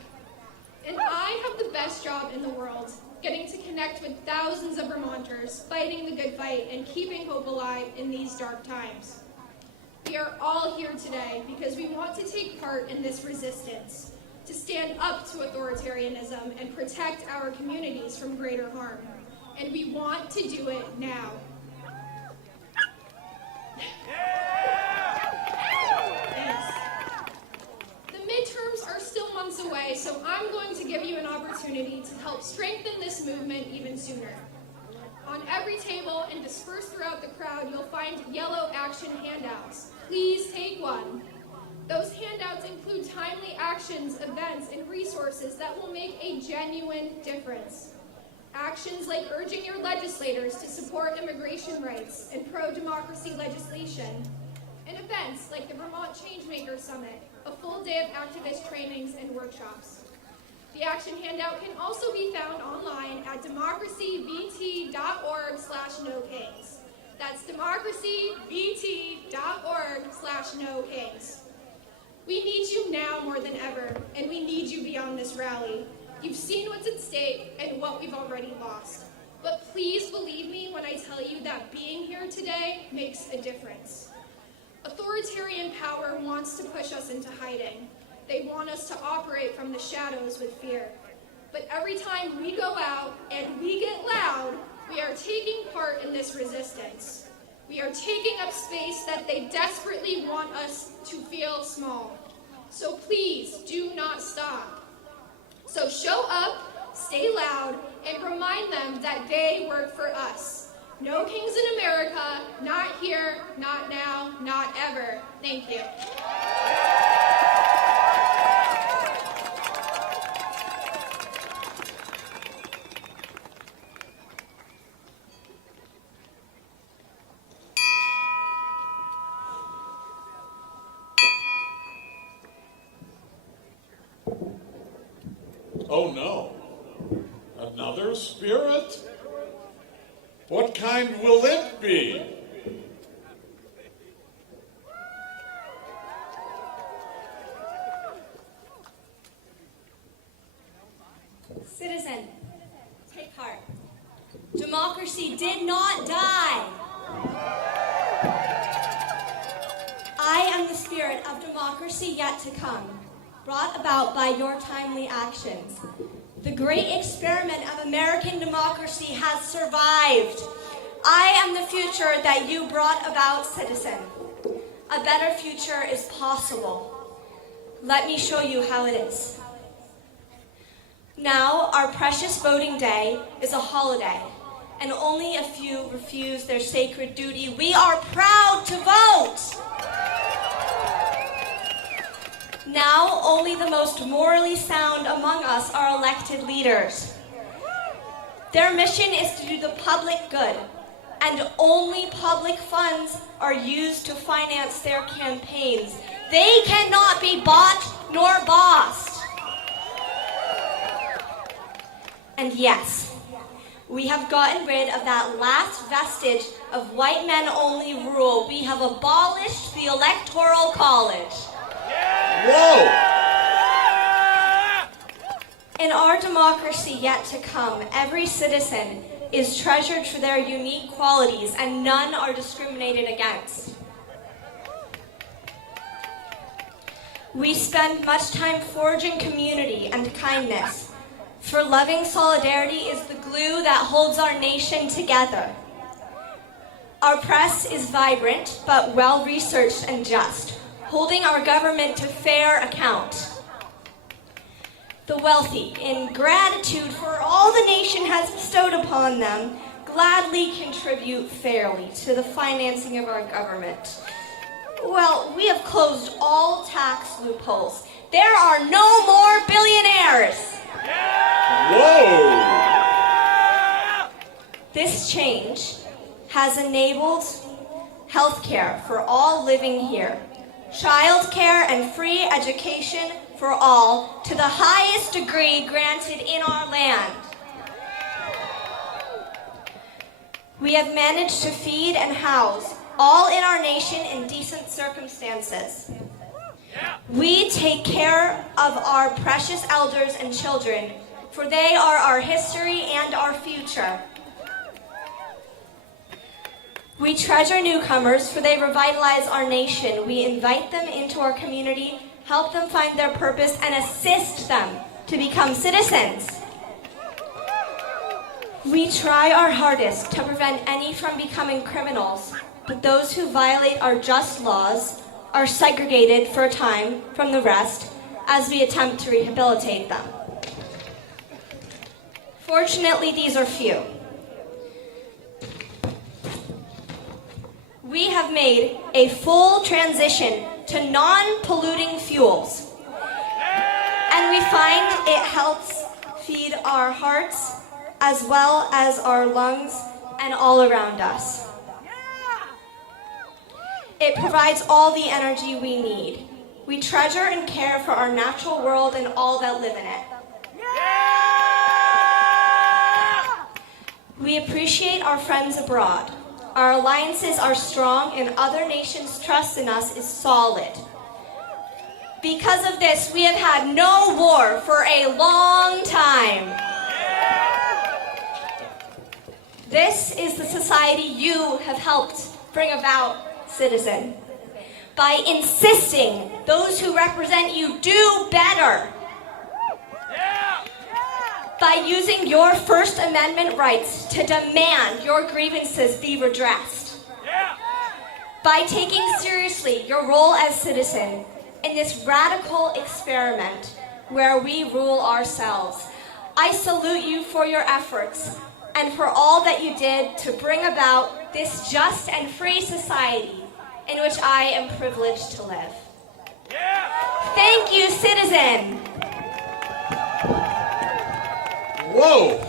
And I have the best job in the world, getting to connect with thousands of Vermonters, fighting the good fight and keeping hope alive in these dark times. We are all here today because we want to take part in this resistance, to stand up to authoritarianism and protect our communities from greater harm. And we want to do it now. Midterms are still months away, so I'm going to give you an opportunity to help strengthen this movement even sooner. On every table and dispersed throughout the crowd, you'll find yellow action handouts. Please take one. Those handouts include timely actions, events, and resources that will make a genuine difference. Actions like urging your legislators to support immigration rights and pro-democracy legislation, and events like the Vermont Changemaker Summit, a full day of activist trainings and workshops. The action handout can also be found online at democracyvt.org/nokings. That's democracyvt.org/nokings. We need you now more than ever, and we need you beyond this rally. You've seen what's at stake and what we've already lost. But please believe me when I tell you that being here today makes a difference. Authoritarian power wants to push us into hiding. They want us to operate from the shadows with fear. But every time we go out and we get loud, we are taking part in this resistance. We are taking up space that they desperately want us to feel small. So please do not stop. So show up, stay loud, and remind them that they work for us. No kings in America, not here, not now, not ever. Thank you. Oh no, another spirit? What kind will it be? Citizen, take heart. Democracy did not die. I am the spirit of democracy yet to come, brought about by your timely actions. The great experiment of American democracy has survived. I am the future that you brought about, citizen. A better future is possible. Let me show you how it is. Now, our precious voting day is a holiday, and only a few refuse their sacred duty. We are proud to vote. Now, only the most morally sound among us are elected leaders. Their mission is to do the public good, and only public funds are used to finance their campaigns. They cannot be bought nor bossed. And yes, we have gotten rid of that last vestige of white men only rule. We have abolished the Electoral College. Whoa! In our democracy yet to come, every citizen is treasured for their unique qualities, and none are discriminated against. We spend much time forging community and kindness, for loving solidarity is the glue that holds our nation together. Our press is vibrant, but well-researched and just, holding our government to fair account. The wealthy, in gratitude for all the nation has bestowed upon them, gladly contribute fairly to the financing of our government. Well, we have closed all tax loopholes. There are no more billionaires. Whoa! This change has enabled health care for all living here, child care and free education for all to the highest degree granted in our land. We have managed to feed and house all in our nation in decent circumstances. We take care of our precious elders and children, for they are our history and our future. We treasure newcomers, for they revitalize our nation. We invite them into our community, help them find their purpose, and assist them to become citizens. We try our hardest to prevent any from becoming criminals, but those who violate our just laws are segregated for a time from the rest as we attempt to rehabilitate them. Fortunately, these are few. We have made a full transition to non-polluting fuels, and we find it helps feed our hearts as well as our lungs and all around us. It provides all the energy we need. We treasure and care for our natural world and all that live in it. We appreciate our friends abroad. Our alliances are strong and other nations' trust in us is solid. Because of this, we have had no war for a long time. This is the society you have helped bring about, citizen. By insisting those who represent you do better. By using your First Amendment rights to demand your grievances be redressed. By taking seriously your role as citizen in this radical experiment where we rule ourselves. I salute you for your efforts and for all that you did to bring about this just and free society in which I am privileged to live. Thank you, citizen. Whoa!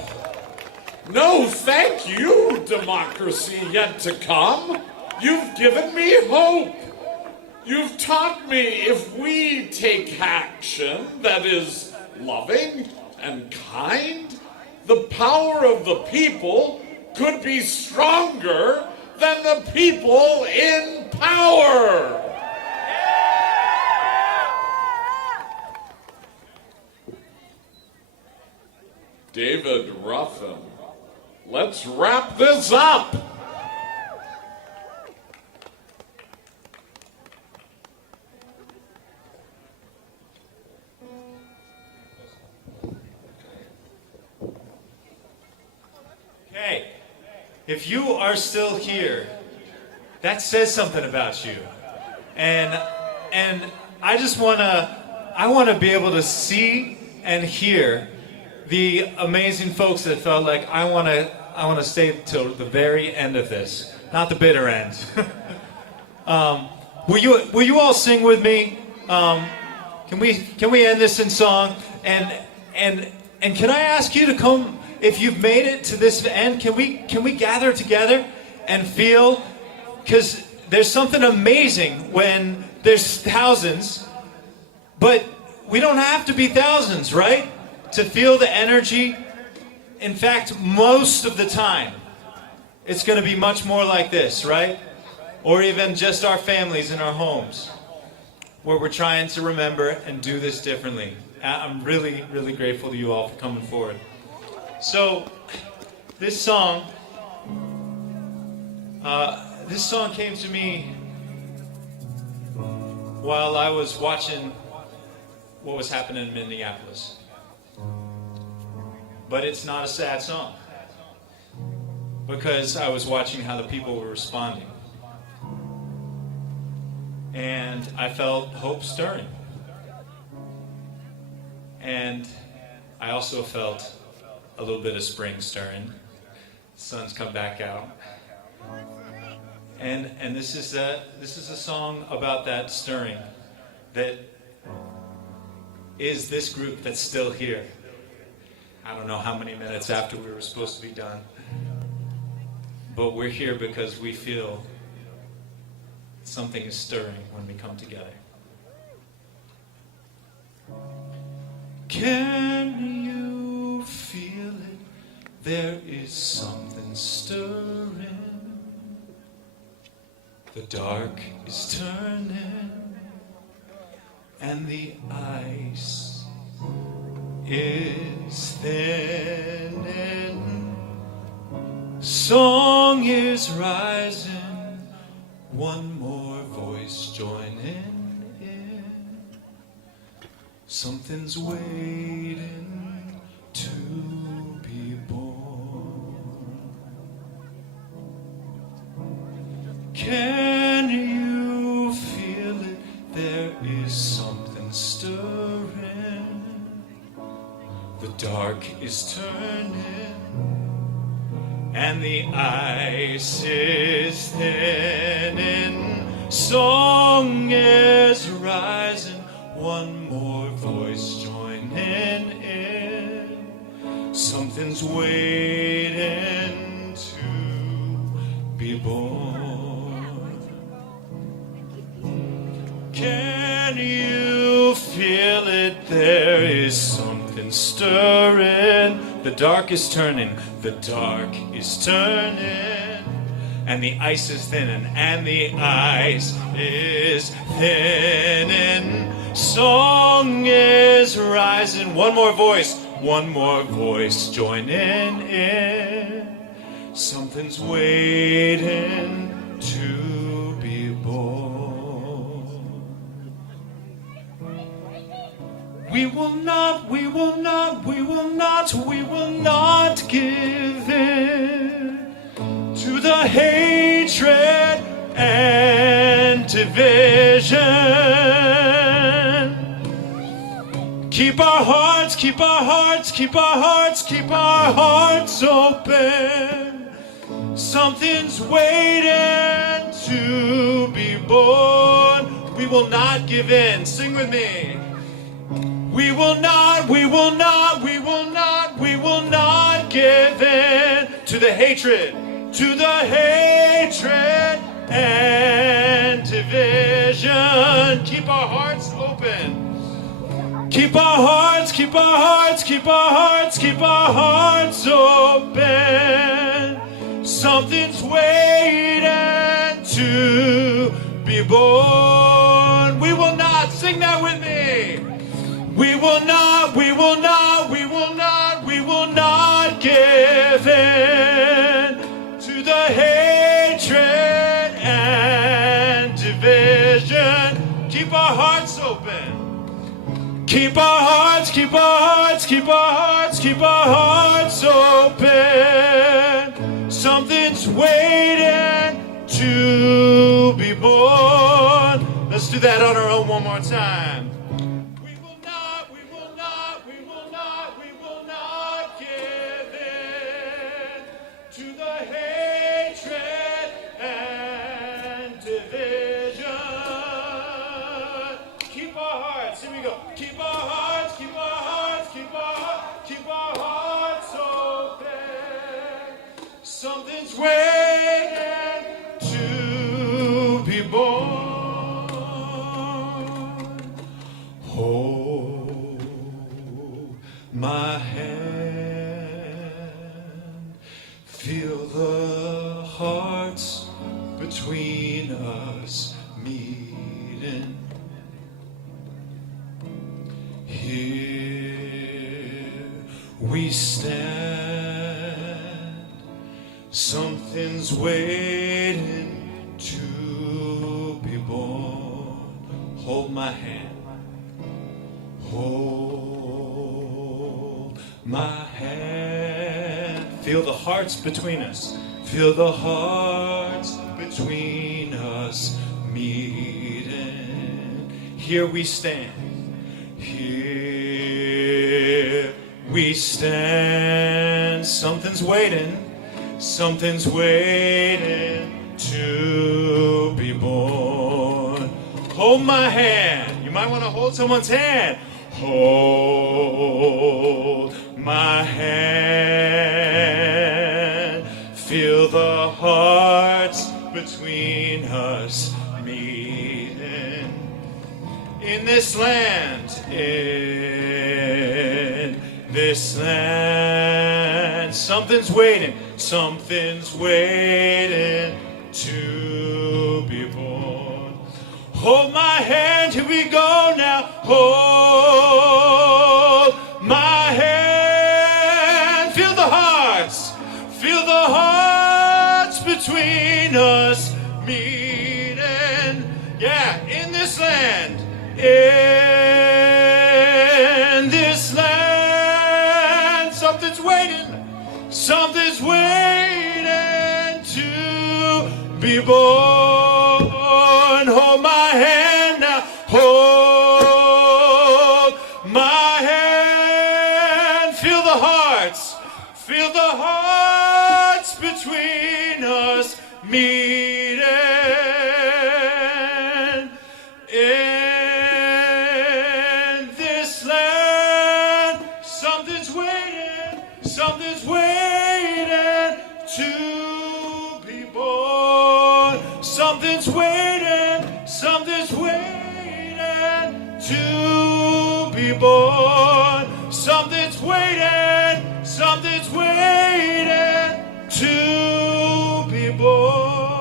No, thank you, democracy yet to come. You've given me hope. You've taught me if we take action that is loving and kind, the power of the people could be stronger than the people in power. David Ruffin, let's wrap this up. Okay, if you are still here, that says something about you. And I just want to be able to see and hear the amazing folks that felt like I want to stay till the very end of this, not the bitter end. Will you all sing with me? Can we end this in song? And can I ask you to come, if you've made it to this end, can we gather together and feel? Because there's something amazing when there's thousands, but we don't have to be thousands, right? To feel the energy. In fact, most of the time, it's going to be much more like this, right? Or even just our families in our homes, where we're trying to remember and do this differently. I'm really, really grateful to you all for coming forward. So, this song came to me while I was watching what was happening in Minneapolis. But it's not a sad song, because I was watching how the people were responding. And I felt hope stirring. And I also felt a little bit of spring stirring. The sun's come back out. And this is a song about that stirring, that is this group that's still here. I don't know how many minutes after we were supposed to be done. But we're here because we feel something is stirring when we come together. Can you feel it? There is something stirring. The dark is turning, and the ice is thinning. Song is rising, one more voice joining in. Something's waiting to be born. Can you feel it? There is something stirring. The dark is turning, and the ice is thinning. Song is rising, one more voice joining in. Something's waiting to be born. Can you feel it? There is something stirring. The dark is turning, the dark is turning, and the ice is thinning, and the ice is thinning. song is rising. One more voice joining in. Something's waiting to be born. We will not give in to the hatred and division. Keep our hearts open. Something's waiting to be born. We will not give in. Sing with me. We will not give in to the hatred and division. Keep our hearts open. Keep our hearts open. Something's waiting to be born. We will not, sing that with me. We will not give in to the hatred and division. Keep our hearts open. Keep our hearts open. Something's waiting to be born. Let's do that on our own one more time. We will not give in to the hatred and division. Keep our hearts, here we go. Keep our hearts open. Something's waiting to be born. Hold my hand. Feel the hearts between us meeting. Here we stand. Something's waiting to be born. Hold my hand. Hold my hand. Feel the hearts between us. Feel the hearts between us meeting. Here we stand. Here we stand. Something's waiting to be born. Hold my hand. You might want to hold someone's hand. Hold my hand. Feel the hearts between us meeting. In this land, something's waiting to be born. Hold my hand, here we go now. Hold my hand. Feel the hearts between us meeting. Yeah, in this land. In this land, something's waiting to be born. Hold my hand now. Hold my hand. Feel the hearts between us meeting. Something's waiting to be born. Something's waiting to be born.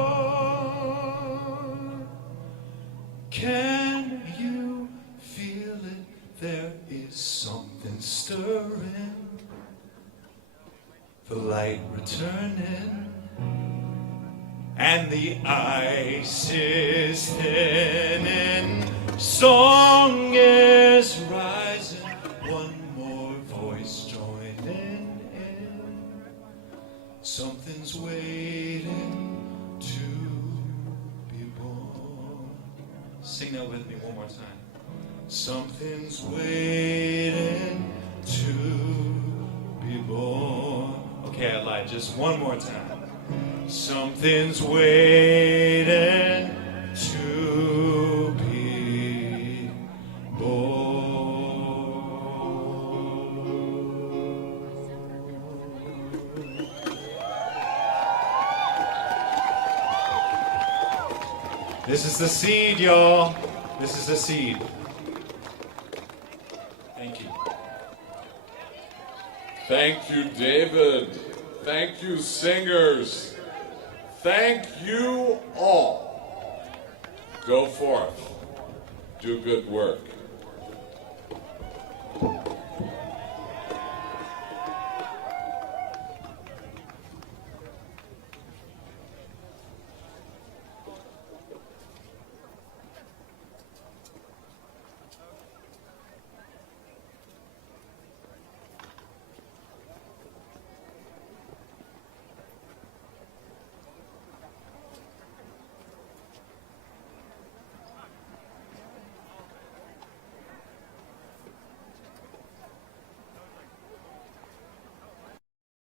Can you feel the light returning, and the ice is thinning. Song is rising, one more voice joining in. Something's waiting to be born. Sing that with me one more time. Something's waiting to be born. Okay, I lied. Just one more time. Something's waiting to be born. This is the seed, y'all. This is the seed. Thank you. Thank you, David. Thank you, singers. Thank you all. Go forth. Do good work.